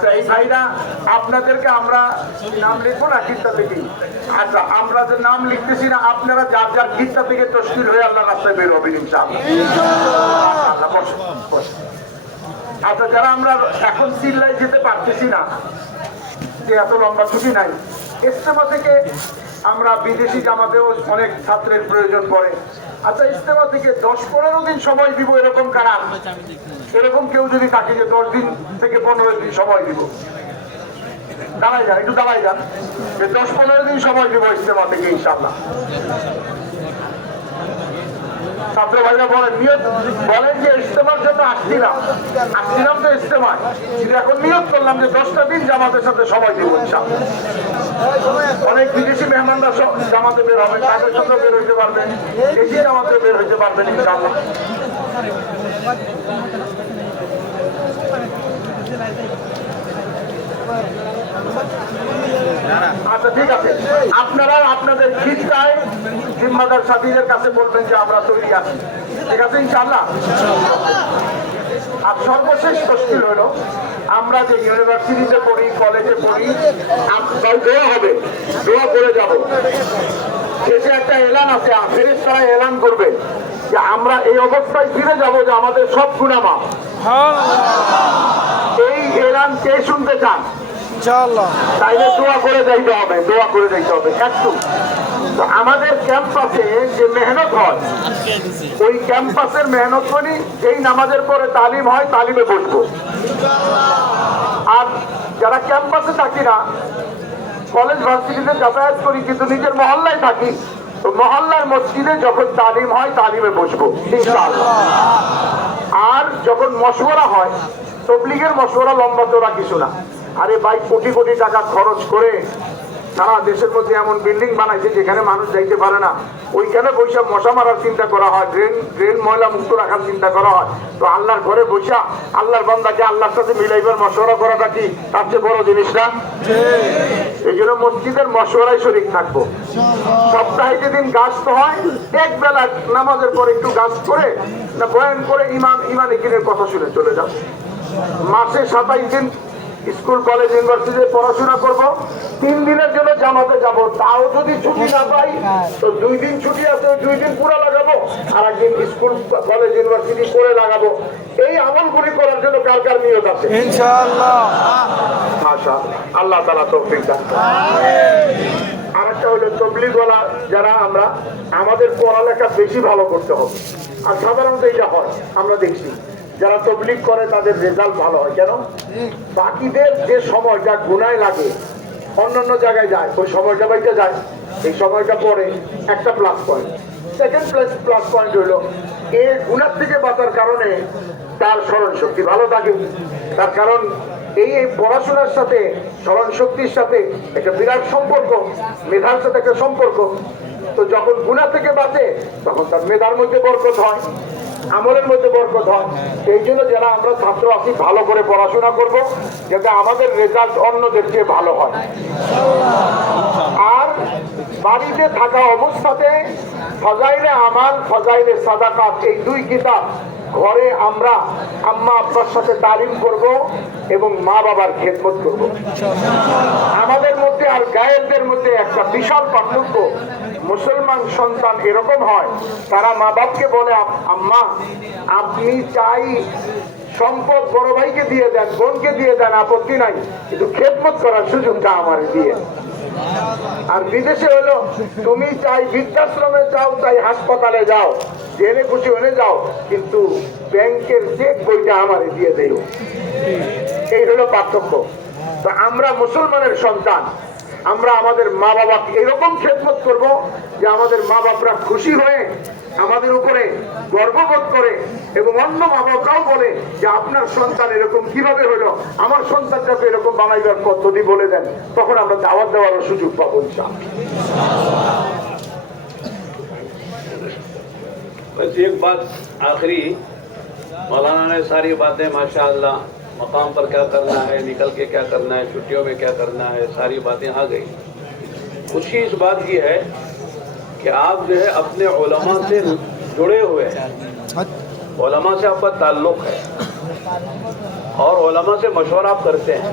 আচ্ছা এই ভাইরা আপনাদেরকে আমরা নাম লিখবো না খিত্তা থেকে? আচ্ছা আমরা যে নাম লিখতেছি না, আপনারা যার যার খিত্তা থেকে তশকিল হয়ে আল্লাহ রাস্তায় বের হবেন ইনশাআল্লাহ। আল্লাহ বসুন, বসুন। আচ্ছা যারা আমরা এখন চিল্লায় যেতে পারতেছি না, যে এত লম্বা ছুটি নাই, ইজতেমা থেকে আমরা বিদেশি জামাতেও অনেক ছাত্রের প্রয়োজন পড়ে। আচ্ছা ইজতেমা থেকে 10-15 দিন সময় দিব, এরকম কারা? এরকম কেউ যদি থাকে যে 10 দিন থেকে 15 দিন সময় দিব, দাঁড়াই যান, একটু দাঁড়াই যান, যে 10-15 দিন সময় দিব ইজতেমা থেকে ইনশাআল্লাহ। ছাত্র ভাইরা বলেন, নিয়ত বলেন যে ইজতেমার জন্য আসছিলাম তো ইজতেমায়, কিন্তু এখন নিয়ত করলাম যে 10টা দিন জামাতের সাথে সময় দিব ইনশাআল্লাহ। অনেক বিদেশি মেহমানরা জামাতে বের হবে, তাদের সাথে বের হইতে পারবেন, দেশি জামাতে বের হইতে পারবেন ইনশাআল্লাহ। আচ্ছা ঠিক আছে, আপনারা আপনাদের খিত্তায় জিম্মাদার সাথীদের কাছে বলবেন যে আমরা তৈরি আছি, ঠিক আছে ইনশাআল্লাহ। আর সর্বশেষ তশকিল হলো, আমরা যে ইউনিভার্সিটিতে পড়ি, কলেজে পড়ি, দোয়া হবে, দোয়া করে যাব। শেষে একটা এলান আছে, ফেরেশতারা এলান করবে যে আমরা এই অবস্থায় ফিরে যাব যে আমাদের সব গুনাহ মাফ। এই এলান কে শুনতে চান? তাইলে দোয়া করে যাইতে হবে, দোয়া করে যাইতে হবে একটু। তো আমাদের ক্যাম্পাসে যে মেহনত হয়, ওই ক্যাম্পাসের মেহনত করি, যেই নামাজের পরে তালিম হয়, তালিমে বসবো। আর যারা ক্যাম্পাসে থাকি না, কলেজ ভার্সিটিতে যাতায়াত করি কিন্তু নিজের মহল্লায় থাকি, তো মহল্লার মসজিদে যখন তালিম হয়, তালিমে বসবো ইনশাআল্লাহ। আর যখন মশওয়ারা হয়, তবলিগের মশওয়ারা লম্বা চড়া কিছু না। আরে ভাই, কোটি কোটি টাকা খরচ করে সারা দেশের মধ্যে এমন বিল্ডিং বানাইছে যেখানে মানুষ যাইতে পারে না, ওইখানে বৈশা মশা মারার চিন্তা করা হয়, ড্রেন ময়লা মুক্ত রাখার চিন্তা করা হয়। তো আল্লাহর ঘরে বৈশা আল্লাহর বান্দাকে আল্লাহর সাথে মিলাইবার মশওয়ারা করাটা কি তার চেয়ে বড় জিনিস না? এই জন্য মসজিদের মশওয়ারায় শরীক থাকবো। সপ্তাহে যেদিন গাছ হয়, এক বেলা নামাজের পরে একটু গাছ করে না বয়ান করে ইমান ইকিনের কথা শুনে চলে যাও। মাসে 27 দিন স্কুল কলেজ ইউনিভার্সিটিতে পড়াশোনা করব, 3 দিনের জন্য জামাতে যাব, তাও যদি ছুটি না পাই তো 2 দিন ছুটি আছে, 2 দিন পুরো লাগাবো, আর একদিন স্কুল কলেজ ইউনিভার্সিটি করে লাগাবো। এই আমলগুলি করার জন্য কার কার নিয়ত আছে? ইনশাআল্লাহ, মাশাআল্লাহ, আল্লাহ তাআলা তৌফিক দান। আরেকটা হলো তবলিগওয়ালা যারা আমরা, আমাদের পড়ালেখা বেশি ভালো করতে হবে। আর সাধারণত এটা হয়, আমরা দেখছি যারা তবলিগ করে তাদের রেজাল্ট ভালো হয়। কেন? বাকিদের যে সময়টা গুনায় লাগে, অন্যান্য জায়গায় যায়, ওই সময়টা বাইতে যায়, এই সময়টা পরে একটা plus point. Second plus point হলো এই গুনার থেকে বাঁচার কারণে তার স্মরণ শক্তি ভালো থাকে। তার কারণ এই পড়াশোনার সাথে স্মরণ শক্তির সাথে একটা বিরাট সম্পর্ক, মেধার সাথে একটা সম্পর্ক। তো যখন গুনাহ থেকে বাঁচে তখন তার মেধার মধ্যে বরকত হয়, আমলের মধ্যে বরকত হয়। এই জন্য যারা আমরা ছাত্র আছি, ভালো করে পড়াশোনা করব যাতে আমাদের রেজাল্ট অন্যদের চেয়ে ভালো হয়। আর বাড়িতে থাকা অবস্থাতে ফজাইলে আমাল, ফজাইলে সাদাকাত, এই 2 কিতাব ঘরে আমরা আম্মা আব্বার সাথে তালিম করব এবং মা বাবার খেদমত করব। আমাদের মধ্যে আর গায়েরদের মধ্যে একটা বিশাল পার্থক্য। মুসলমান সন্তান এরকম হয়, তারা মা বাপকে বলে, আম্মা আপনি চাই সম্পদ বড় ভাইকে দিয়ে দেন, বোনকে দিয়ে দেন, আপত্তি নাই, কিন্তু খেদমত করার সুযোগটা আমার দিয়ে। আর বিদেশে হলো, তুমি চাই বৃদ্ধাশ্রমে যাও, চাই হাসপাতালে যাও, জেনে খুশি হয়ে যাও, কিন্তু ব্যাংকের চেক বইটা আমারে দিয়ে দেও। এই হলো পার্থক্য। তো আমরা মুসলমানের সন্তান, আমরা আমাদের মা বাবাকে এরকম খেদমত করব যে আমাদের মা বাপরা খুশি হয়ে আমাদের উপরে গর্ববোধ করে, এবং অন্য মা বাবাও বলে যে আপনার সন্তান এরকম কিভাবে হলো, আমার সন্তানটাকে এরকম বানাইবার পদ্ধতি বলে দেন, তখন আমরা দাওয়াত দেওয়ারও সুযোগ পাবো ইনশাআল্লাহ। बस एक बात आखिरी, मौलाना ने सारी बातें माशाअल्लाह, मकाम पर क्या करना है, निकल के क्या करना है, छुट्टियों में क्या करना है, सारी बातें आ गई। खुशी इस बात की है कि आप जो है अपने उलमा से जुड़े हुए हैं, उलमा से आपका ताल्लुक है। और उलमा से मशवरा आप करते हैं।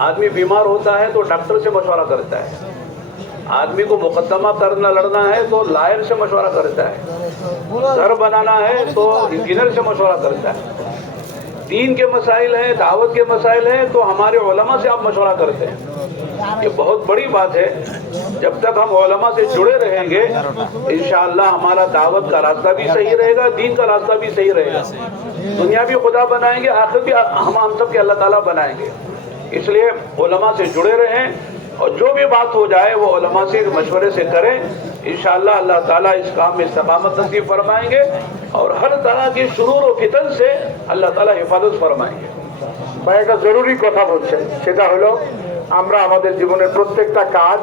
आदमी बीमार होता है तो डॉक्टर से मशवरा करता है, आदमी को मुकदमा करना लड़ना है तो लायर से मशवरा करता है, घर बनाना है तो इंजीनियर से मशवरा करता है, दीन के मसाइल हैं, दावत के मसाइल हैं तो हमारे उलमा से आप मशवरा करते हैं। ये बहुत बड़ी बात है। जब तक हम उलमा से जुड़े रहेंगे इंशाअल्लाह हमारा दावत का रास्ता भी सही रहेगा, दीन का रास्ता भी सही रहेगा। दुनिया भी खुदा बनाएंगे, आखिर भी हम सब के अल्लाह ताला बनाएंगे। इसलिए उलमा से जुड़े रहें और जो भी बात हो जाए वो उलमा से मशवरे से करें। इंशाअल्लाह अल्लाह ताला इस काम में इस्तकामत नसीब फरमाएंगे और हर तरह की शुरूर व फितन से अल्लाह ताला हिफाजत फरमाएंगे। ভাই একটা জরুরি কথা বলছেন, সেটা হলো আমরা আমাদের জীবনের প্রত্যেকটা কাজ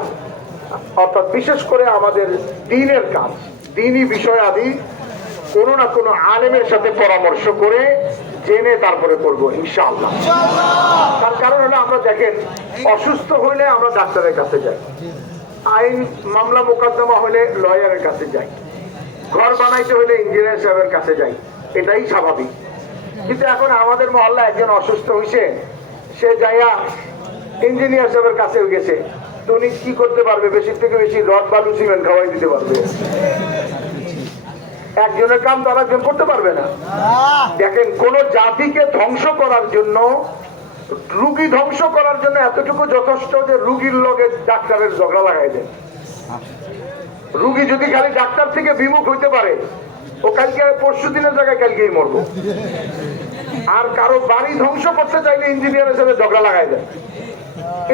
অর্থাৎ বিশেষ করে আমাদের দ্বীনের কাজ, দ্বীনি বিষয় আদি কোনো না কোনো আলেমের সাথে পরামর্শ করে জেনে তারপরে করবো ইনশাআল্লাহ। তার কারণ হলো আমরা দেখেন অসুস্থ হইলে আমরা ডাক্তারের কাছে যাই, আইন মামলা মোকদ্দমা হলে লয়ারের কাছে যাই, ঘর বানাইতে হলে ইঞ্জিনিয়ার সাহেবের কাছে যাই, এটাই স্বাভাবিক। কিন্তু এখন আমাদের মহল্লা একজন অসুস্থ হয়েছে, সে যাইয়া ইঞ্জিনিয়ার সাহেবের কাছেও গেছে, তো উনি কি করতে পারবে? বেশি থেকে বেশি রড বালু সিমেন্ট খাওয়াই দিতে পারবে। একজনের কাম তার একজন করতে পারবে না। দেখেন কোন জাতিকে ধ্বংস করার জন্য, রুগী ধ্বংস করার জন্য এতটুকু যথেষ্ট যে রুগীর লগে ডাক্তারের ঝগড়া লাগাই দেন। রুগী যদি খালি ডাক্তার থেকে বিমুখ হইতে পারে, ও কালকে পরশু দিনের জায়গায় কালকেই মরবো। আর কারো বাড়ি ধ্বংস করতে চাইলে ইঞ্জিনিয়ারের সাথে ঝগড়া লাগাই দেয়।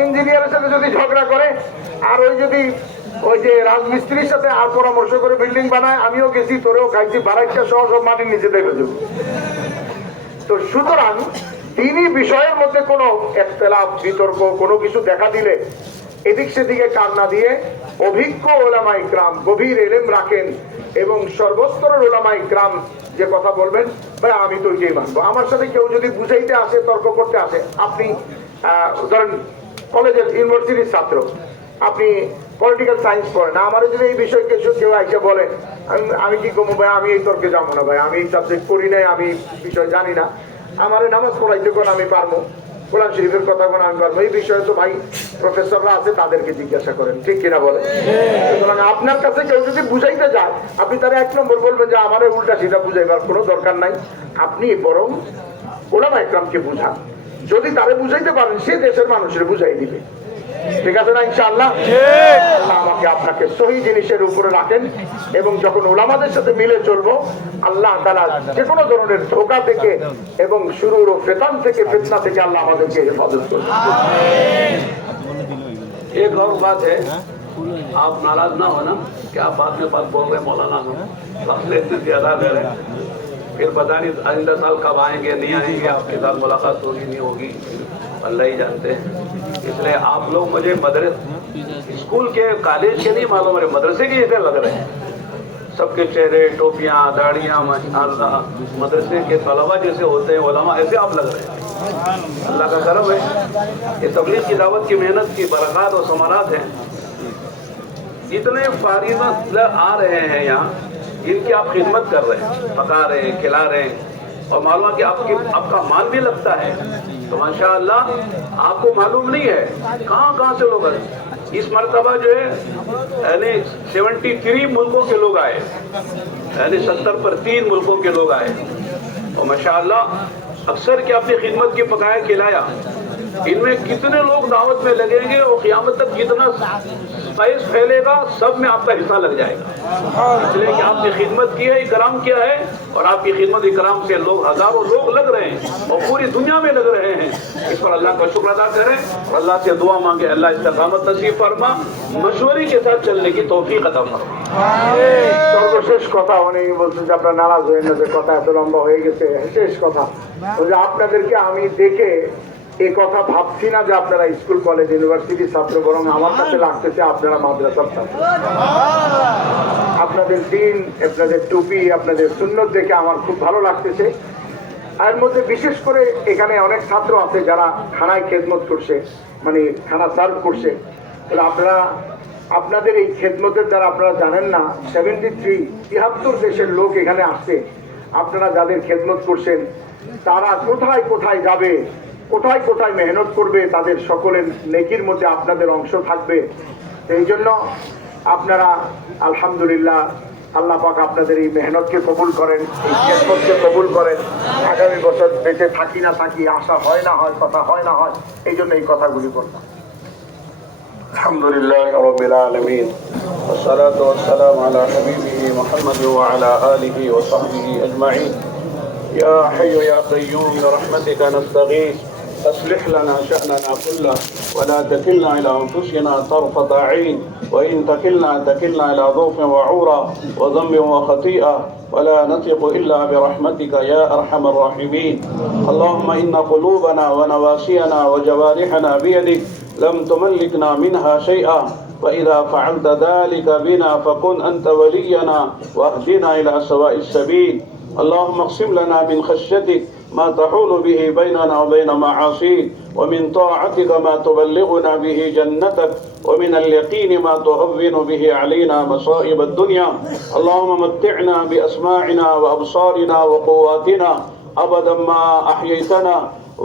ইঞ্জিনিয়ারের সাথে যদি ঝগড়া করে আর ওই যে রাজমিস্ত্রির সাথে আর পরামর্শ করে বিল্ডিং বানায়, আমিও গেছি, তোরেও খাইছি, বারাইটা সহ সব মাটির নিচে দেখে দেবো। তো সুতরাং তিনি বিষয়ের মধ্যে কোনো একতলাফ বিতর্ক কোনো কিছু দেখা দিলে এদিক সেদিকে কান না দিয়ে অভিজ্ঞ ওলামা ইকরাম, গভীর ইলম রাখেন এবং সর্বস্তরের ওলামা ইকরাম যে কথা বলবেন, ভাই আমি তো ওইটাই মানবো। আমার সাথে কেউ যদি বুঝাইতে আসে, তর্ক করতে আসে, আপনি ধরেন কলেজের ইউনিভার্সিটির ছাত্র, আপনি পলিটিক্যাল সায়েন্স পড়েন, আমার যদি এই বিষয়ে কেউ আইসা বলে, আমি কি কমু ভাই, আমি এই তর্কে যাবো না ভাই, আমি এই সাবজেক্ট করি নাই, আমি বিষয় জানি না, আমার নামাজ পড়াইতে কোন আমি পারবো, কোরআন শরীফের কথা কোন আমি পারবো, এই বিষয়ে তো ভাই প্রফেসররা আছে, তাদেরকে জিজ্ঞাসা করেন, ঠিক কিনা বলে। সুতরাং আপনার কাছে কেউ যদি বুঝাইতে যায়, আপনি তারা এক নম্বর বলবেন যে আমার উল্টা সিধা বুঝাইবার কোনো দরকার নাই, আপনি বরং ওলামা ইকরামকে বুঝান। যদি তারে বুঝাইতে পারেন, সে দেশের মানুষের বুঝাই দিবে। ঠিক আছে না ইনশাআল্লাহ? আল্লাহ আমাকে আপনাকে সহি জিনিসের উপরে রাখেন এবং যখন ওলামাদের সাথে মিলে চলবো, আল্লাহ তাআলা যে কোনো ধরনের ধোঁকা থেকে এবং শুরুর ও ফিতনা থেকে আল্লাহ আমাদেরকে হেফাজত করুন। एक और बात है, आप नाराज ना होना कि आप बात में बात बोल रहे मौलाना हो, अपने इतने ज्यादा ले रहे, फिर पता नहीं आइंदा साल कब आएंगे नहीं आएंगे, आपके साथ मुलाकात होगी नहीं होगी, अल्लाह ही जानते हैं। इसलिए आप लोग मुझे स्कूल के कॉलेज के नहीं मालूम, मेरे मदरसे के जैसे लग रहे हैं, सबके चेहरे, टोपियां, दाढ़ियां, माशाअल्लाह मदरसे के तलबा जैसे होते हैं, उलमा ऐसे आप लग रहे हैं। अल्लाह का करम है, ये तबलीग की दावत की मेहनत की बरकत और समारात हैं। जितने फारिग आ रहे हैं यहाँ, जिनकी आप खिदमत कर रहे हैं, पका रहे हैं, खिला रहे हैं, और मालूम है कि आपका माल भी लगता है, तो माशाअल्लाह आपको मालूम नहीं है कहाँ से लोग आए। इस मरतबा जो है यानी 73 मुल्कों के लोग आए, यानी 70 पर 3 मुल्कों के लोग आए, और माशाअल्लाह अक्सर क्या अपनी खिदमत की पकाया खिलाया। इनमें कितने लोग दावत में लगेंगे और क़यामत तक कितना साइज फैलेगा, सब में आपका हिस्सा लग जाएगा। इसलिए कि आपने खिदमत की है, इकराम किया है, और आपकी खिदमत इकराम से लोग हजारों लोग लग रहे हैं और पूरी दुनिया में लग रहे हैं। इस पर अल्लाह का शुक्र अदा करें और अल्लाह से दुआ मांगे, अल्लाह इस्तकामत नसीब फरमा, मशवरे के साथ चलने की तौफीक अता फरमा। সর্বশেষ কথা উনি বলছেন যে আপনারা নারাজ হয়ে না, যে কথা এত লম্বা হয়ে গেছে। শেষ কথা যে আপনাদেরকে আমি দেখে এই কথা ভাবছি না যে আপনারা স্কুল কলেজ ইউনিভার্সিটির ছাত্র, বরং আমার কাছে লাগতেছে আপনারা মাদ্রাসার ছাত্র। আপনাদের দিন, আপনাদের টুপি, আপনাদের সুন্নত দেখে আমার খুব ভালো লাগতেছে। এর মধ্যে বিশেষ করে এখানে অনেক ছাত্র আছে যারা খানায় খেদমত করছে, মানে খানা সার্ভ করছে। আপনারা আপনাদের এই খেদমতের দ্বারা আপনারা জানেন না 73 দেশের লোক এখানে আসছে। আপনারা যাদের খেদমত করছেন তারা কোথায় কোথায় যাবে, কোথায় কোথায় মেহনত করবে, তাদের সকলের নেকির মধ্যে আপনাদের অংশ থাকবে। এই জন্য আপনারা আলহামদুলিল্লাহ, আল্লাহ পাক আপনাদের এই মেহনতকে কবুল করেন, এই খেদমতকে কবুল করেন। আগামী বছর বেঁচে থাকি না থাকি, আশা হয় না হয়, কথা হয় না হয়, এই জন্য এই কথাগুলি বললাম। আলহামদুলিল্লাহ রাব্বিল আলামিন والصلاة والسلام على حبيبه محمد وعلى آله وصحبه أجمعين يا حي يا قيوم برحمتك نستغيث أصلح لنا شأننا كله ولا تكلنا إلى أنفسنا طرفة عين وإن تكلنا إلى ضعف وعورة وذنب وخطيئة ولا نثق إلا برحمتك يا أرحم الراحمين. اللهم إن قلوبنا ونواسينا وجوارحنا بيدك لم تملكنا منها شيئا، فإذا فعلت ذلك بنا فكن أنت ولينا واهدنا إلى سواء السبيل. اللهم اقسم لنا من خشيتك ما تحول به بيننا وبين معاصيك، ومن طاعتك ما تبلغنا به جنتك، ومن اليقين ما تهون به علينا مصائب الدنيا. اللهم متعنا بأسماعنا وأبصارنا وقواتنا أبدا ما أحييتنا،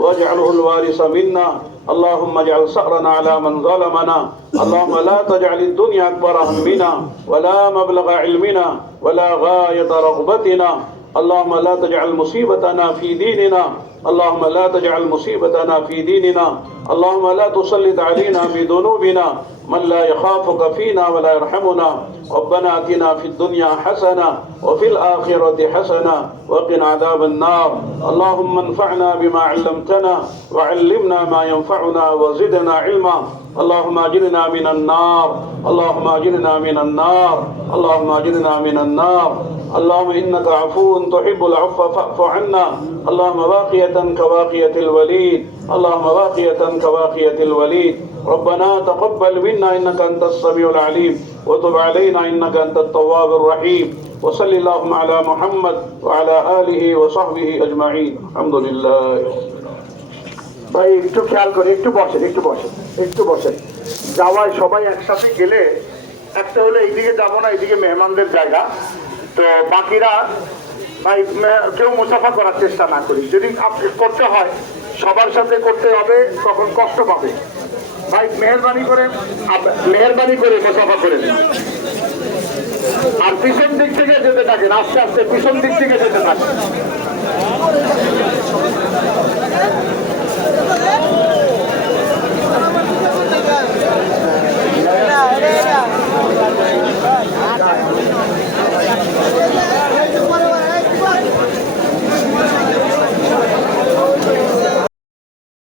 واجعله الوارث منا. اللهم اجعل ثأرنا على من ظلمنا. اللهم لا تجعل الدنيا أكبر همنا ولا مبلغ علمنا ولا غاية رغبتنا. اللهم لا تجعل مصيبتنا في ديننا. اللهم لا تجعل مصيبتنا في ديننا. اللهم لا تسلط علينا بذنوبنا من لا يخافك فينا ولا يرحمنا. ربنا آتنا في الدنيا حسنة وفي الآخرة حسنة وقنا عذاب النار. اللهم انفعنا بما علمتنا وعلمنا ما ينفعنا وزدنا علما. اللهم أجرنا من النار. اللهم أجرنا من النار. اللهم أجرنا من النار. اللهم إنك عفو تحب العفو فاعف عنا. اللهم باقية كباقية الوليد. اللهم باقية كباقية الوليد. ربنا تقبل منا إنك أنت السميع العليم وتب علينا إنك أنت التواب الرحيم. وصل اللهم على محمد وعلى آله وصحبه أجمعين. الحمد لله. ভাই একটু খেয়াল করে, একটু বসেন, একটু বসেন, একটু বসেন। যাওয়ায় সবাই একসাথে গেলে একটা হলে এইদিকে যাবো না, এইদিকে মেহমানদের জায়গা, তো বাকিরা ভাই কেউ মুসাফা করার চেষ্টা না করি। যদি করতে হয় সবার সাথে করতে হবে, তখন কষ্ট পাবে। ভাই মেহরবানি করে মুসাফা করেন। আর পিছন দিক থেকে যেতে থাকেন, আস্তে আস্তে পিছন দিক থেকে যেতে থাকেন।